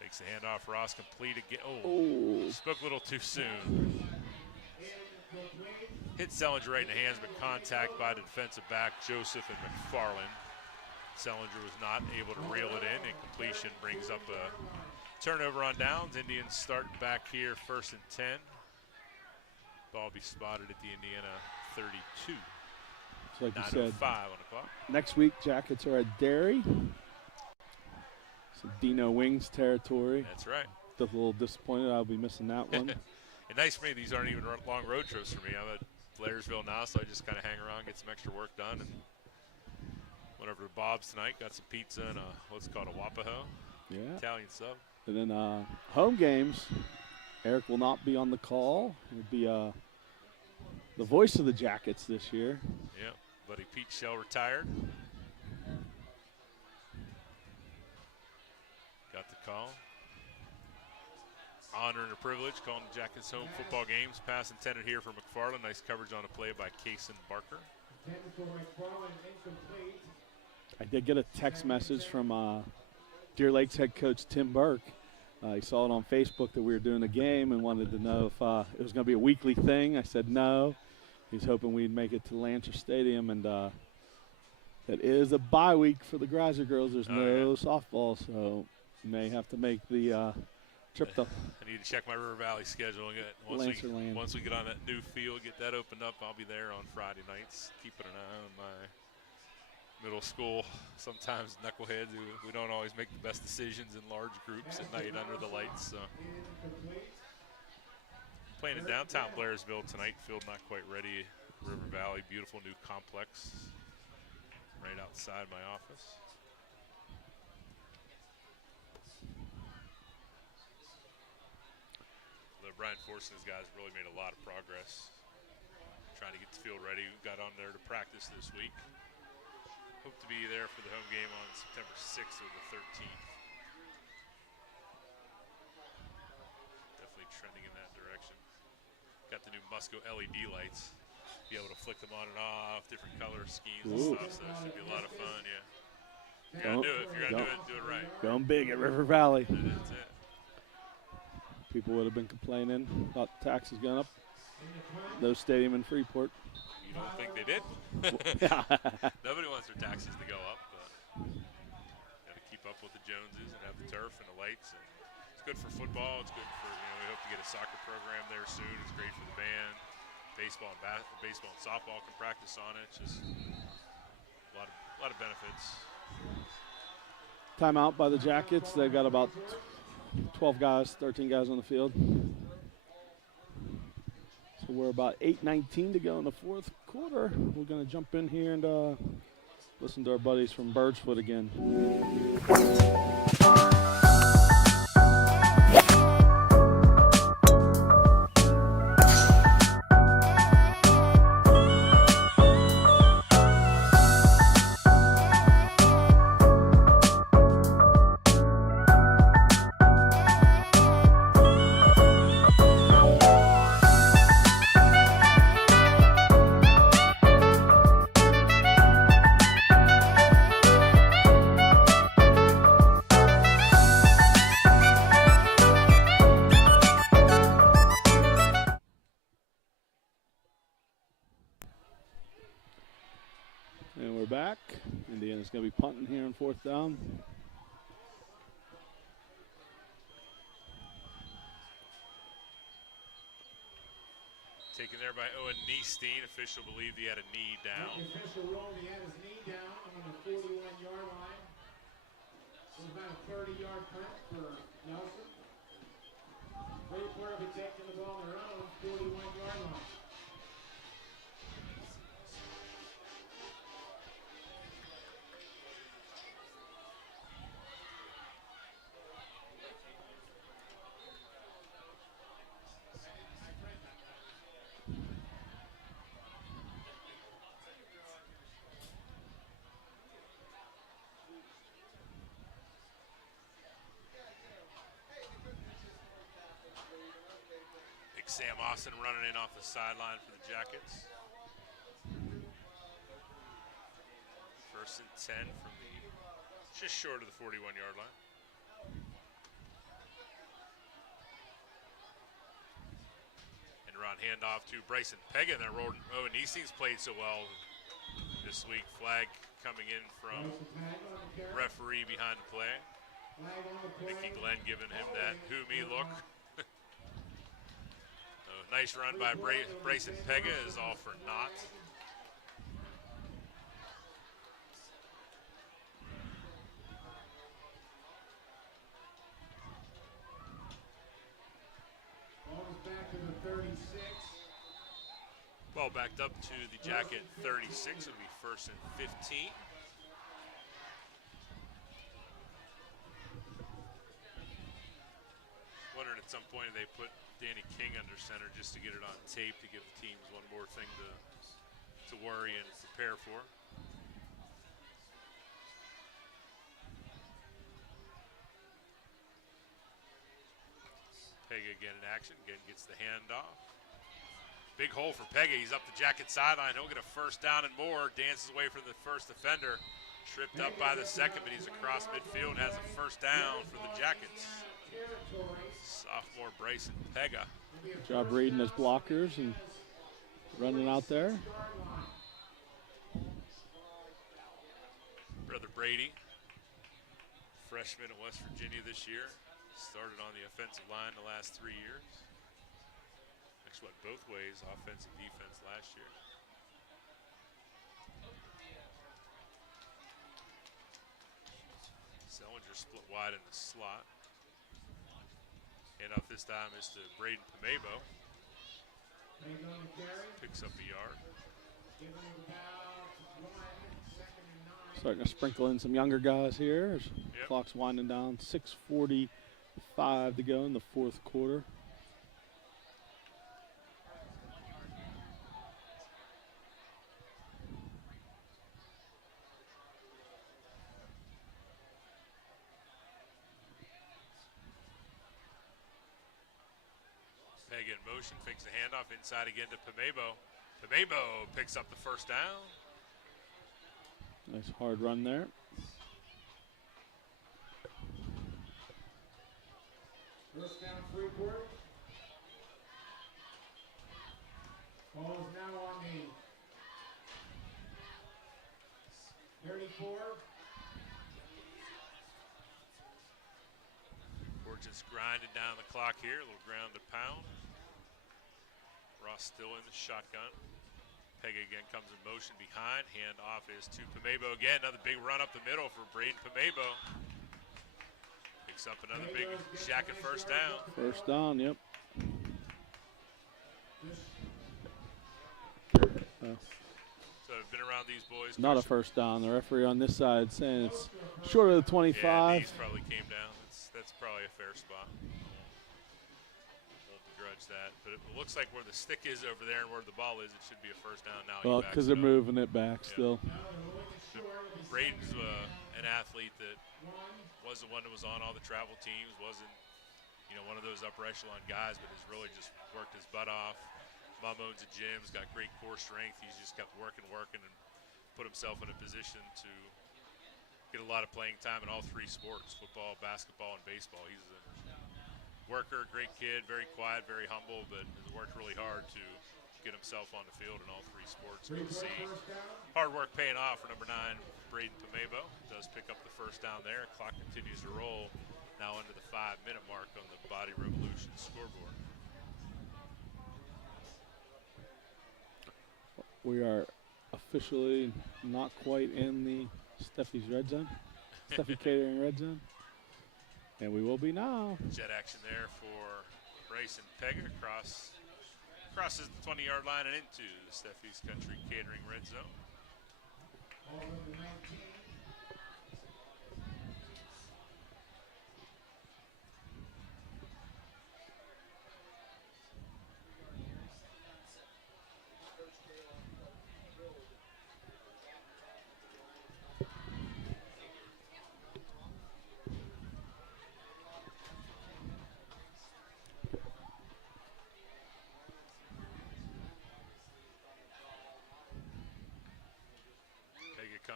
Takes the handoff. Ross complete again. Oh, spoke a little too soon. Hit Sellinger right in the hands, but contact by the defensive back, Joseph and McFarland. Sellinger was not able to reel it in, and completion brings up a turnover on downs. Indians starting back here, 1st and 10. Ball be spotted at the Indiana 32. So like you said, 9:05 on the clock. Next week, Jackets are at Derry. So Dino Wings territory. That's right. A little disappointed I'll be missing that one. And nice for me, these aren't even long road trips for me. I'm at Blairsville now, so I just kind of hang around, get some extra work done, and went over to Bob's tonight, got some pizza and what's called a Wapaho. Yeah. Italian sub. And then home games, Eric will not be on the call. He'll be the voice of the Jackets this year. Yeah, buddy Pete Shell retired. Got the call. Honor and a privilege calling the Jackets home football games. Pass intended here for McFarland. Nice coverage on the play by Kaysen Barker. I did get a text message from Deer Lake's head coach Tim Burke. He saw it on Facebook that we were doing a game and wanted to know if it was going to be a weekly thing. I said no. He's hoping we'd make it to Lancer Stadium, and that is a bye week for the Greiser girls. There's no softball, so you may have to make the trip to I need to check my River Valley schedule. Once we get on that new field, get that opened up, I'll be there on Friday nights, keeping an eye on my middle school. Sometimes knuckleheads, we don't always make the best decisions in large groups at night under the lights. So. Playing in downtown Blairsville tonight. Field not quite ready. River Valley, beautiful new complex right outside my office. Brian Forson and his guys really made a lot of progress trying to get the field ready. We got on there to practice this week. Hope to be there for the home game on September 6th or the 13th. Definitely trending in that direction. Got the new Musco LED lights. Be able to flick them on and off, different color schemes and stuff, so it should be a lot of fun, yeah. If you're going to do it, if you're going to do it, do it right. Going big at River Valley. That's it. People would have been complaining about taxes going up. No stadium in Freeport. You don't think they did? Nobody wants their taxes to go up, but got to keep up with the Joneses and have the turf and the lights. And it's good for football. It's good for, we hope to get a soccer program there soon. It's great for the band. Baseball and softball can practice on it. It's just a lot of benefits. Timeout by the Jackets. They've got about 12 guys, 13 guys on the field. So we're about 8:19 to go in the fourth quarter. We're going to jump in here and listen to our buddies from Birdsfoot again. And we're back. Indiana's going to be punting here on fourth down. Taken there by Owen Neestein. Official believed he had a knee down. The official ruled he had his knee down on the 41-yard line. It was about a 30-yard punt for Nelson. Freeport will be taking the ball on their own 41-yard line. Sam Austin running in off the sideline for the Jackets. 1st and 10 from just short of the 41-yard line. And around handoff to Bryson Pega, and then Owen Eastings played so well this week. Flag coming in from referee behind the play. Mickey Glenn giving him that who me look. Nice run by Bryson Pega is all for naught. Ball backed up to the Jacket 36. It'll be 1st and 15. Wondering at some point if they put Danny King under center just to get it on tape to give the teams one more thing to worry and prepare for. Pega again in action, again gets the handoff. Big hole for Pega, he's up the Jacket sideline, he'll get a 1st down and more, dances away from the first defender, tripped up by the second, but he's across midfield and has a 1st down for the Jackets. Sophomore Bryson Pega. Good job reading his blockers and running out there. Brother Brady, freshman at West Virginia this year, started on the offensive line the last 3 years. Actually went both ways, offense and defense last year. Sellinger split wide in the slot. Handoff this time is to Braden Pamebo. Picks up a yard. Starting to sprinkle in some younger guys here. Yep. Clock's winding down. 6:45 to go in the 4th quarter. Pega in motion, fakes the handoff inside again to Pamebo. Pamebo picks up the 1st down. Nice hard run there. First down, Freeport. Ball is now on the 34. We're just grinding down the clock here, a little ground to pound. Ross still in the shotgun. Pega again comes in motion behind. Hand off is to Pamebo again. Another big run up the middle for Braden Pamebo. Picks up another big Jacket 1st down. 1st down, yep. So I've been around these boys. Not a 1st down. The referee on this side saying it's short of the 25. Yeah, these probably came down. That's probably a fair spot. Won't begrudge that. But it looks like where the stick is over there and where the ball is, it should be a 1st down now. Well, because they're moving it back still. Braden's an athlete that was the one that was on all the travel teams, wasn't, one of those upper echelon guys, but has really just worked his butt off. Mom owns a gym, he's got great core strength. He's just kept working, and put himself in a position to get a lot of playing time in all 3 sports, football, basketball, and baseball. He's a worker, great kid, very quiet, very humble, but has worked really hard to get himself on the field in all 3 sports. We'll see hard work paying off for number 9, Braden Pamebo. Does pick up the 1st down there. Clock continues to roll now into the 5-minute mark on the Body Revolution scoreboard. We are officially not quite in the Steffi's red zone, Steffi Catering red zone, and we will be now. Jet action there for Bryson Pega. Crosses the 20-yard line and into the Steffi's Country Catering red zone. Ball number 19.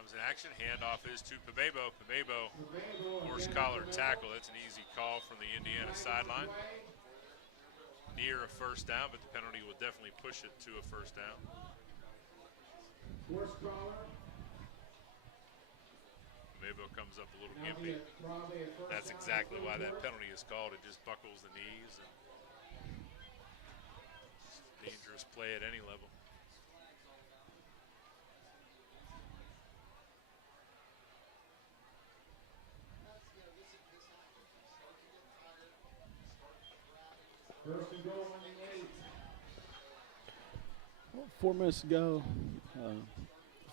comes in action. Handoff is to Pamebo. Pamebo, horse collar tackle. That's an easy call from the Indiana sideline. Near a first down, but the penalty will definitely push it to a first down. Pamebo comes up a little gimpy. That's exactly why that penalty is called. It just buckles the knees. And dangerous play at any level. First and goal on the 8. Well, 4 minutes to go.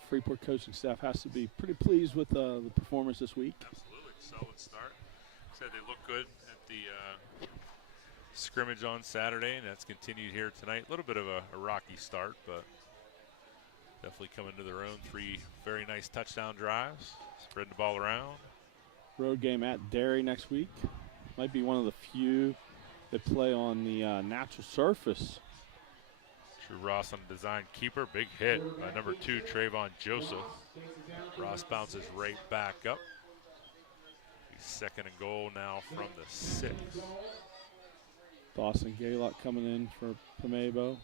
Freeport coaching staff has to be pretty pleased with the performance this week. Absolutely, solid start. Said they look good at the scrimmage on Saturday, and that's continued here tonight. A little bit of a rocky start, but definitely coming to their own. 3 very nice touchdown drives, spreading the ball around. Road game at Derry next week. Might be one of the few that play on the natural surface. Drew Ross on the design keeper. Big hit by number 2, Trayvon Joseph. Ross bounces right back up. He's second and goal now from the 6. Dawson Gaylock coming in for Pamebo.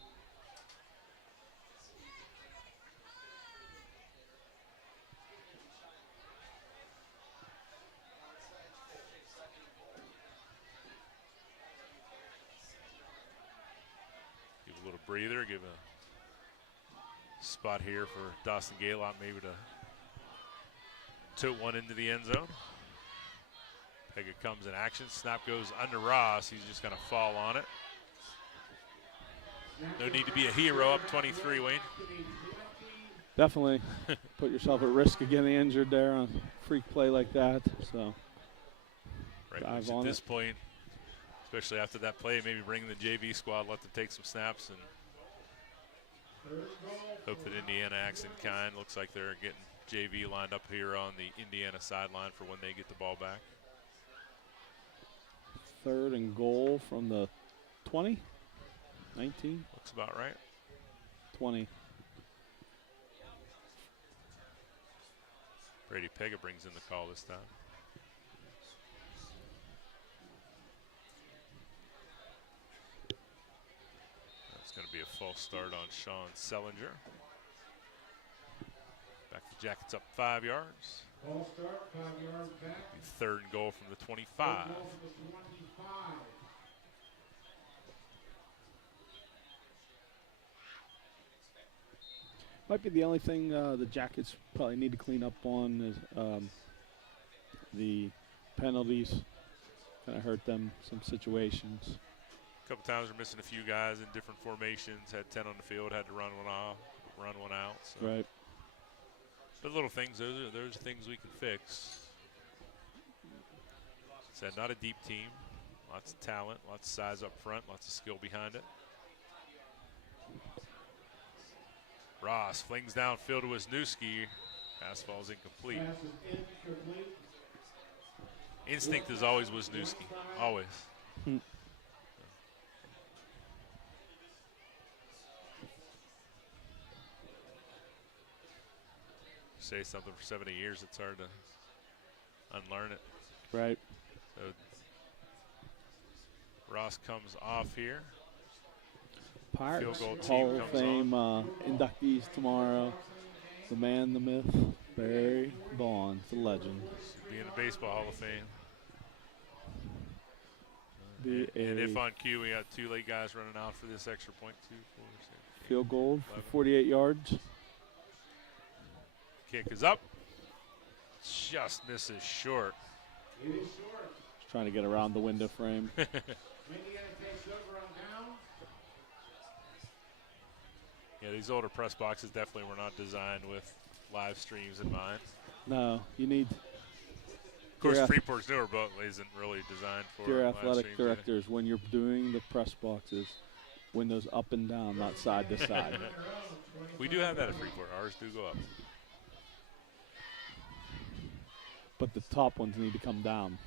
Give a little breather, give a spot here for Dawson Gaylock maybe to tote one into the end zone. Pega comes in action. Snap goes under Ross. He's just going to fall on it. No need to be a hero up 23, Wayne. Definitely put yourself at risk of getting injured there on a freak play like that. So, right, at this point, especially after that play, maybe bring the JV squad, let them take some snaps, and hope that Indiana acts in kind. Looks like they're getting JV lined up here on the Indiana sideline for when they get the ball back. 3rd and goal from the 20, 19. Looks about right. 20. Brady Pega brings in the call this time. That's going to be a false start on Sean Sellinger. Back the Jackets up 5 yards. Ball start, 5 yards back. 3rd and goal from the 25. Might be the only thing the Jackets probably need to clean up on is the penalties. Kind of hurt them some situations. A couple times we're missing a few guys in different formations. Had 10 on the field, had to run one off, run one out. So. Right. But little things, those are things we can fix. Said not a deep team, lots of talent, lots of size up front, lots of skill behind it. Ross flings downfield to Wisniewski. Pass falls incomplete. Instinct is always Wisniewski, always. Say something for 70 years, it's hard to unlearn it. Right. So Ross comes off here. Pirates Field goal Hall team of comes Fame inductees tomorrow. The man, the myth, Barry Bonds, the legend. Be in the Baseball Hall of Fame. And if on cue, we got 2 late guys running out for this extra point. 2, 4, 6, 8, field goal 11. for 48 yards. Kick is up. Just misses short. It is short. Just trying to get around the window frame. Indiana takes over on downs. Yeah, these older press boxes definitely were not designed with live streams in mind. No, you need. Of course, Freeport's newer boat isn't really designed for your live athletic streams directors, when you're doing the press boxes, windows up and down, not side to side. We do have that at Freeport. Ours do go up. But the top ones need to come down.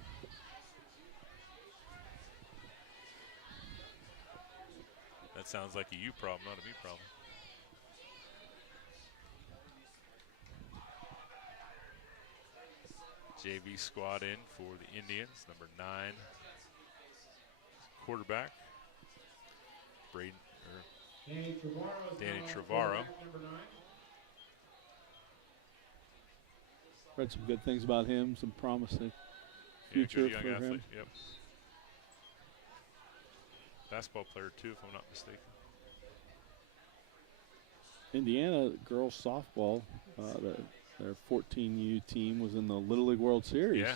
That sounds like a you problem, not a me problem. JV squad in for the Indians. Number 9, quarterback, Danny Trevorrow. Read some good things about him, some promising future good for young him. athlete. Yep. Basketball player too, if I'm not mistaken. Indiana girls softball, their 14U team was in the Little League World Series. Yeah.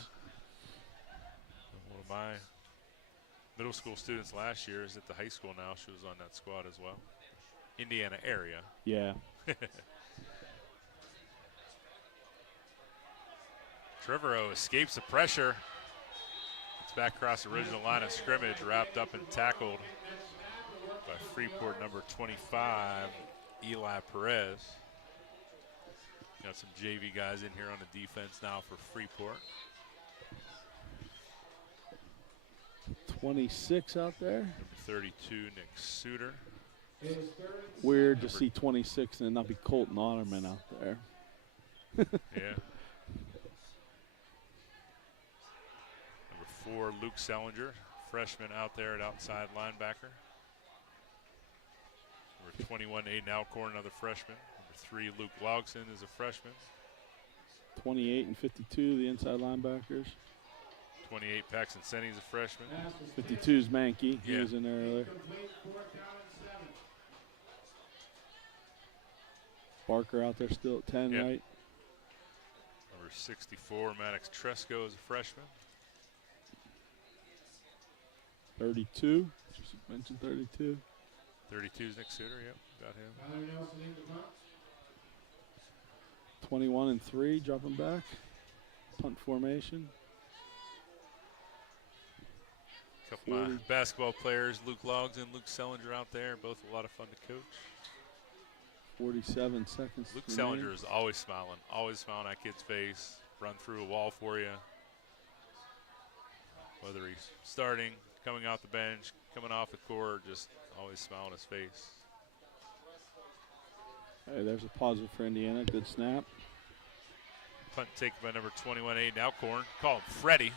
One of my middle school students last year is at the high school now. She was on that squad as well. Indiana area. Yeah. Trevorrow escapes the pressure. It's back across the original line of scrimmage, wrapped up and tackled by Freeport number 25, Eli Perez. Got some JV guys in here on the defense now for Freeport. 26 out there. Number 32, Nick Suter. Weird to see 26 and not be Colton Otterman out there. Yeah. Number 4, Luke Sellinger, freshman out there at outside linebacker. Number 21, Aiden Alcorn, another freshman. Number 3, Luke Logson is a freshman. 28 and 52, the inside linebackers. 28, Paxton Senny's a freshman. 52 is Mankey. He was in there earlier. Barker out there still at 10, right? Number 64, Maddox Tresco is a freshman. 32. Just mentioned 32. 32 is Nick Suter, yep, got him. 21 and 3, dropping back. Punt formation. A couple of my basketball players, Luke Logs and Luke Sellinger out there, both a lot of fun to coach. 47 seconds. Luke Sellinger is always smiling on that kid's face, run through a wall for you. Whether he's starting, coming off the bench, coming off the court, just always smile on his face. Hey, there's a positive for Indiana. Good snap. Punt taken by number 21, Aiden Alcorn. Call him Freddie.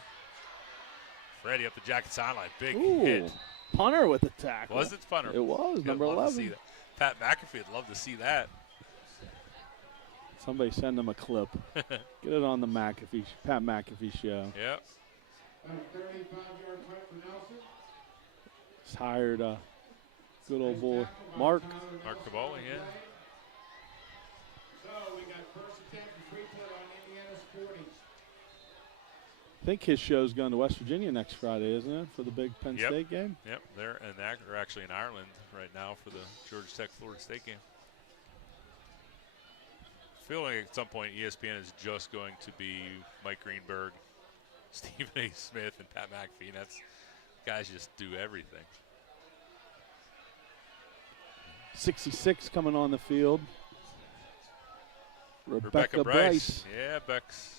Freddie up the Jacket sideline. Big hit. Punter with the tackle. Was it punter? It was, number 11. Pat McAfee would love to see that. Somebody send him a clip. Get it on the Pat McAfee show. Yep. He's hired a good old boy, Mark. Mark Caboli, yeah. So we got first attempt for Freeport on Indiana's 40. I think his show's going to West Virginia next Friday, isn't it, for the big Penn State game? Yep, they're actually in Ireland right now for the Georgia Tech-Florida State game. I feel like at some point ESPN is just going to be Mike Greenberg, Stephen A. Smith, and Pat McAfee. And that's guys just do everything. 66 coming on the field. Rebecca Bryce. Yeah, Bex.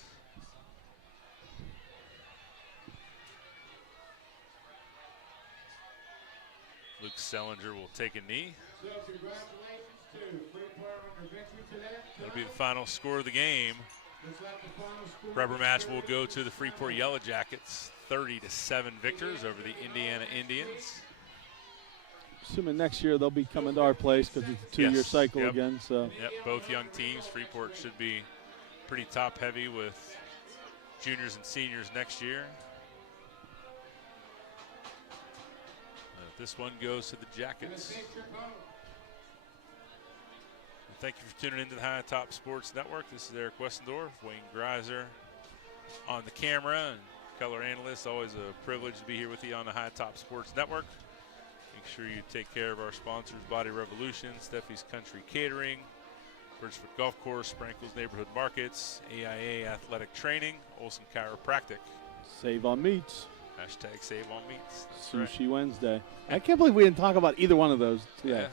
Luke Sellinger will take a knee. So congratulations to Freeport on their victory today. That'll be the final score of the game. Looks like the final score. Rubber match will go to the Freeport Yellowjackets, 30-7 victors over the Indiana Indians. Assuming next year they'll be coming to our place because it's a 2-year cycle again. So. Yep, both young teams. Freeport should be pretty top-heavy with juniors and seniors next year. This one goes to the Jackets. Thank you for tuning into the High Top Sports Network. This is Eric Westendorf, Wayne Greiser on the camera, and color analyst. Always a privilege to be here with you on the High Top Sports Network. Make sure you take care of our sponsors, Body Revolution, Steffi's Country Catering, Birchford Golf Course, Sprinkles Neighborhood Markets, AIA Athletic Training, Olson Chiropractic. Save on meats. Hashtag Save on Meats. Sushi Wednesday. I can't believe we didn't talk about either one of those today. Yeah.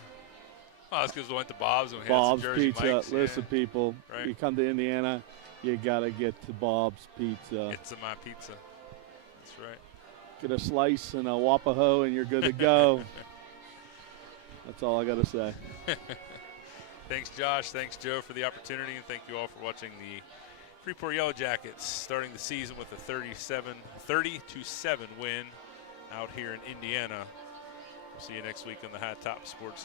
Well, that's because we went to Bob's and we Bob's had some Jersey Pizza. Mike's. Listen, people, Right. you come to Indiana, you got to get to Bob's Pizza. It's my pizza. That's right. Get a slice and a Wapaho, and you're good to go. That's all I got to say. Thanks, Josh. Thanks, Joe, for the opportunity, and thank you all for watching the Freeport Yellowjackets starting the season with a 30-7 win out here in Indiana. We'll see you next week on the High Top Sports